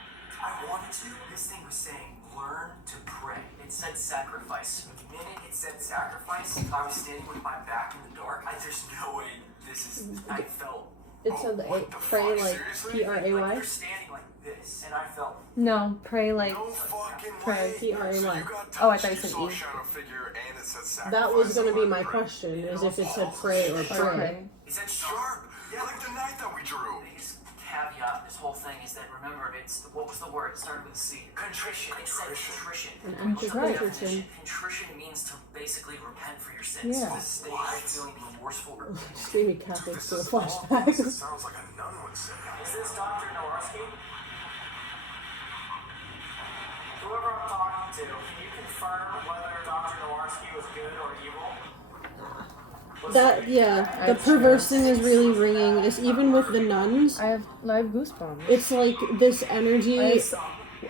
I wanted to. This thing was saying, learn to pray. It said sacrifice. The minute it said sacrifice, I was standing with my back in the dark. There's no way this is. I felt. It said pray like P-R-A-Y. Like you're standing like this, and I felt. No, pray like. No fucking Pray, way. P-R-A-Y. So you got Oh, I touched, thought you said saw a E. shadow figure and it said sacrifice. That was going to be my Pray. question, is if it said pray or pray. Okay. Is that Sharp. Yeah, like the knife that we drew. The biggest caveat this whole thing is that, remember, what was the word? It started with a C. Contrition. It said contrition. An contrition. Contrition means to basically repent for your sins. Yeah. This state of feeling remorseful. Screaming Catholics to a This flashback. sounds like a nun would say. Is this Dr. Nawarski? Whoever I'm talking to, can you confirm whether Dr. Nawarski was good or evil? The perverse thing is really ringing. It's even with the nuns. I have goosebumps. It's like this energy. I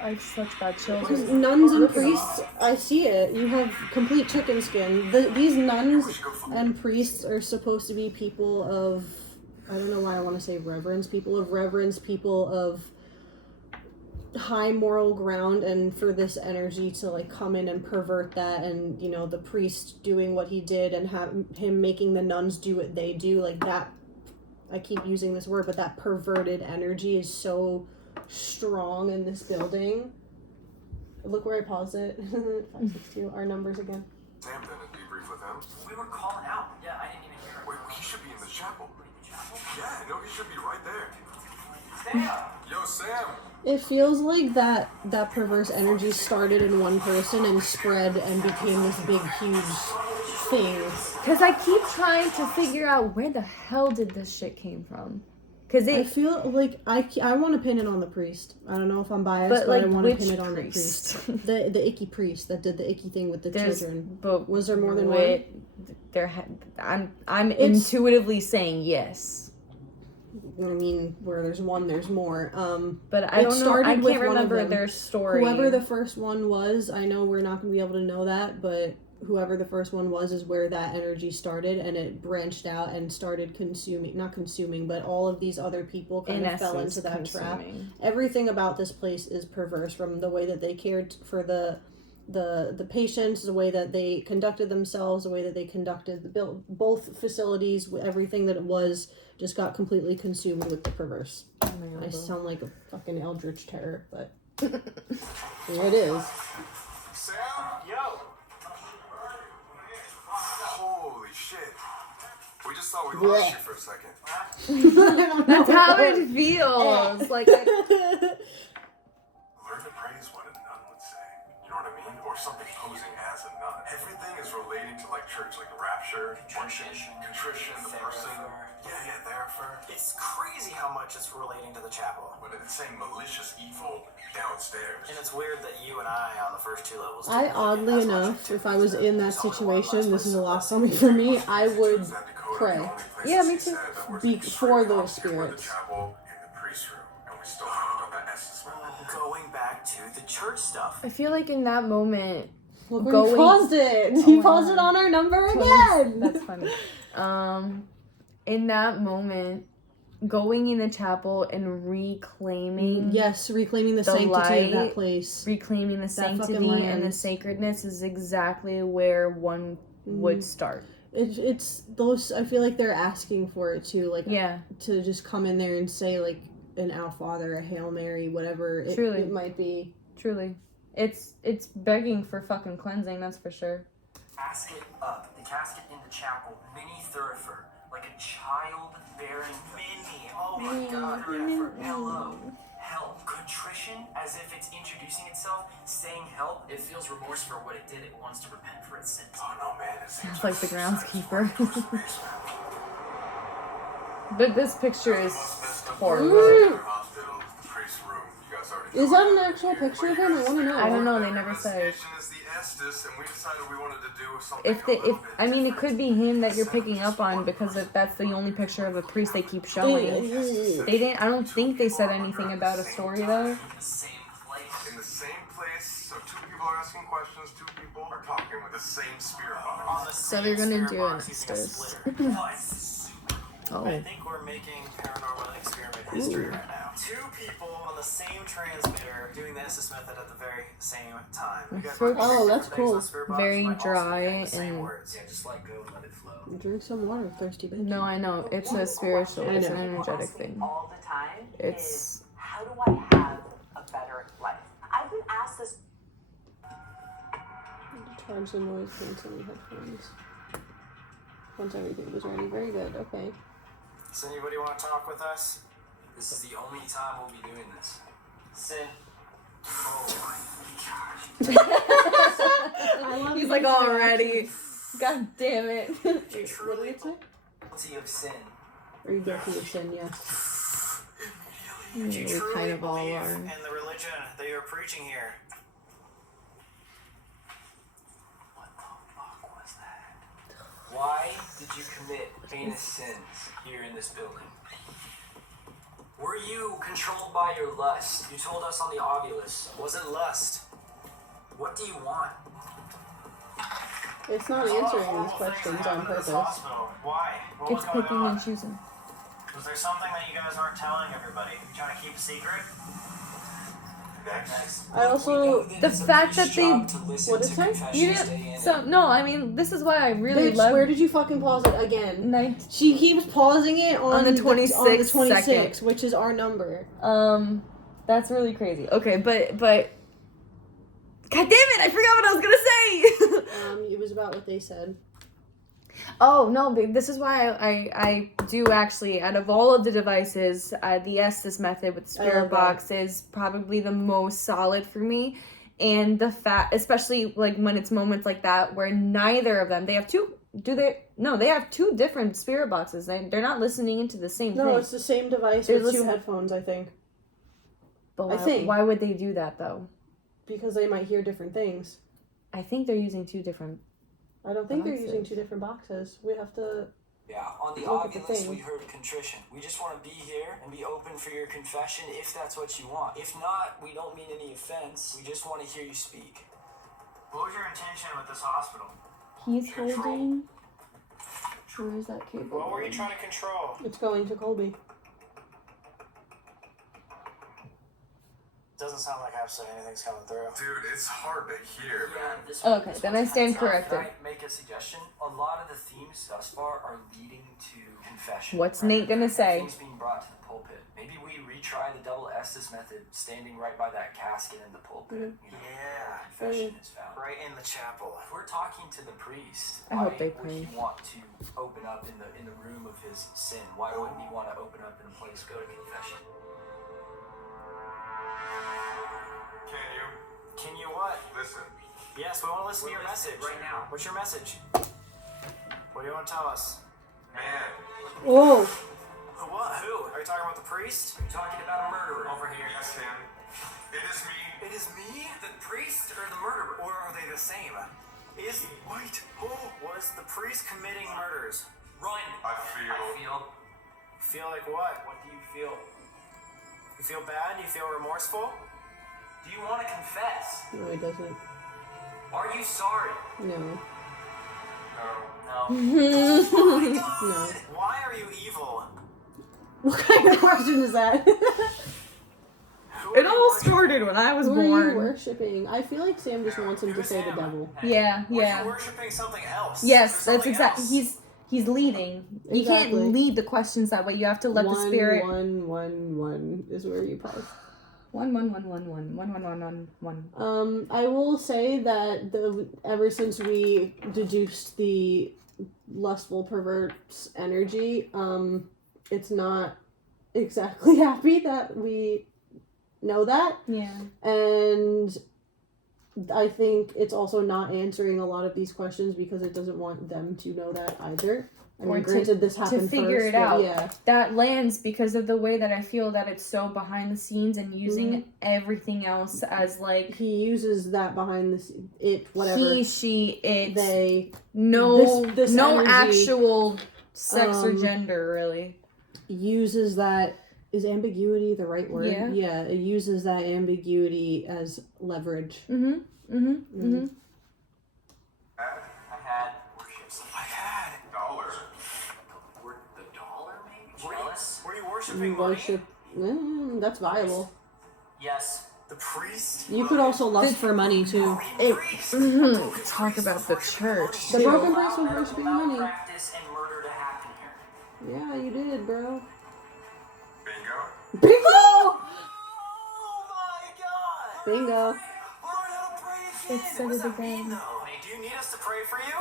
have such bad chills. Because nuns and priests, I see it. You have complete chicken skin. These nuns and priests are supposed to be people of, I don't know why I want to say reverence, people of high moral ground, and for this energy to like come in and pervert that, and you know, the priest doing what he did and have him making the nuns do what they do, like that, I keep using this word, but that perverted energy is so strong in this building. Look where I paused it. 562, our numbers again. Sam did a debrief with him. We were calling out. Yeah, I didn't even hear it. Wait, he should be in the chapel. Yeah, no, he should be right there. Sam! Yo, Sam! It feels like that perverse energy started in one person and spread and became this big, huge thing. Because I keep trying to figure out where the hell did this shit came from. Because I feel like I want to pin it on the priest. I don't know if I'm biased, but I want to pin it on the priest. The icky priest that did the icky thing with the children. But was there more than one? I'm intuitively saying yes. I mean, where there's one, there's more. But I don't know. I can't remember their story. Whoever the first one was, I know we're not going to be able to know that, but whoever the first one was is where that energy started, and it branched out and started not consuming, but all of these other people kind of fell into that trap. Everything about this place is perverse, from the way that they cared for the patients, the way that they conducted themselves, the way that they conducted both facilities, everything that it was just got completely consumed with the perverse. I sound like a fucking eldritch terror, but here it is. Sam? Yo! Holy shit. We just thought we lost you for a second. That's how it feels. Like Learn to praise what a nun would say. You know what I mean? Or something posing as a nun. Everything is relating to like church, like rapture, contrition, the person. Yeah, therefore. It's crazy how much it's relating to the chapel. But it's saying malicious evil downstairs. And it's weird that you and I on the first 2 levels. Oddly enough, if I was in that situation, this is the last time for me, I would pray. Yeah, me too. For those spirits. Going back to the church stuff. I feel like in that moment, look where he paused it. He paused it on our number again. That's funny. In that moment, going in the chapel and reclaiming the sanctity light, of that place, reclaiming the sanctity and the sacredness is exactly where one would start. It's those. I feel like they're asking for it too, like to just come in there and say like an Our Father, a Hail Mary, whatever it might be. Truly, it's begging for fucking cleansing. That's for sure. Casket up. The casket in the chapel. Mini Thurifer. Like a child bearing Mini. Oh my god. Thurifer. Hello. Help. Contrition, as if it's introducing itself, saying help. It feels remorse for what it did. It wants to repent for its sins. Oh no, man. Sounds like the groundskeeper. But this picture is horrible. Is that an actual picture of him? I want to know. I don't know. They never said. I mean, it could be him that you're picking up on because that's the only picture of a priest they keep showing. They didn't. I don't think they said anything about a story though. In the same place, so 2 people are asking questions, 2 people are talking with the same spirit box. So they're gonna do an Estes. Oh. I think we're making paranormal experiment history right now. 2 people on the same transmitter doing the Estes method at the very same time. Oh, that's cool. Very dry and Just let go and let it flow. Drink some water, thirsty bitch. no, I know it's a spiritual, it's an energetic thing. All the time It's is, how do I have a better life? I've been asked this. Charge the noise canceling headphones. Once everything was ready. Very good. Okay. Does anybody want to talk with us? This is the only time we'll be doing this. Sin. Oh my gosh. he's like already. God damn it. What did it say? Guilty of sin. Are you guilty of sin? Yes. Do you We truly kind of all believe are. in the religion that you're preaching here? What the fuck was that? Why did you commit heinous sins here in this building? Were you controlled by your lust? You told us on the Ovilus. Wasn't lust. What do you want? It's not answering these questions on purpose. Why? What It's was going picking on? and choosing. Was there something that you guys aren't telling everybody? You trying to keep a secret? Next. I also The fact that they what did it say? you didn't. So no, I mean this is why I really Bitch, love. where did you fucking pause it again? Night. She keeps pausing it on the the 26th 26, second. which is our number. That's really crazy. Okay, but God damn it! I forgot what I was gonna say. It was about what they said. Oh no, this is why I do actually, out of all of the devices, the Estes method with Spirit Box is probably the most solid for me. And the fact, especially like when it's moments like that where neither of them, they have two, they have two different Spirit Boxes. They're not listening into the same thing. No, it's the same device with two headphones, I think. But why would they do that though? Because they might hear different things. I think they're using two different I don't think they're using two different boxes. We have to... Yeah, on the Oculus, we heard contrition. We just want to be here and be open for your confession if that's what you want. If not, we don't mean any offense. We just want to hear you speak. What was your intention with this hospital? He's holding... Where is that cable? What were you trying to control? It's going to Colby. Doesn't sound like absolutely anything's coming through. Dude, it's hard to hear, man. Okay, then I stand corrected. Can I make a suggestion? A lot of the themes thus far are leading to confession. What's Nate gonna say? Things being brought to the pulpit. Maybe we retry the double Estes method, standing right by that casket in the pulpit. Yeah. Confession is found. Right in the chapel. If we're talking to the priest, I why hope they would he pray. want to open up in the room of his sin? Why wouldn't he want to open up in a place go to confession? Can you what? Listen. Yes, we want to listen to your message. Right now. What's your message? What do you want to tell us? Man. Whoa! What? Who? Are you talking about the priest? Are you talking about a murderer? Over here. Yes, him. It is me. It is me? The priest or the murderer? Or are they the same? Is... Wait. Who was the priest committing murders? Run! I feel... Feel like what? What do you feel? You feel bad? You feel remorseful? Do you want to confess? No, he doesn't. Are you sorry? No. No. No. Why are you evil? What kind of question is that? It all started when I was Who are you born. worshipping? I feel like Sam just wants him to say the devil. Yeah, Were yeah. you worshipping something else? Yes, Or that's something exactly. else? He's leading. You Exactly. can't lead the questions that way. You have to let the spirit. 1 is where you pause. 1 1 1 1 1 1 1 1 1 1. I will say that ever since we deduced the lustful pervert's energy, it's not exactly happy that we know that. Yeah. And I think it's also not answering a lot of these questions because it doesn't want them to know that either. I mean, granted, this happened to figure first, it out. Yeah. That lands because of the way that I feel that it's so behind the scenes and using everything else as like He uses that behind whatever. he, she, it. They. No, this no energy, actual sex or gender really. Uses that. Is ambiguity the right word? Yeah. Yeah, it uses that ambiguity as leverage. Mm-hmm. Mm-hmm. Mm-hmm. I had $1. the dollar, maybe? Jealous? Were you worshipping You worship. That's viable. Yes. the priest? You could also lust for money too. Talk about the church. The broken person worshiping money. Practice and murder to happen here. Yeah, you did, bro. Bingo. Bingo! Oh my god! Bingo. Learn how to pray again. It said What does it that mean, again. though? Do you need us to pray for you?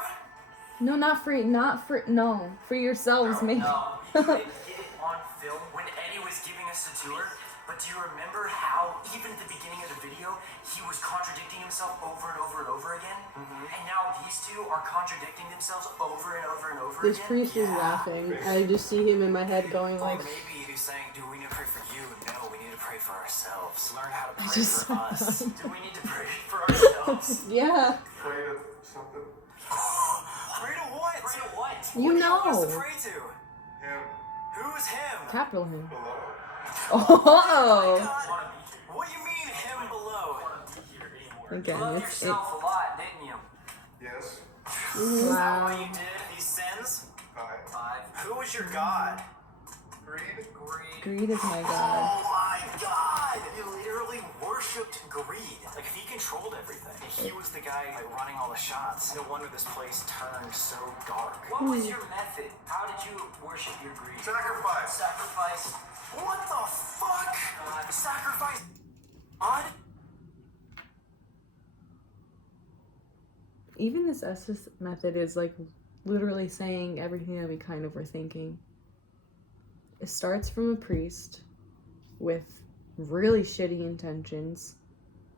No, for yourselves, maybe. No, we couldn't get it on film when Eddie was giving us the tour. But do you remember how, even at the beginning of the video, he was contradicting himself over and over and over again? And now these two are contradicting themselves over and over and over This again? priest is laughing. I just see him in my head going Or like, maybe he's saying, do we need to pray for you? No, we need to pray for ourselves. Learn how to pray for us. Do we need to pray for ourselves? yeah. Pray to something. Pray to what? Pray to what? You Who do you want us to know. pray to? Him. Who's him? Capital him. Below. Oh! God, what do you mean him below? Again, Love it's yourself a lot, didn't you? Yes. Is that what you did? These sins? 5. Who was your God? Greed. greed is my god. Oh my god! You literally worshipped greed. Like if he controlled everything. If he was the guy like running all the shots. No wonder this place turned so dark. What was your method? How did you worship your greed? Sacrifice. Sacrifice. What the fuck? Sacrifice God? Even this Estes method is like literally saying everything that we kind of were thinking. It starts from a priest with really shitty intentions,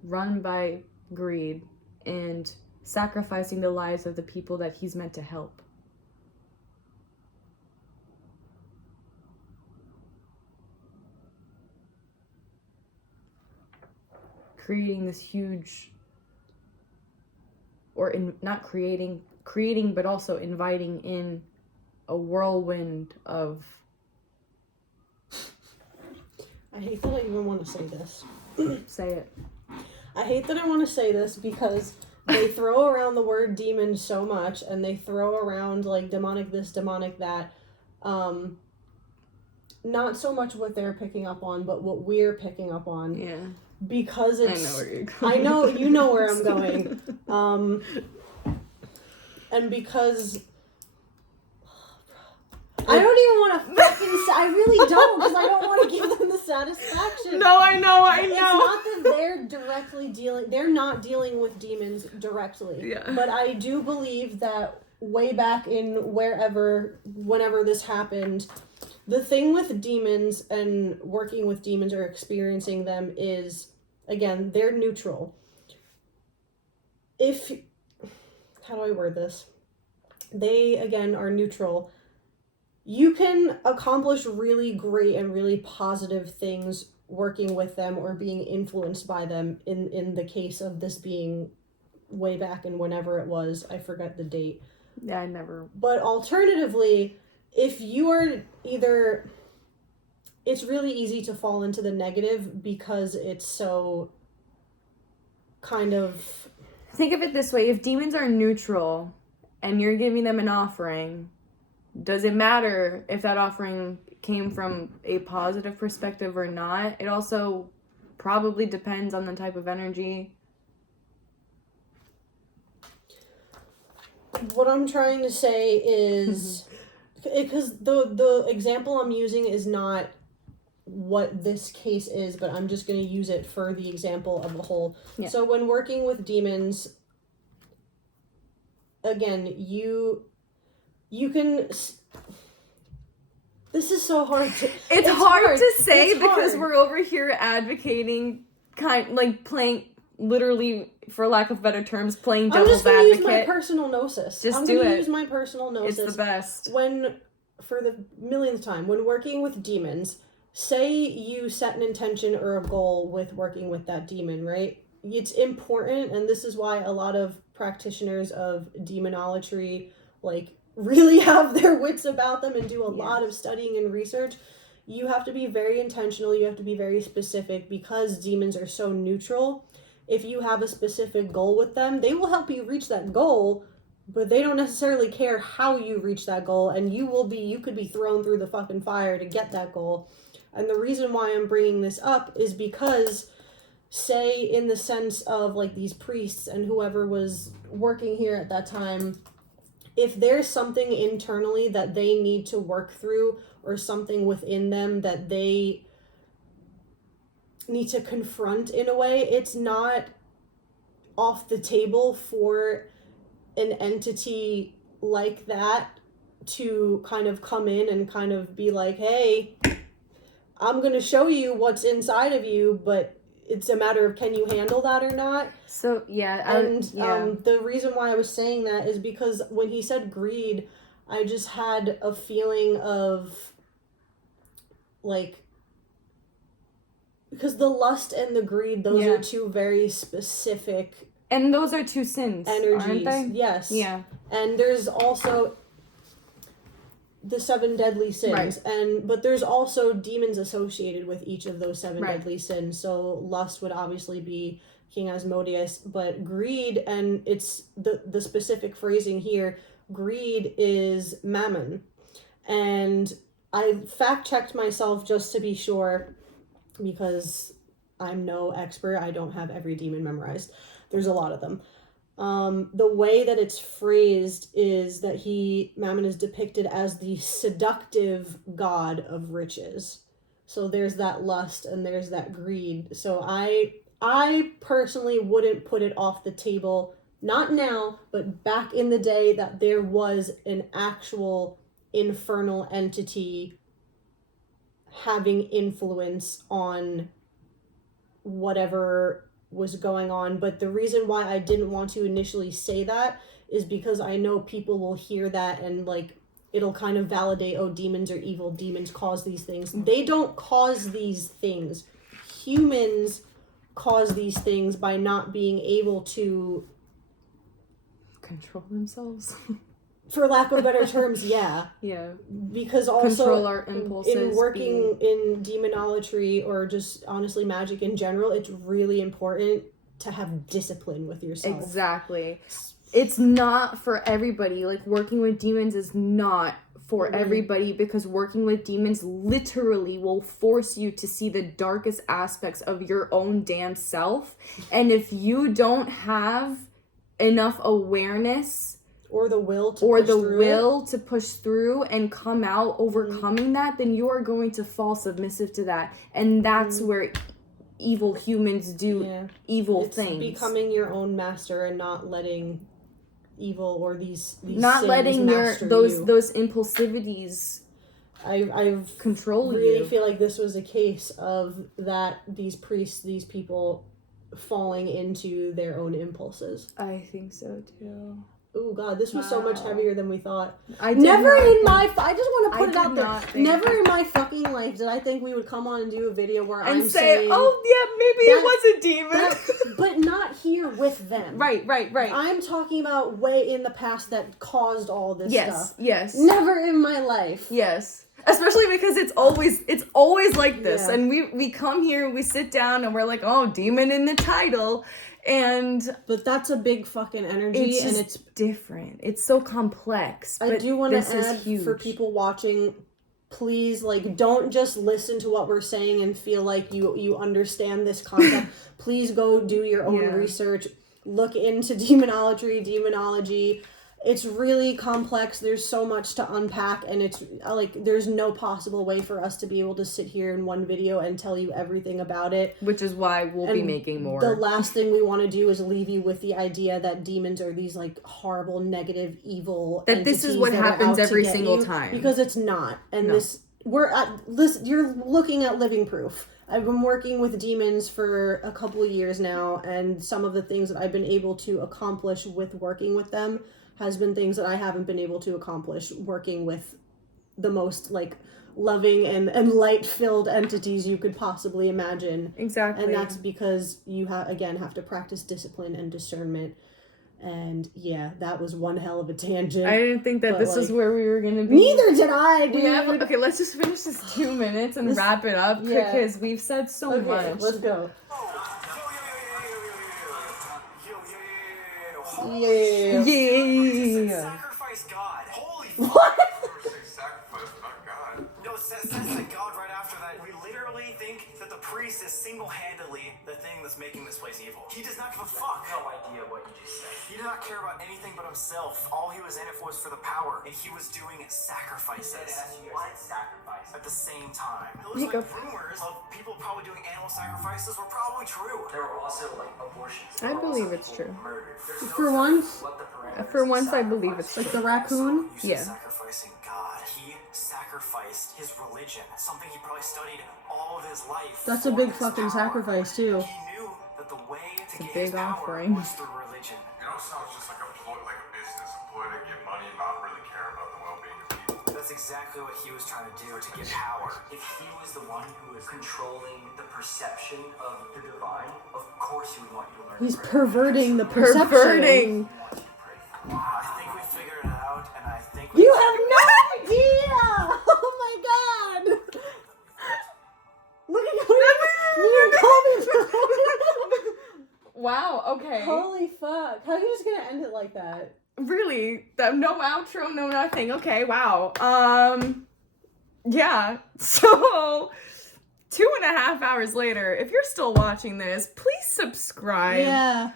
run by greed, and sacrificing the lives of the people that he's meant to help. Creating this huge, not creating, but also inviting in a whirlwind of... I hate that I even want to say this. Say it. I hate that I want to say this because they throw around the word demon so much, and they throw around, like, demonic this, demonic that. Not so much what they're picking up on, but what we're picking up on. Yeah. Because it's... I know where you're going. I know, you know where I'm going. And because... I don't even want to fucking say... I really don't, because I don't want to give them the satisfaction. No, I know. It's not that they're directly dealing... They're not dealing with demons directly. Yeah. But I do believe that way back in whenever this happened, the thing with demons and working with demons or experiencing them is, again, they're neutral. How do I word this? They, again, are neutral. You can accomplish really great and really positive things working with them or being influenced by them in the case of this being way back in whenever it was. I forget the date. Yeah, I never... But alternatively, if you are either... It's really easy to fall into the negative because it's so kind of... Think of it this way. If demons are neutral and you're giving them an offering, does it matter if that offering came from a positive perspective or not? It also probably depends on the type of energy. What I'm trying to say is... Because the example I'm using is not what this case is, but I'm just going to use it for the example of the whole. Yeah. So when working with demons, again, you can... This is so hard to... It's hard to say because we're over here advocating, playing, literally, for lack of better terms, playing devil's advocate. I'm just going to use my personal gnosis. I'm going to use my personal gnosis. It's the best. For the millionth time, when working with demons, say you set an intention or a goal with working with that demon, right? It's important, and this is why a lot of practitioners of demonolatry, really have their wits about them and do a lot of studying and research. You have to be very intentional, you have to be very specific, because demons are so neutral. If you have a specific goal with them, they will help you reach that goal, but they don't necessarily care how you reach that goal, and you could be thrown through the fucking fire to get that goal. And the reason why I'm bringing this up is because, say, in the sense of, these priests and whoever was working here at that time, if there's something internally that they need to work through, or something within them that they need to confront in a way, it's not off the table for an entity like that to kind of come in and kind of be like, hey, I'm going to show you what's inside of you, but it's a matter of can you handle that or not. So, yeah. The reason why I was saying that is because when he said greed, I just had a feeling of, because the lust and the greed, those are two very specific... And those are two sins, energies, aren't they? Yes. Yeah. And there's also the 7 deadly sins, right. But there's also demons associated with each of those 7 deadly sins. So lust would obviously be King Asmodeus, but greed, and it's the specific phrasing here, greed is mammon. And I fact-checked myself just to be sure, because I'm no expert, I don't have every demon memorized. There's a lot of them. The way that it's phrased is that Mammon is depicted as the seductive god of riches. So there's that lust and there's that greed. So I personally wouldn't put it off the table not now, but back in the day, that there was an actual infernal entity having influence on whatever was going on. But the reason why I didn't want to initially say that is because I know people will hear that and like it'll kind of validate, oh, demons are evil, demons cause these things. They don't cause these things. Humans cause these things by not being able to control themselves. For lack of better terms, yeah. Yeah. Because also control our impulses. In working in demonology or just honestly magic in general, it's really important to have discipline with yourself. Exactly. It's not for everybody. Like, working with demons is not for everybody, because working with demons literally will force you to see the darkest aspects of your own damn self. And if you don't have enough awareness or the will to push through and come out overcoming that, then you are going to fall submissive to that. And that's where evil humans do evil things. Becoming your own master and not letting evil or these not letting those impulsivities I've control you. Really feel like this was a case of that, these priests, these people falling into their own impulses. I think so too. Oh God, this was so much heavier than we thought. I just want to put it out there. Never in my fucking life did I think we would come on and do a video where I'm saying, oh yeah, maybe it was a demon. But not here with them. Right. I'm talking about way in the past that caused all this stuff. Yes. Never in my life. Yes. Especially because it's always like this. And we come here, we sit down, and we're like, oh, demon in the title. But that's a big fucking energy, and it's different. It's so complex. I do want to add for people watching, please, like, don't just listen to what we're saying and feel like you understand this concept. Please go do your own research. Look into demonology. It's really complex. There's so much to unpack, and it's like there's no possible way for us to be able to sit here in one video and tell you everything about it. Which is why we'll be making more. The last thing we want to do is leave you with the idea that demons are these like horrible, negative, evil that this is what happens every single time. Because it's not. And you're looking at living proof. I've been working with demons for a couple of years now, and some of the things that I've been able to accomplish with working with them has been things that I haven't been able to accomplish working with the most like loving and light-filled entities you could possibly imagine. Exactly. And that's because you have to practice discipline and discernment. And yeah, that was one hell of a tangent. I didn't think that this is where we were going to be. Neither did I, dude. Okay, let's just finish this 2 minutes and wrap it up because we've said so much. Let's go. Yeah. Sacrifice God. Holy what? Sacrifice, not God. No, it says that God right after that. We literally think that the priest is single-handedly the thing that's making this place evil. He does not give a fuck. No idea what you just said. He did not care about anything but himself. All he was in it for was for the power, and he was doing sacrifices. What sacrifice? At the same time. Those rumors of people probably doing animal sacrifices were probably true. There were also abortions. I believe it's true. For once, I believe it's true. Like the raccoon? Yeah. Sacrificing God. He sacrificed his religion, something he probably studied all of his life. That's a big fucking sacrifice too. He knew that the way to It's a get big his power offering. was through religion. It all sounds just like a business, a ploy to get money and not really care about the well-being of people. That's exactly what he was trying to do to get power. If he was the one who was controlling the perception of the divine, of course he would want you to learn. He's perverting the perception. I think we figured it out, and I think You have no idea! Oh my god! Look at you! Wow, okay. Holy fuck. How are you just gonna end it like that? Really? No outro, no nothing. Okay, wow. Yeah. So 2.5 hours later, if you're still watching this, please subscribe. Yeah.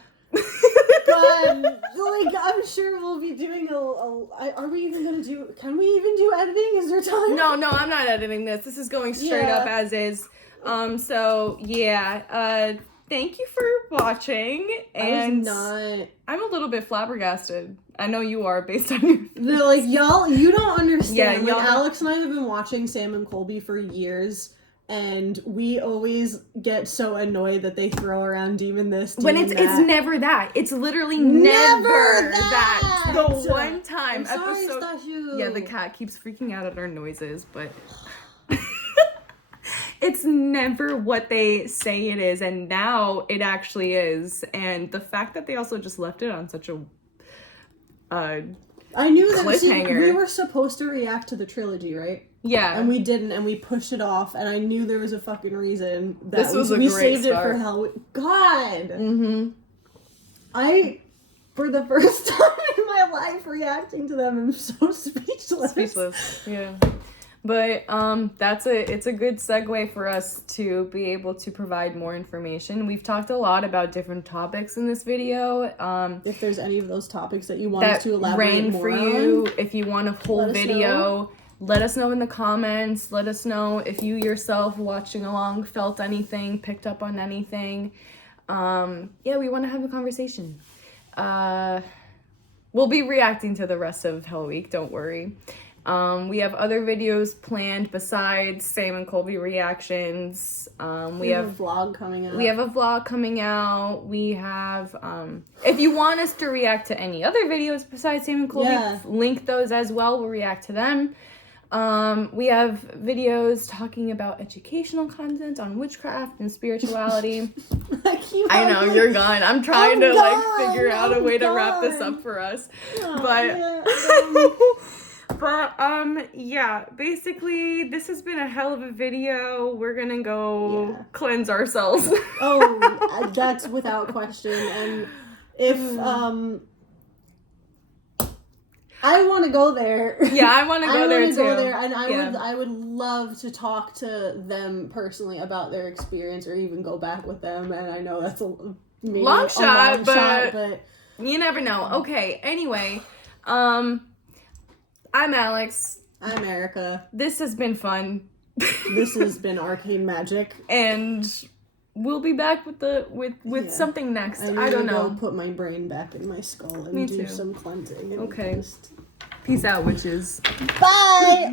God, like, I'm sure we'll be doing are we even gonna do, can we even do editing? Is there time? No, I'm not editing this. This is going straight up as is. So, yeah. thank you for watching. And I'm a little bit flabbergasted. I know you are based on your... No, like, y'all, you don't understand. Yeah, like, y'all... Alex and I have been watching Sam and Colby for years, and we always get so annoyed that they throw around demon this, demon when that. It's never that. It's literally never that. The one time episode... Yeah, the cat keeps freaking out at our noises, but... It's never what they say it is, and now it actually is. And the fact that they also just left it on such a I knew that cliffhanger. We were supposed to react to the trilogy, right? Yeah. And we didn't, and we pushed it off, and I knew there was a fucking reason that this was we a great saved start. it for Halloween. God! Mm-hmm. I, for the first time in my life reacting to them, I'm so speechless. Yeah. But it's a good segue for us to be able to provide more information. We've talked a lot about different topics in this video. If there's any of those topics that you want us to elaborate more for you, if you want a full video, let us know in the comments. Let us know if you yourself watching along felt anything, picked up on anything. We want to have a conversation. We'll be reacting to the rest of Hell Week, don't worry. We have other videos planned besides Sam and Colby reactions. We have a vlog coming out. We have, if you want us to react to any other videos besides Sam and Colby, link those as well. We'll react to them. We have videos talking about educational content on witchcraft and spirituality. I know, you're gone. I'm trying to figure out a way to wrap this up for us. Basically, this has been a hell of a video. We're gonna go cleanse ourselves. That's without question. And if, I want to go there. Yeah, I want to go there too. And I would love to talk to them personally about their experience, or even go back with them. And I know that's a long shot, but you never know. Okay, anyway, I'm Alex. I'm Erica. This has been fun. This has been Arcane Magick, and we'll be back with something next. I don't know. Go put my brain back in my skull and do some cleansing. And okay. Peace out, witches. Bye.